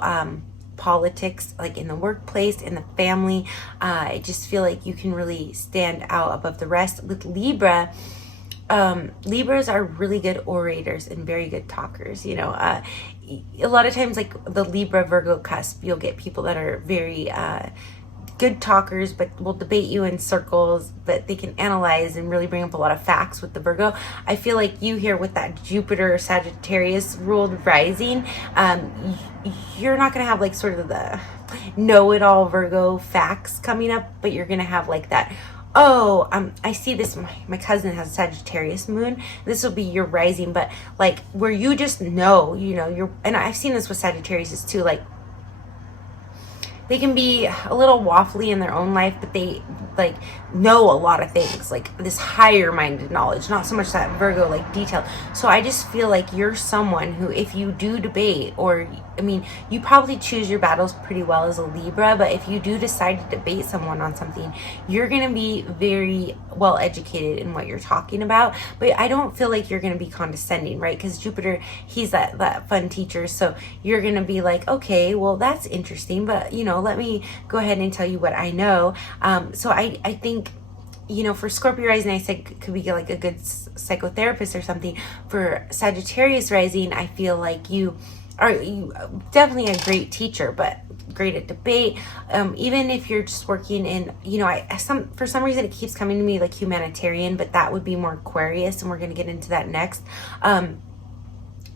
politics, like in the workplace, in the family, I just feel like you can really stand out above the rest. With Libra, Libras are really good orators and very good talkers, you know. A lot of times, like the Libra Virgo cusp, you'll get people that are very good talkers but will debate you in circles, but they can analyze and really bring up a lot of facts. With the Virgo, I feel like you here with that Jupiter Sagittarius ruled rising, you're not going to have like sort of the know-it-all Virgo facts coming up, but you're going to have like that, oh, I see this, my cousin has Sagittarius moon, this will be your rising, but like where you just know, you know, and I've seen this with Sagittarius too, like they can be a little waffly in their own life, but they like know a lot of things, like this higher minded knowledge, not so much that Virgo like detailed. So I just feel like you're someone who, if you do debate, or I mean, you probably choose your battles pretty well as a Libra, but if you do decide to debate someone on something, you're going to be very well educated in what you're talking about. But I don't feel like you're going to be condescending, right? Because Jupiter, he's that fun teacher. So you're going to be like, okay, well, that's interesting, but you know, let me go ahead and tell you what I know. So I think, you know, for Scorpio rising, I said could be like a good psychotherapist or something. For Sagittarius rising, I feel like you definitely a great teacher, but great at debate. Even if you're just working in, you know, for some reason it keeps coming to me like humanitarian, but that would be more Aquarius, and we're going to get into that next.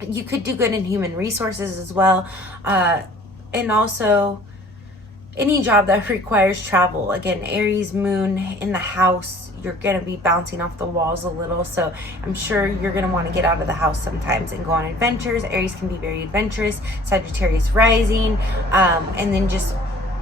You could do good in human resources as well, and also any job that requires travel. Again, Aries moon in the house, you're going to be bouncing off the walls a little, so I'm sure you're going to want to get out of the house sometimes and go on adventures. Aries can be very adventurous. Sagittarius rising, and then just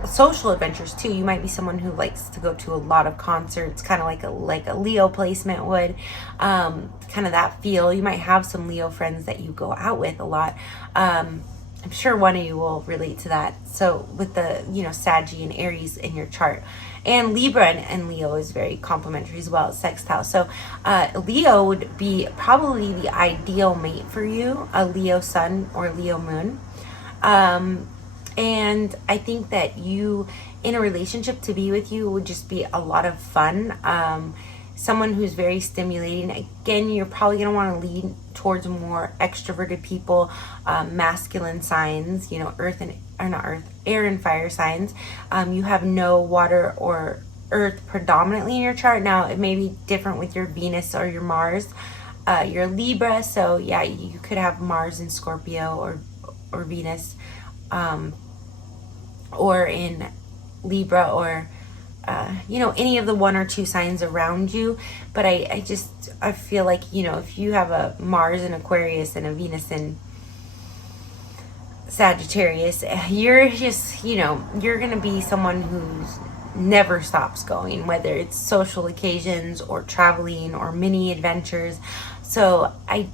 social adventures too. You might be someone who likes to go to a lot of concerts, kind of like a Leo placement would, kind of that feel. You might have some Leo friends that you go out with a lot. I'm sure one of you will relate to that. So with the, you know, Saggy and Aries in your chart, and Libra and Leo is very complementary as well, sextile. So Leo would be probably the ideal mate for you, a Leo sun or Leo moon. And I think that you, in a relationship, to be with you would just be a lot of fun. someone who's very stimulating. Again, you're probably going to want to lean towards more extroverted people, masculine signs, you know, air and fire signs. You have no water or earth predominantly in your chart. Now, it may be different with your Venus or your Mars. You're Libra, so yeah, you could have Mars in Scorpio or Venus, or in Libra, or you know, any of the 1 or 2 signs around you. But I feel like, you know, if you have a Mars in Aquarius and a Venus in Sagittarius, you're just, you know, you're gonna be someone who's never stops going, whether it's social occasions or traveling or mini adventures. So I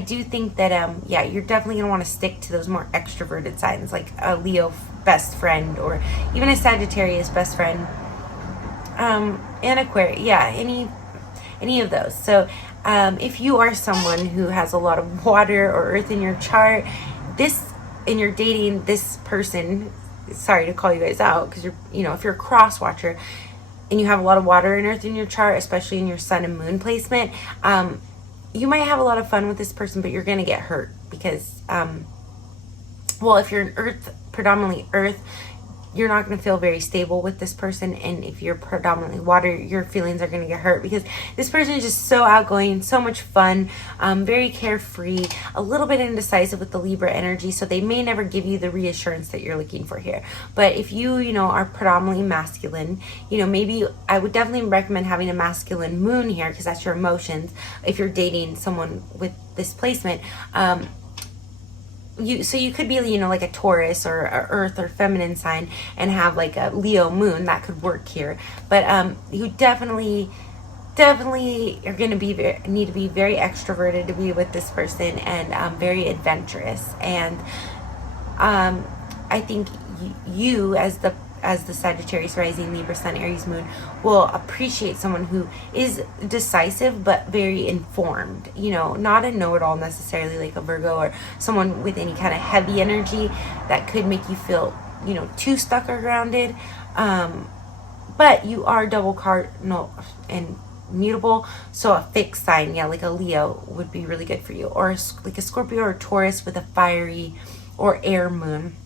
do think that yeah, you're definitely gonna want to stick to those more extroverted signs, like a Leo best friend, or even a Sagittarius best friend, and Aquarius. Yeah, any of those. So if you are someone who has a lot of water or earth in your chart, and you're dating this person, sorry to call you guys out, because you're, you know, if you're a cross watcher and you have a lot of water and earth in your chart, especially in your sun and moon placement, you might have a lot of fun with this person, but you're going to get hurt because, well, if you're an earth, predominantly earth, you're not going to feel very stable with this person. And if you're predominantly water, your feelings are going to get hurt because this person is just so outgoing, so much fun, very carefree, a little bit indecisive with the Libra energy. So they may never give you the reassurance that you're looking for here. But if you know, are predominantly masculine, you know, maybe I would definitely recommend having a masculine moon here, because that's your emotions. If you're dating someone with this placement, you could be, you know, like a Taurus or a earth or feminine sign and have like a Leo moon. That could work here. But you definitely are going to need to be very extroverted to be with this person, and very adventurous. And I think you as the Sagittarius rising, Libra sun, Aries moon, will appreciate someone who is decisive but very informed. You know, not a know-it-all necessarily like a Virgo, or someone with any kind of heavy energy that could make you feel, you know, too stuck or grounded. But you are double cardinal and mutable, so a fixed sign, yeah, like a Leo would be really good for you, or like a Scorpio or Taurus with a fiery or air moon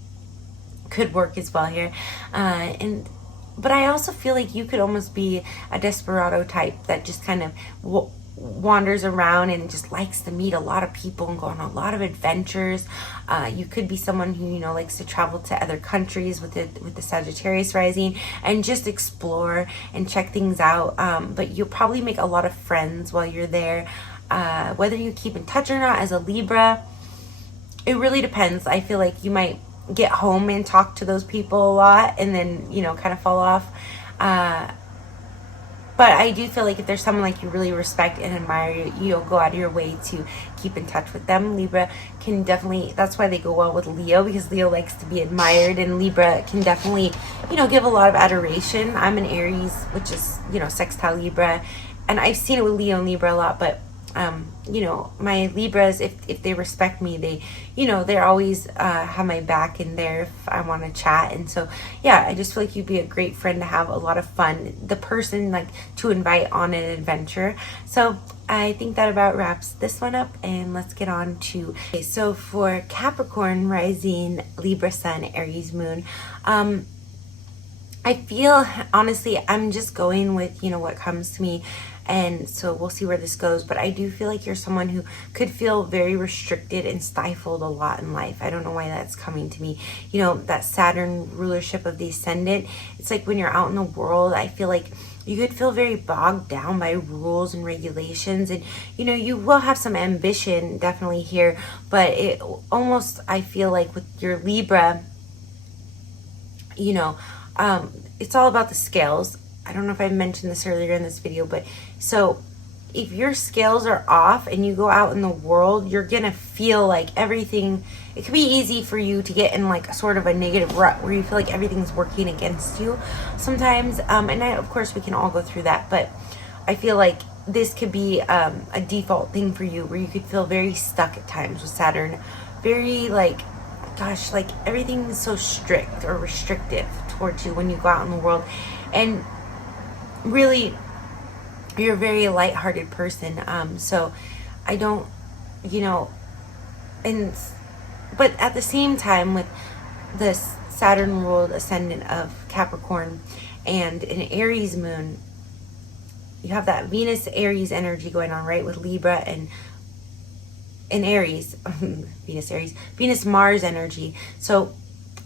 could work as well here. But I also feel like you could almost be a desperado type that just kind of wanders around and just likes to meet a lot of people and go on a lot of adventures. You could be someone who, you know, likes to travel to other countries with the Sagittarius rising and just explore and check things out. But you'll probably make a lot of friends while you're there. Whether you keep in touch or not as a Libra, it really depends. I feel like you might get home and talk to those people a lot and then, you know, kind of fall off. But I do feel like if there's someone like you really respect and admire, you'll go out of your way to keep in touch with them. Libra can definitely, that's why they go well with Leo, because Leo likes to be admired, and Libra can definitely, you know, give a lot of adoration. I'm an Aries, which is, you know, sextile Libra, and I've seen it with Leo and Libra a lot, but you know, my Libras, if they respect me, they, you know, they're always have my back in there if I want to chat. And so, yeah, I just feel like you'd be a great friend to have a lot of fun, the person like to invite on an adventure. So I think that about wraps this one up, and let's get on to, okay, so for Capricorn rising, Libra sun, Aries moon, I feel, honestly, I'm just going with, you know, what comes to me. And so we'll see where this goes. But I do feel like you're someone who could feel very restricted and stifled a lot in life. I don't know why that's coming to me. You know, that Saturn rulership of the ascendant. It's like when you're out in the world, I feel like you could feel very bogged down by rules and regulations. And, you know, you will have some ambition definitely here. But it almost, I feel like with your Libra, you know, it's all about the scales. I don't know if I mentioned this earlier in this video, but so if your scales are off and you go out in the world, you're gonna feel like everything, it could be easy for you to get in like a sort of a negative rut where you feel like everything's working against you sometimes. Of course we can all go through that, but I feel like this could be a default thing for you where you could feel very stuck at times with Saturn, very like, gosh, like everything is so strict or restrictive towards you when you go out in the world. And really, you're a very lighthearted person. So I don't, you know, and but at the same time, with this Saturn ruled ascendant of Capricorn and an Aries moon, you have that Venus Aries energy going on, right, with Libra and Aries. Venus Mars energy. So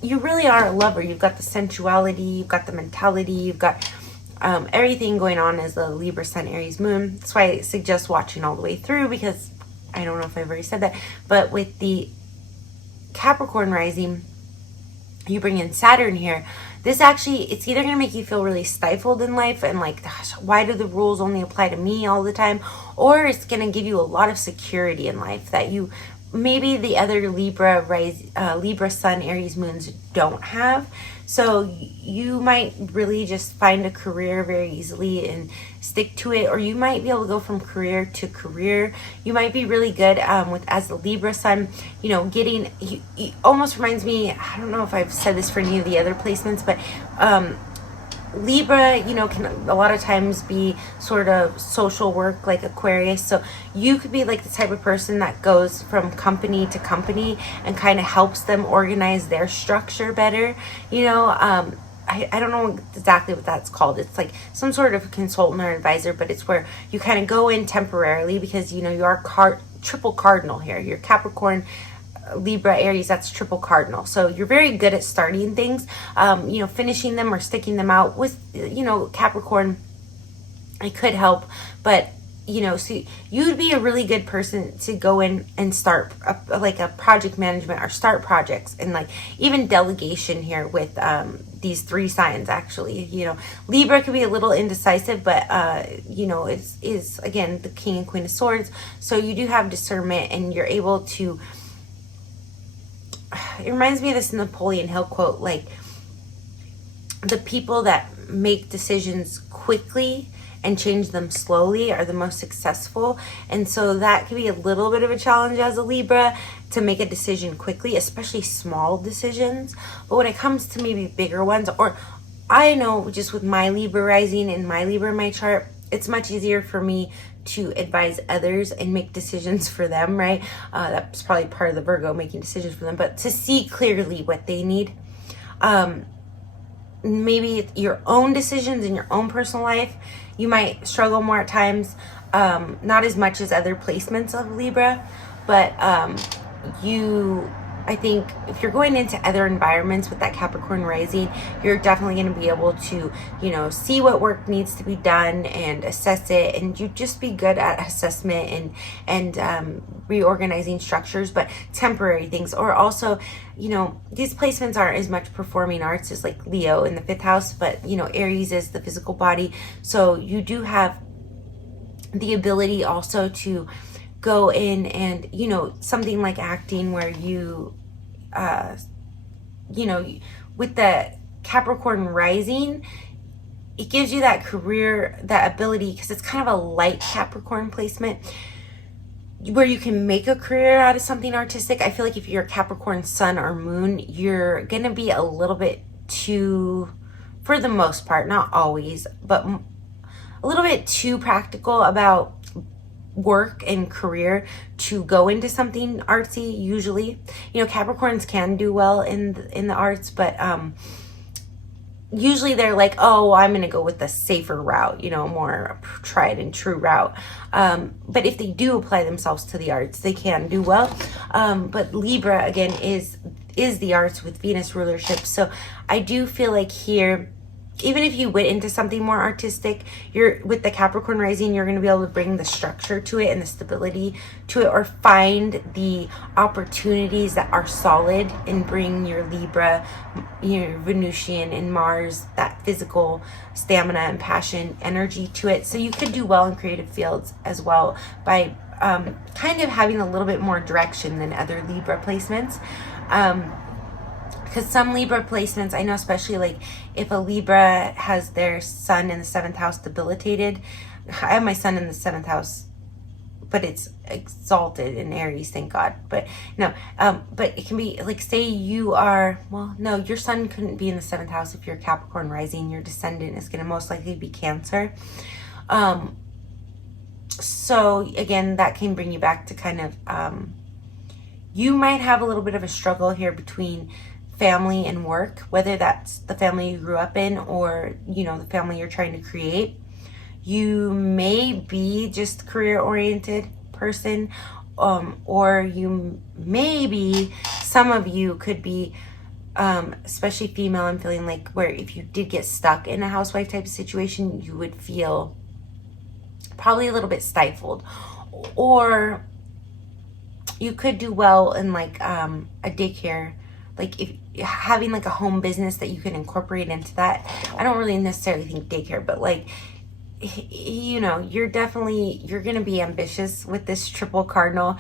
you really are a lover. You've got the sensuality, you've got the mentality, you've got everything going on as the Libra Sun Aries moon. That's why I suggest watching all the way through, because I don't know if I've already said that, but with the Capricorn rising, you bring in Saturn here. This actually, it's either going to make you feel really stifled in life and like, gosh, why do the rules only apply to me all the time? Or it's going to give you a lot of security in life that you maybe the other Libra Sun Aries moons don't have. So you might really just find a career very easily and stick to it, or you might be able to go from career to career. You might be really good with, as the Libra Sun, you know, getting, he almost reminds me, I don't know if I've said this for any of the other placements, but Libra, you know, can a lot of times be sort of social work, like Aquarius. So you could be like the type of person that goes from company to company and kind of helps them organize their structure better. You know, I don't know exactly what that's called. It's like some sort of consultant or advisor, but it's where you kind of go in temporarily because, you know, you are triple cardinal here. You're Capricorn, Libra, Aries, that's triple cardinal. So you're very good at starting things, you know, finishing them or sticking them out. With, you know, Capricorn, it could help, but, you know, so you'd be a really good person to go in and start like a project management or start projects, and like even delegation here with these three signs. Actually, you know, Libra could be a little indecisive, but you know, is again the King and Queen of Swords, so you do have discernment and you're able to, it reminds me of this Napoleon Hill quote, like, the people that make decisions quickly and change them slowly are the most successful. And so that can be a little bit of a challenge as a Libra, to make a decision quickly, especially small decisions. But when it comes to maybe bigger ones, or I know just with my Libra rising and my Libra in my chart, it's much easier for me to advise others and make decisions for them, right? That's probably part of the Virgo, making decisions for them, but to see clearly what they need. Maybe your own decisions in your own personal life, you might struggle more at times, not as much as other placements of Libra, but I think if you're going into other environments with that Capricorn rising, you're definitely going to be able to, you know, see what work needs to be done and assess it, and you just be good at assessment and reorganizing structures, but temporary things. Or also, you know, these placements aren't as much performing arts as like Leo in the 5th house, but, you know, Aries is the physical body, so you do have the ability also to go in and, you know, something like acting, where you know, with the Capricorn rising, it gives you that career, that ability, because it's kind of a light Capricorn placement where you can make a career out of something artistic. I feel like if you're a Capricorn sun or moon, you're gonna be a little bit too, for the most part, not always, but a little bit too practical about work and career to go into something artsy. Usually, you know, Capricorns can do well in the arts, but usually they're like, oh, I'm gonna go with the safer route, you know, more tried and true route. But if they do apply themselves to the arts, they can do well. But Libra again is the arts with Venus rulership, so I do feel like here, even if you went into something more artistic, you're with the Capricorn rising, you're going to be able to bring the structure to it and the stability to it, or find the opportunities that are solid and bring your Libra, your Venusian and Mars, that physical stamina and passion energy to it. So you could do well in creative fields as well by kind of having a little bit more direction than other Libra placements. Because some Libra placements, I know, especially like if a Libra has their sun in the 7th house debilitated. I have my sun in the 7th house, but it's exalted in Aries, thank God. But no, but it can be like, say you are, well, no, your sun couldn't be in the 7th house if you're Capricorn rising. Your descendant is going to most likely be Cancer. So again, that can bring you back to kind of, you might have a little bit of a struggle here between family and work, whether that's the family you grew up in or, you know, the family you're trying to create. You may be just career-oriented person, or you maybe, some of you could be, especially female, I'm feeling like, where if you did get stuck in a housewife type of situation, you would feel probably a little bit stifled. Or you could do well in like a daycare, like if having like a home business that you can incorporate into that. I don't really necessarily think daycare, but like, you know, you're gonna be ambitious with this triple cardinal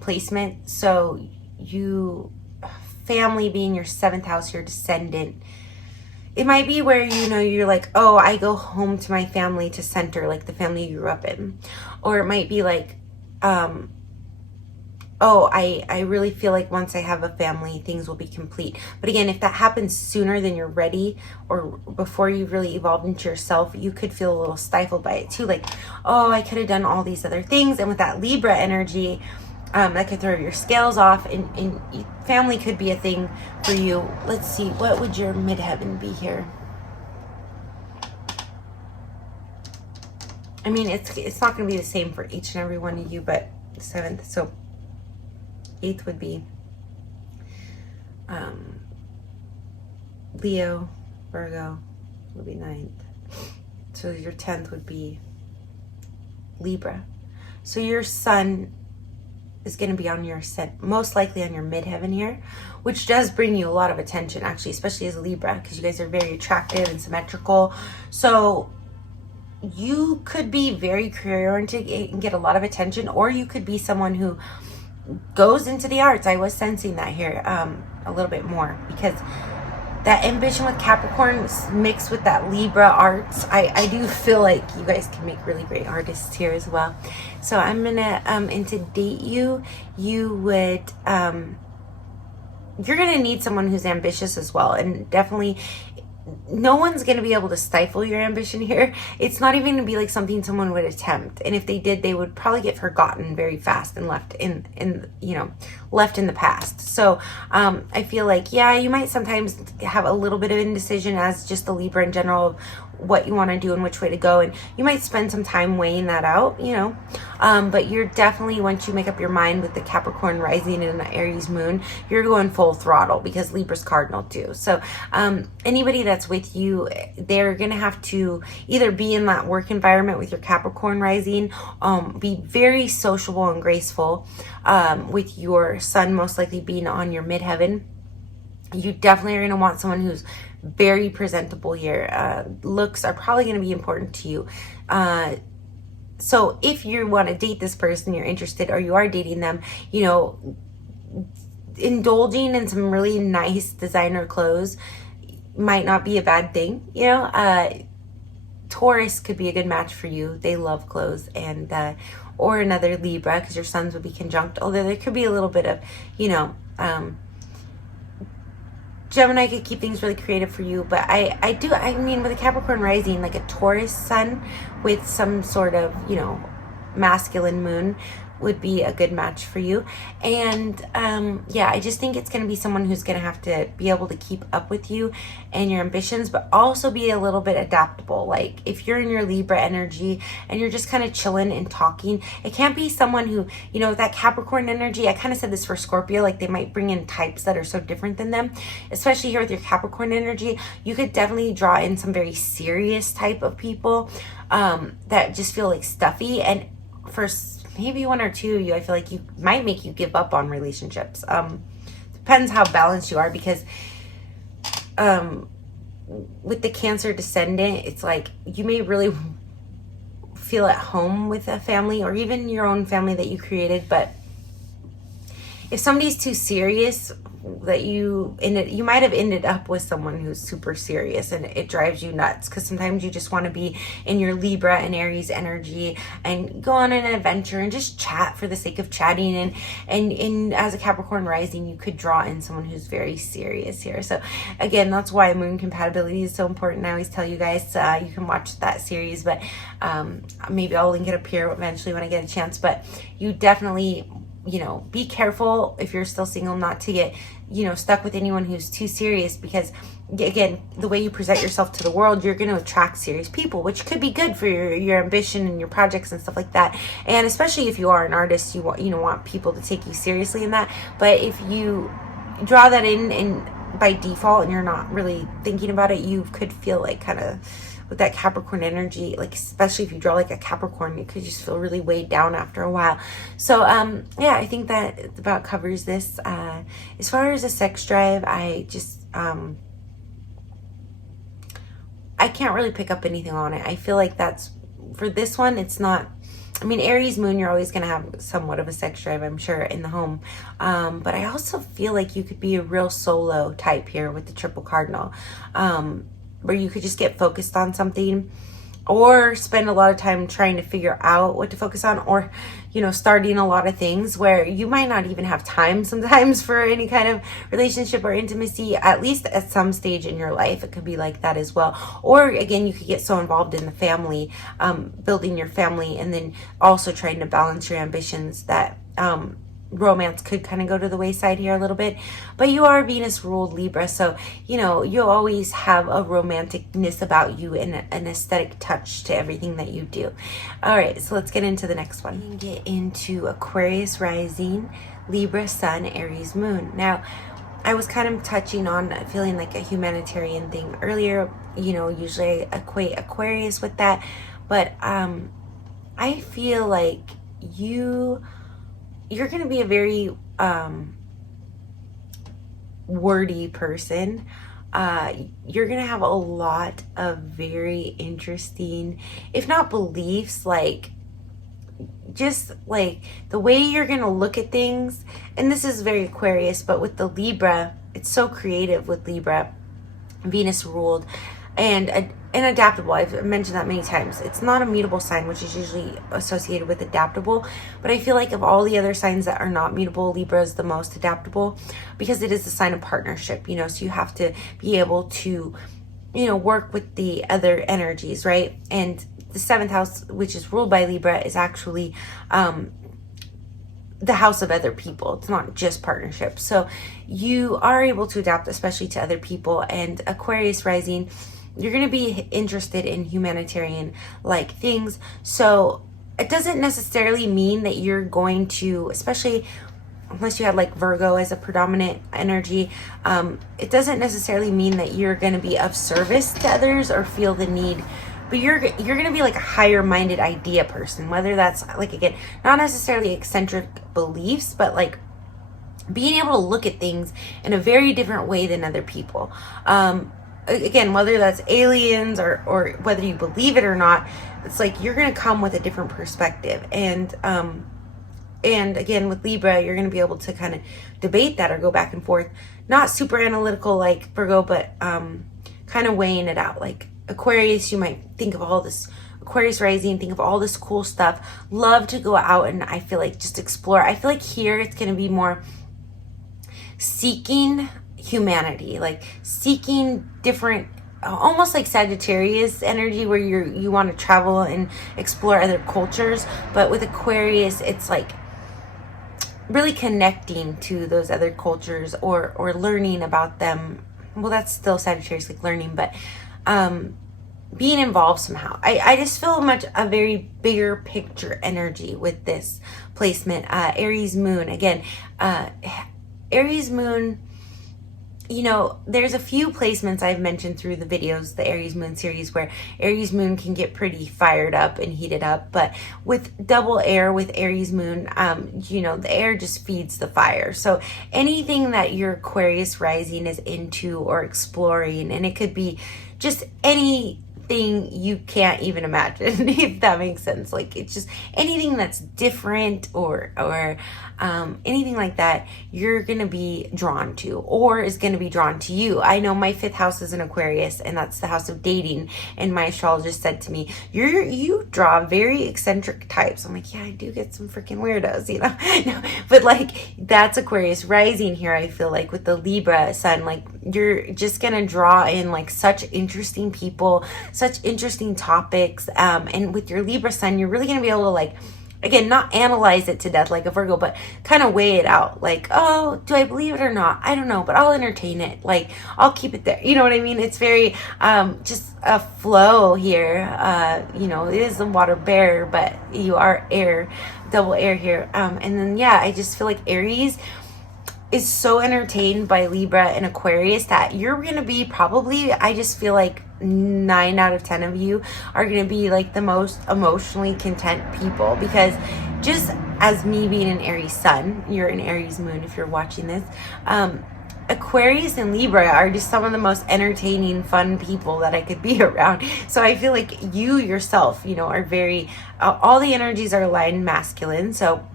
placement. So you, family being your 7th house, your descendant, it might be where, you know, you're like, oh, I go home to my family to center like the family you grew up in. Or it might be like, oh, I really feel like once I have a family, things will be complete. But again, if that happens sooner than you're ready, or before you've really evolved into yourself, you could feel a little stifled by it too. Like, oh, I could have done all these other things. And with that Libra energy, that could throw your scales off, and family could be a thing for you. Let's see, what would your midheaven be here? I mean, it's not going to be the same for each and every one of you, but 7th, so 8th would be Leo, Virgo would be 9th. So your 10th would be Libra. So your sun is going to be on your most likely on your midheaven here, which does bring you a lot of attention, actually, especially as a Libra, because you guys are very attractive and symmetrical. So you could be very career oriented and get a lot of attention, or you could be someone who goes into the arts. I was sensing that here a little bit more, because that ambition with Capricorn mixed with that Libra arts, I do feel like you guys can make really great artists here as well. So I'm gonna and to date you, you would you're gonna need someone who's ambitious as well, and definitely no one's going to be able to stifle your ambition here. It's not even going to be like something someone would attempt. And if they did, they would probably get forgotten very fast and left in you know, left in the past. So I feel like, yeah, you might sometimes have a little bit of indecision as just the Libra in general of what you want to do and which way to go. And you might spend some time weighing that out, you know. But you're definitely, once you make up your mind with the Capricorn rising and the Aries moon, you're going full throttle, because Libra's cardinal too. So anybody that's with you, they're going to have to either be in that work environment with your Capricorn rising, be very sociable and graceful, with your sun most likely being on your midheaven. You definitely are going to want someone who's very presentable here. Looks are probably going to be important to you. So if you want to date this person, you're interested, or you are dating them, you know, indulging in some really nice designer clothes might not be a bad thing. You know, Taurus could be a good match for you. They love clothes. And or another Libra, because your suns would be conjunct, although there could be a little bit of, you know, Gemini could keep things really creative for you. But I mean, with a Capricorn rising, like a Taurus sun with some sort of, you know, masculine moon would be a good match for you. And yeah, I just think it's going to be someone who's going to have to be able to keep up with you and your ambitions, but also be a little bit adaptable. Like if you're in your Libra energy and you're just kind of chilling and talking, it can't be someone who, you know, with that Capricorn energy, I kind of said this for Scorpio, like they might bring in types that are so different than them, especially here with your Capricorn energy. You could definitely draw in some very serious type of people that just feel like stuffy. And for maybe one or two of you, I feel like you might make you give up on relationships. Depends how balanced you are, because with the Cancer descendant, it's like you may really feel at home with a family or even your own family that you created. But if somebody's too serious you might have ended up with someone who's super serious and it drives you nuts, because sometimes you just want to be in your Libra and Aries energy and go on an adventure and just chat for the sake of chatting, and as a Capricorn rising, you could draw in someone who's very serious here. So again, that's why moon compatibility is so important. I always tell you guys, you can watch that series, but maybe I'll link it up here eventually when I get a chance. But you definitely, be careful if you're still single not to get, stuck with anyone who's too serious, because again, the way you present yourself to the world, you're going to attract serious people, which could be good for your ambition and your projects and stuff like that. And especially if you are an artist, you want people to take you seriously in that. But if you draw that in and by default and you're not really thinking about it, you could feel like kind of with that Capricorn energy, like especially if you draw like a Capricorn, you could just feel really weighed down after a while. So yeah, I think that about covers this. As far as a sex drive, I just I can't really pick up anything on it. I feel like that's, for this one, it's not, I mean, Aries moon, you're always going to have somewhat of a sex drive, I'm sure, in the home. But I also feel like you could be a real solo type here with the triple cardinal, where you could just get focused on something, or spend a lot of time trying to figure out what to focus on, or, starting a lot of things where you might not even have time sometimes for any kind of relationship or intimacy, at least at some stage in your life. It could be like that as well. Or again, you could get so involved in the family, building your family, and then also trying to balance your ambitions that, romance could kind of go to the wayside here a little bit. But you are Venus ruled Libra, so you'll always have a romanticness about you and an aesthetic touch to everything that you do. All right, so let's get into the next one and get into Aquarius rising, Libra sun, Aries moon. Now, I was kind of touching on feeling like a humanitarian thing earlier. Usually I equate Aquarius with that, but I feel like you're going to be a very wordy person. You're going to have a lot of very interesting, if not beliefs, like just like the way you're going to look at things. And this is very Aquarius, but with the Libra, it's so creative with Libra, Venus ruled, and adaptable. I've mentioned that many times. It's not a mutable sign, which is usually associated with adaptable, but I feel like of all the other signs that are not mutable, Libra is the most adaptable, because it is a sign of partnership, so you have to be able to, work with the other energies, right? And the 7th house, which is ruled by Libra, is actually the house of other people. It's not just partnership. So you are able to adapt, especially to other people. And Aquarius rising, you're going to be interested in humanitarian like things. So it doesn't necessarily mean that you're going to, especially unless you had like Virgo as a predominant energy, it doesn't necessarily mean that you're going to be of service to others or feel the need, but you're going to be like a higher minded idea person, whether that's like, again, not necessarily eccentric beliefs, but like being able to look at things in a very different way than other people. Again, whether that's aliens or whether you believe it or not, it's like you're going to come with a different perspective. And again, with Libra, you're going to be able to kind of debate that or go back and forth. Not super analytical like Virgo, but kind of weighing it out. Like Aquarius, you might think of all this, Aquarius rising, think of all this cool stuff. Love to go out and I feel like just explore. I feel like here it's going to be more seeking humanity, like seeking different, almost like Sagittarius energy, where you want to travel and explore other cultures. But with Aquarius, it's like really connecting to those other cultures or learning about them. Well, that's still Sagittarius, like learning, but being involved somehow. I just feel much a very bigger picture energy with this placement. Aries moon, again, Aries moon, there's a few placements I've mentioned through the videos, the Aries moon series, where Aries moon can get pretty fired up and heated up. But with double air, with Aries moon, the air just feeds the fire. So anything that your Aquarius rising is into or exploring, and it could be just anything anything you can't even imagine, if that makes sense. Like, it's just anything that's different or anything like that, you're gonna be drawn to, or is gonna be drawn to you. I know my 5th house is an Aquarius, and that's the house of dating, and my astrologist said to me, you draw very eccentric types. I'm like, yeah, I do get some freaking weirdos, you know. No, but like, that's Aquarius rising here. I feel like with the Libra sun, like, you're just gonna draw in like such interesting people, such interesting topics, and with your Libra sun, you're really gonna be able to, like, again, not analyze it to death like a Virgo, but kind of weigh it out. Like, oh, do I believe it or not? I don't know, but I'll entertain it. Like, I'll keep it there. You know what I mean? It's very just a flow here. You know, it is a water bear, but you are air, double air here. And then, yeah, I just feel like Aries is so entertained by Libra and Aquarius that you're going to be probably, I just feel like 9 out of 10 of you are going to be like the most emotionally content people, because just as me being an Aries sun, you're an Aries moon if you're watching this, Aquarius and Libra are just some of the most entertaining, fun people that I could be around. So I feel like you yourself, you know, are very, all the energies are aligned masculine. So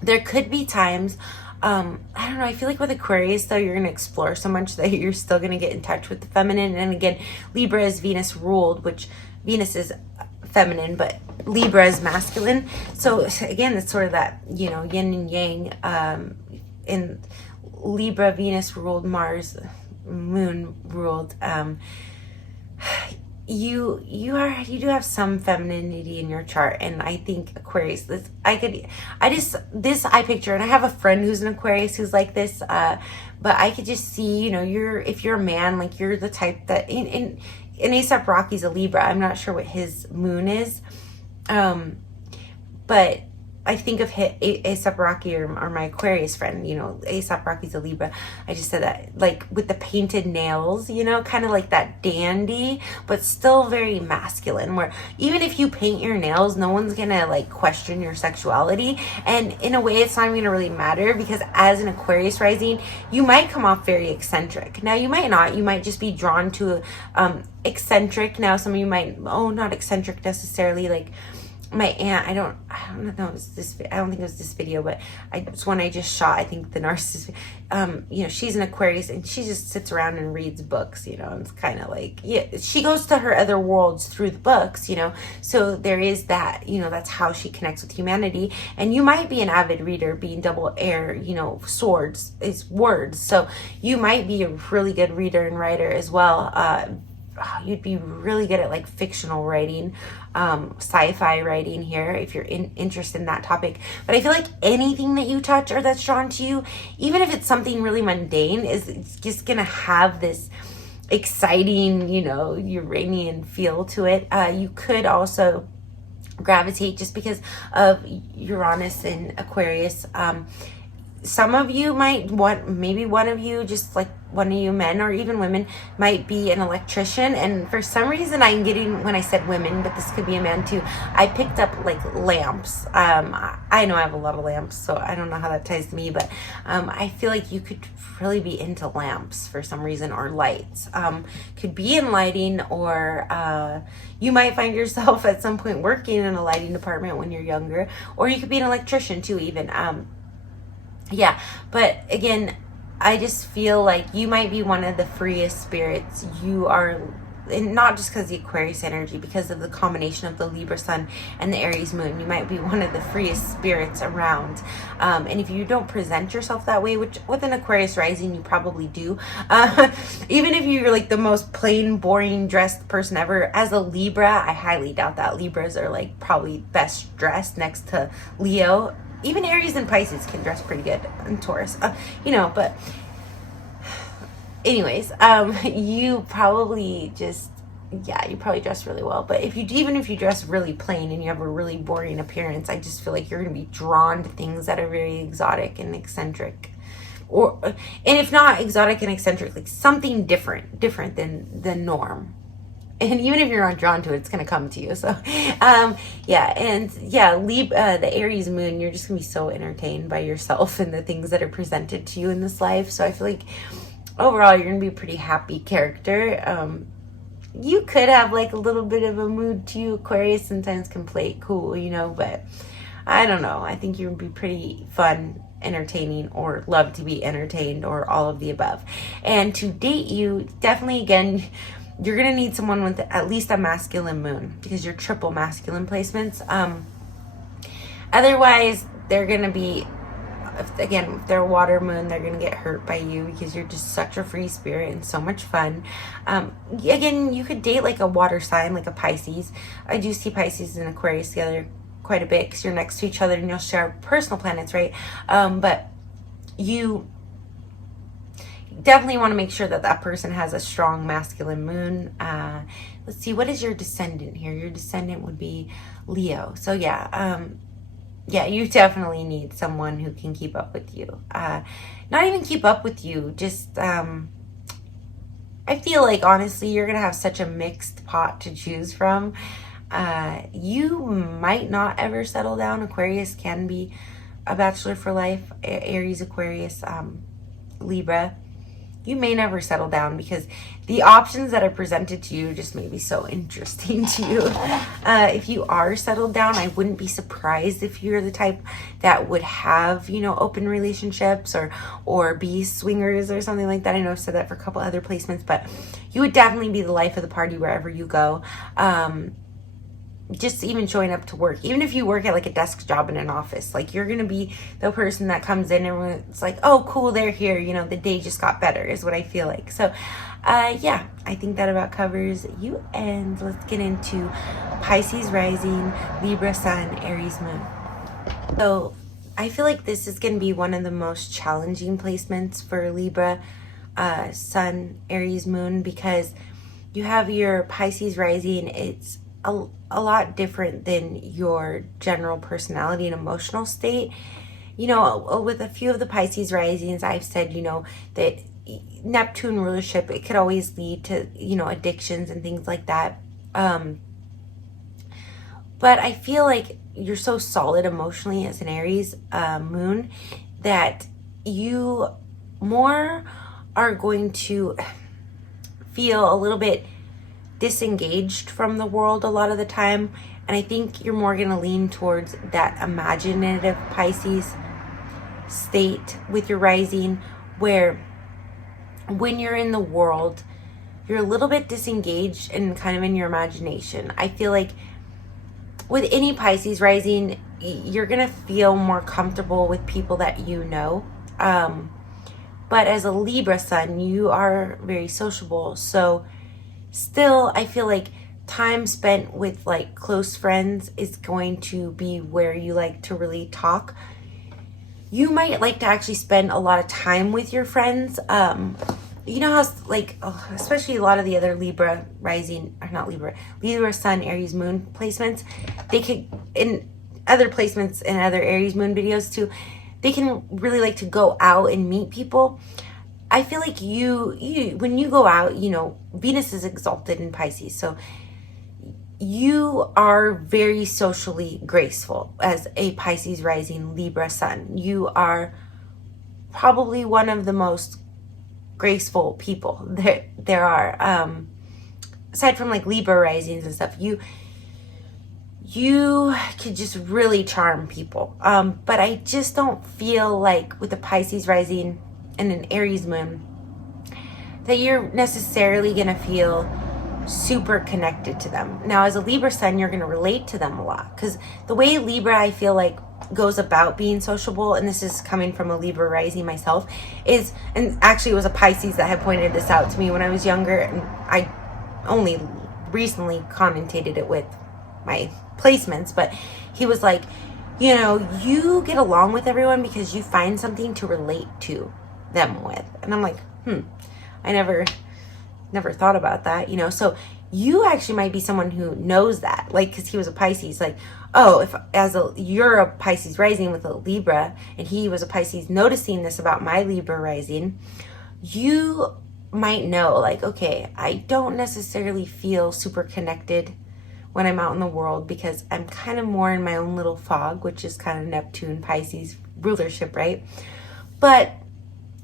there could be times, I don't know, I feel like with Aquarius, though, you're going to explore so much that you're still going to get in touch with the feminine. And again, Libra is Venus ruled, which Venus is feminine, but Libra is masculine. So again, it's sort of that, you know, yin and yang. In Libra, Venus ruled, Mars, moon ruled. You do have some femininity in your chart, and I think Aquarius, I picture, and I have a friend who's an Aquarius who's like this, but I could just see, you know, if you're a man, like, you're the type that in A$AP Rocky's a Libra. I'm not sure what his moon is, but I think of A$AP Rocky or my Aquarius friend, you know, A$AP Rocky's a Libra. I just said that, like, with the painted nails, you know, kind of like that dandy, but still very masculine, where even if you paint your nails, no one's gonna, like, question your sexuality. And in a way, it's not even gonna really matter, because as an Aquarius rising, you might come off very eccentric. Now, you might not. You might just be drawn to eccentric. Now, some of you might, not eccentric necessarily, like, my aunt, I don't know, I don't think it was this video, but it's one I just shot, I think, the narcissist, you know, she's an Aquarius, and she just sits around and reads books, you know, and it's kind of like, yeah, she goes to her other worlds through the books, you know, so there is that, you know, that's how she connects with humanity. And you might be an avid reader, being double air, you know, swords is words, so you might be a really good reader and writer as well. You'd be really good at, like, fictional writing, sci-fi writing here, if you're interested in that topic. But I feel like anything that you touch or that's drawn to you, even if it's something really mundane, it's just gonna have this exciting, you know, Uranian feel to it. You could also gravitate, just because of Uranus and Aquarius, some of you might want, maybe one of you, just like one of you men or even women, might be an electrician. And for some reason, I'm getting, when I said women, but this could be a man too, I picked up, like, lamps. I know I have a lot of lamps, so I don't know how that ties to me, but I feel like you could really be into lamps for some reason, or lights. Could be in lighting, or you might find yourself at some point working in a lighting department when you're younger, or you could be an electrician too, even. Yeah, but again, I just feel like you might be one of the freest spirits. You are, and not just because of the Aquarius energy, because of the combination of the Libra sun and the Aries moon, you might be one of the freest spirits around. And if you don't present yourself that way, which with an Aquarius rising, you probably do, even if you're like the most plain, boring dressed person ever, as a Libra, I highly doubt that. Libras are like probably best dressed next to Leo. Even Aries and Pisces can dress pretty good, and Taurus, you know, but anyways, you probably just, yeah, you probably dress really well. But even if you dress really plain and you have a really boring appearance, I just feel like you're going to be drawn to things that are very exotic and eccentric. And if not exotic and eccentric, like something different than the norm. And even if you're not drawn to it, it's going to come to you. So, yeah. And yeah, the Aries moon, you're just going to be so entertained by yourself and the things that are presented to you in this life. So I feel like overall, you're going to be a pretty happy character. you could have like a little bit of a mood to you. Aquarius sometimes can play it cool, you know, but I don't know. I think you would be pretty fun, entertaining, or love to be entertained, or all of the above. And to date you, definitely, again, you're going to need someone with at least a masculine moon, because you're triple masculine placements. Otherwise, they're going to be, if they're water moon, they're going to get hurt by you because you're just such a free spirit and so much fun. Again, you could date like a water sign, like a Pisces. I do see Pisces and Aquarius together quite a bit because you're next to each other and you'll share personal planets, right? But you definitely want to make sure that that person has a strong masculine moon. Let's see, what is your descendant here? Your descendant would be Leo. So yeah, you definitely need someone who can keep up with you. Not even keep up with you, just I feel like honestly you're gonna have such a mixed pot to choose from. You might not ever settle down. Aquarius can be a bachelor for life. Aries, Aquarius, Libra. You may never settle down because the options that are presented to you just may be so interesting to you. If you are settled down, I wouldn't be surprised if you're the type that would have, you know, open relationships or be swingers or something like that. I know I've said that for a couple other placements, but you would definitely be the life of the party wherever you go. Just even showing up to work, even if you work at like a desk job in an office, like you're gonna be the person that comes in and it's like, oh cool, they're here, you know, the day just got better, is what I feel like. So yeah, I think that about covers you. And let's get into Pisces rising, Libra sun, Aries moon. So I feel like this is going to be one of the most challenging placements for Libra sun, Aries moon, because you have your Pisces rising. It's a lot different than your general personality and emotional state. You know, with a few of the Pisces risings, I've said, you know, that Neptune rulership, it could always lead to, you know, addictions and things like that. But I feel like you're so solid emotionally as an Aries moon that you more are going to feel a little bit disengaged from the world a lot of the time. And I think you're more going to lean towards that imaginative Pisces state with your rising, where when you're in the world, you're a little bit disengaged and kind of in your imagination. I feel like with any Pisces rising, you're going to feel more comfortable with people that you know. But as a Libra sun, you are very sociable. So still, I feel like time spent with like close friends is going to be where you like to really talk. You might like to actually spend a lot of time with your friends. You know how like, especially a lot of the other Libra rising, or not Libra, Libra sun, Aries moon placements, they could, in other placements and other Aries moon videos too, they can really like to go out and meet people. I feel like you when you go out, you know, Venus is exalted in Pisces, so you are very socially graceful as a Pisces rising Libra sun. You are probably one of the most graceful people that there are. Aside from like Libra risings and stuff, you could just really charm people. But I just don't feel like with a Pisces rising and an Aries moon that you're necessarily going to feel super connected to them. Now, as a Libra sun, you're going to relate to them a lot, because the way Libra, I feel like, goes about being sociable, and this is coming from a Libra rising myself, is, and actually it was a Pisces that had pointed this out to me when I was younger, and I only recently commentated it with my placements, but he was like, you know, you get along with everyone because you find something to relate to them with. And I'm like, I never thought about that, you know. So you actually might be someone who knows that, like, because he was a Pisces, like, oh, if you're a Pisces rising with a Libra and he was a Pisces, noticing this about my Libra rising, you might know, like, okay, I don't necessarily feel super connected when I'm out in the world because I'm kind of more in my own little fog, which is kind of Neptune Pisces rulership, right? But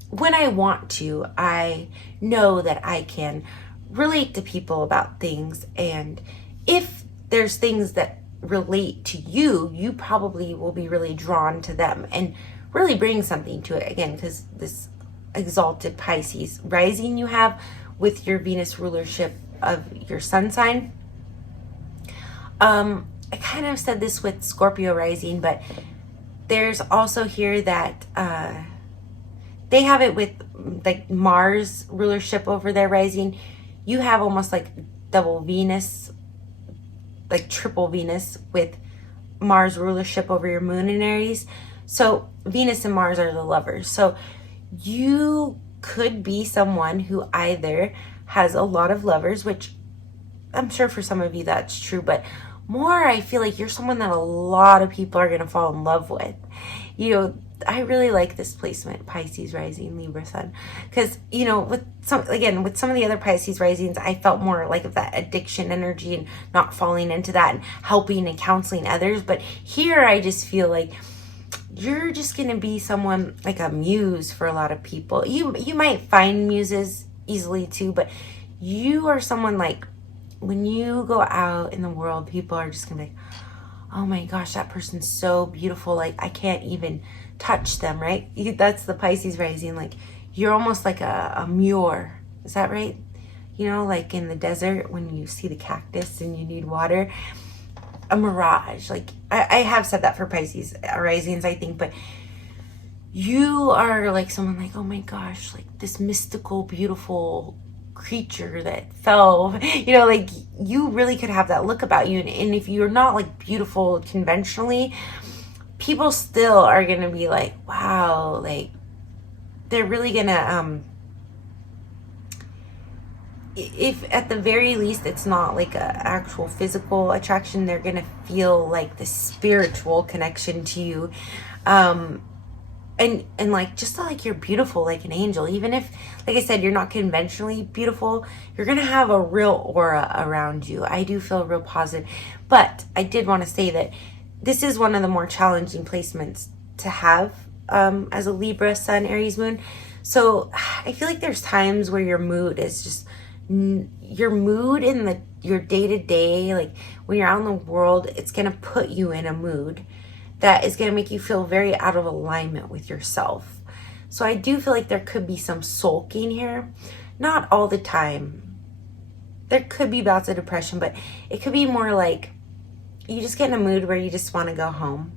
when I want to, I know that I can relate to people about things. And if there's things that relate to you, you probably will be really drawn to them and really bring something to it. Again, because this exalted Pisces rising you have with your Venus rulership of your sun sign. I kind of said this with Scorpio rising, but there's also here that they have it with like Mars rulership over their rising. You have almost like double Venus, like triple Venus with Mars rulership over your moon in Aries. So Venus and Mars are the lovers. So you could be someone who either has a lot of lovers, which I'm sure for some of you that's true, but more I feel like you're someone that a lot of people are going to fall in love with. You know, I really like this placement, Pisces rising, Libra sun, because, you know, with some of the other Pisces risings, I felt more like of that addiction energy and not falling into that and helping and counseling others. But here I just feel like you're just going to be someone like a muse for a lot of people. You might find muses easily too, but you are someone like when you go out in the world, people are just gonna be like, oh my gosh, that person's so beautiful, like I can't even touch them, right? That's the Pisces rising. Like you're almost like a Muir, is that right? You know, like in the desert when you see the cactus and you need water, a mirage. Like I have said that for Pisces risings, I think, but you are like someone like, oh my gosh, like this mystical, beautiful creature that fell, you know, like you really could have that look about you. And if you're not like beautiful conventionally, people still are gonna be like, wow, like they're really gonna if at the very least it's not like a actual physical attraction, they're gonna feel like the spiritual connection to you. And like just like you're beautiful like an angel. Even if, like I said, you're not conventionally beautiful, you're gonna have a real aura around you. I do feel real positive. But I did want to say that this is one of the more challenging placements to have as a Libra Sun Aries Moon. So I feel like there's times where your mood is just your mood in your day-to-day, like when you're out in the world, it's gonna put you in a mood that is going to make you feel very out of alignment with yourself. So I do feel like there could be some sulking here. Not all the time. There could be bouts of depression, but it could be more like you just get in a mood where you just want to go home.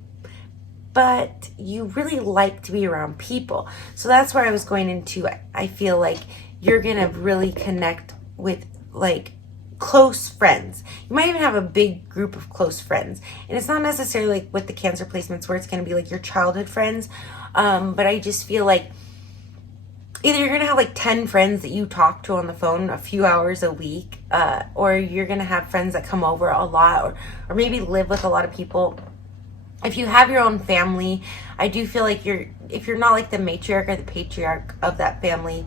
But you really like to be around people. So that's where I was going into. I feel like you're going to really connect with like close friends. You might even have a big group of close friends, and it's not necessarily like with the Cancer placements where it's going to be like your childhood friends, but I just feel like either you're going to have like 10 friends that you talk to on the phone a few hours a week, or you're going to have friends that come over a lot, or maybe live with a lot of people. If you have your own family, I do feel like if you're not like the matriarch or the patriarch of that family,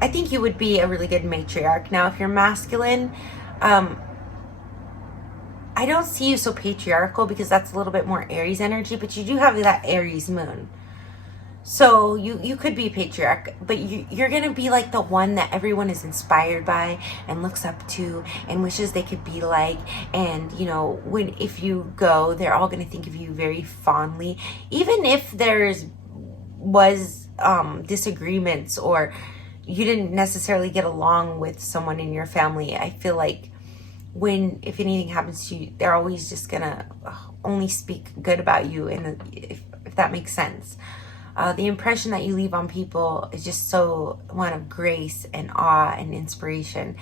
I think you would be a really good matriarch. Now, if you're masculine, I don't see you so patriarchal because that's a little bit more Aries energy, but you do have that Aries moon. So you could be a patriarch, but you're going to be like the one that everyone is inspired by and looks up to and wishes they could be like. And, you know, if you go, they're all going to think of you very fondly. Even if was disagreements or you didn't necessarily get along with someone in your family, I feel like if anything happens to you, they're always just gonna only speak good about you, and if that makes sense. The impression that you leave on people is just so one of grace and awe and inspiration.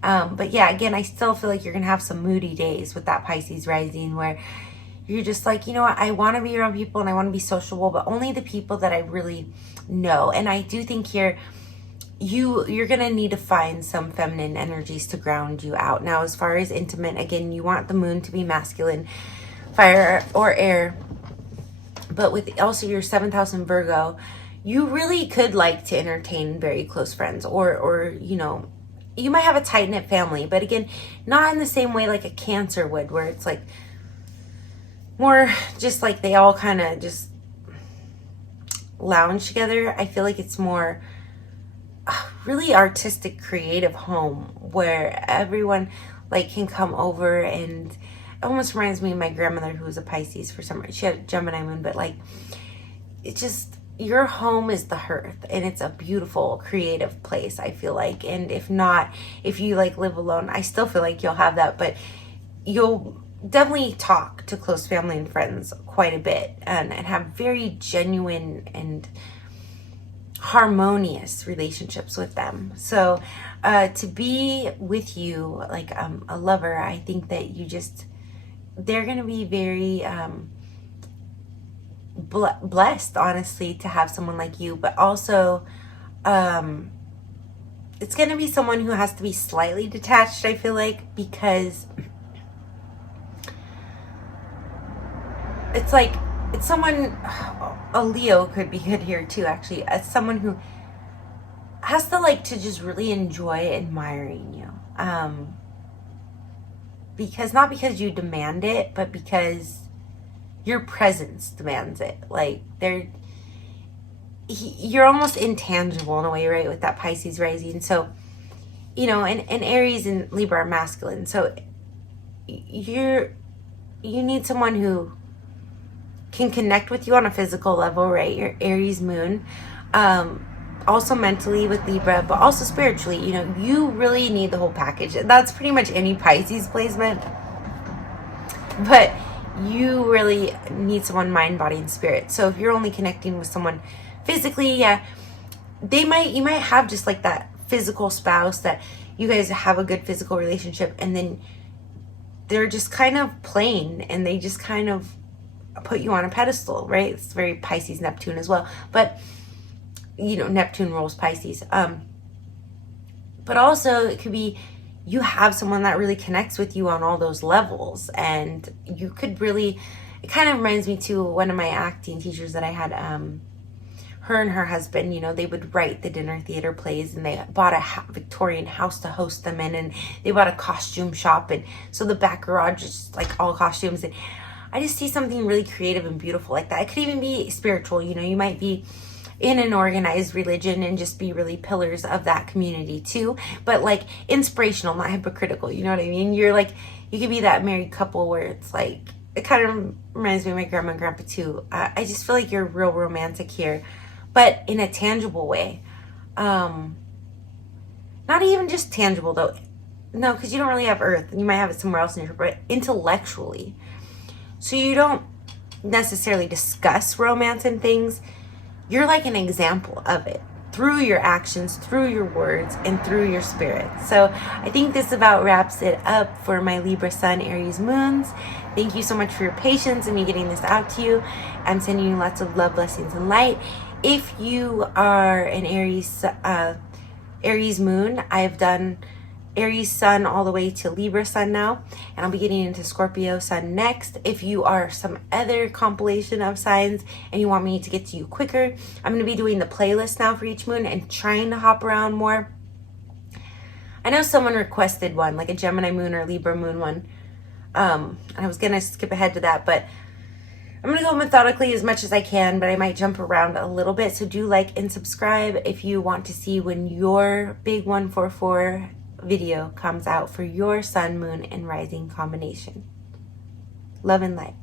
But yeah, again, I still feel like you're gonna have some moody days with that Pisces rising where you're just like, you know what, I want to be around people and I want to be sociable, but only the people that I really know. And I do think here you're gonna need to find some feminine energies to ground you out. Now, as far as intimate, again, you want the moon to be masculine, fire or air, but with also your 7th house in Virgo, you really could like to entertain very close friends, or you know, you might have a tight-knit family, but again, not in the same way like a Cancer would, where it's like more just like they all kind of just lounge together. I feel like it's more really artistic, creative home where everyone like can come over. And it almost reminds me of my grandmother, who was a Pisces for some reason. She had a Gemini moon, but like, it just, your home is the hearth, and it's a beautiful, creative place, I feel like. And if not, if you like live alone, I still feel like you'll have that, but you'll definitely talk to close family and friends quite a bit, and have very genuine and harmonious relationships with them. So to be with you like a lover, I think that they're gonna be very blessed, honestly, to have someone like you. But also it's gonna be someone who has to be slightly detached, I feel like, because it's like, it's someone, a Leo could be good here too, actually, as someone who has to like to just really enjoy admiring you, because not because you demand it, but because your presence demands it. Like, you're almost intangible in a way, right, with that Pisces rising. So, you know, and Aries and Libra are masculine, so you need someone who can connect with you on a physical level, right? Your Aries moon, also mentally with Libra, but also spiritually. You know, you really need the whole package. That's pretty much any Pisces placement, but you really need someone mind, body, and spirit. So if you're only connecting with someone physically, yeah, you might have just like that physical spouse that you guys have a good physical relationship, and then they're just kind of plain, and they just kind of put you on a pedestal, right? It's very Pisces Neptune as well, but you know, Neptune rules Pisces. But also it could be you have someone that really connects with you on all those levels, and you could really, it kind of reminds me to one of my acting teachers that I had. Her and her husband, you know, they would write the dinner theater plays, and they bought a Victorian house to host them in, and they bought a costume shop, and so the back garage is like all costumes. And I just see something really creative and beautiful like that. It could even be spiritual. You know, you might be in an organized religion and just be really pillars of that community too, but like inspirational, not hypocritical. You know what I mean? You're like, you could be that married couple where it's like, it kind of reminds me of my grandma and grandpa too. I just feel like you're real romantic here, but in a tangible way. Not even just tangible though. No, because you don't really have earth, and you might have it somewhere else in your, but intellectually. So you don't necessarily discuss romance and things. You're like an example of it through your actions, through your words, and through your spirit. So I think this about wraps it up for my Libra Sun, Aries moons. Thank you so much for your patience and me getting this out to you. I'm sending you lots of love, blessings, and light. If you are an Aries moon, I've done Aries Sun all the way to Libra Sun now, and I'll be getting into Scorpio Sun next. If you are some other compilation of signs and you want me to get to you quicker, I'm going to be doing the playlist now for each moon and trying to hop around more. I know someone requested one, like a Gemini moon or Libra moon one. And I was going to skip ahead to that, but I'm going to go methodically as much as I can, but I might jump around a little bit. So do like and subscribe if you want to see when your big 144 video comes out for your sun, moon, and rising combination. Love and light.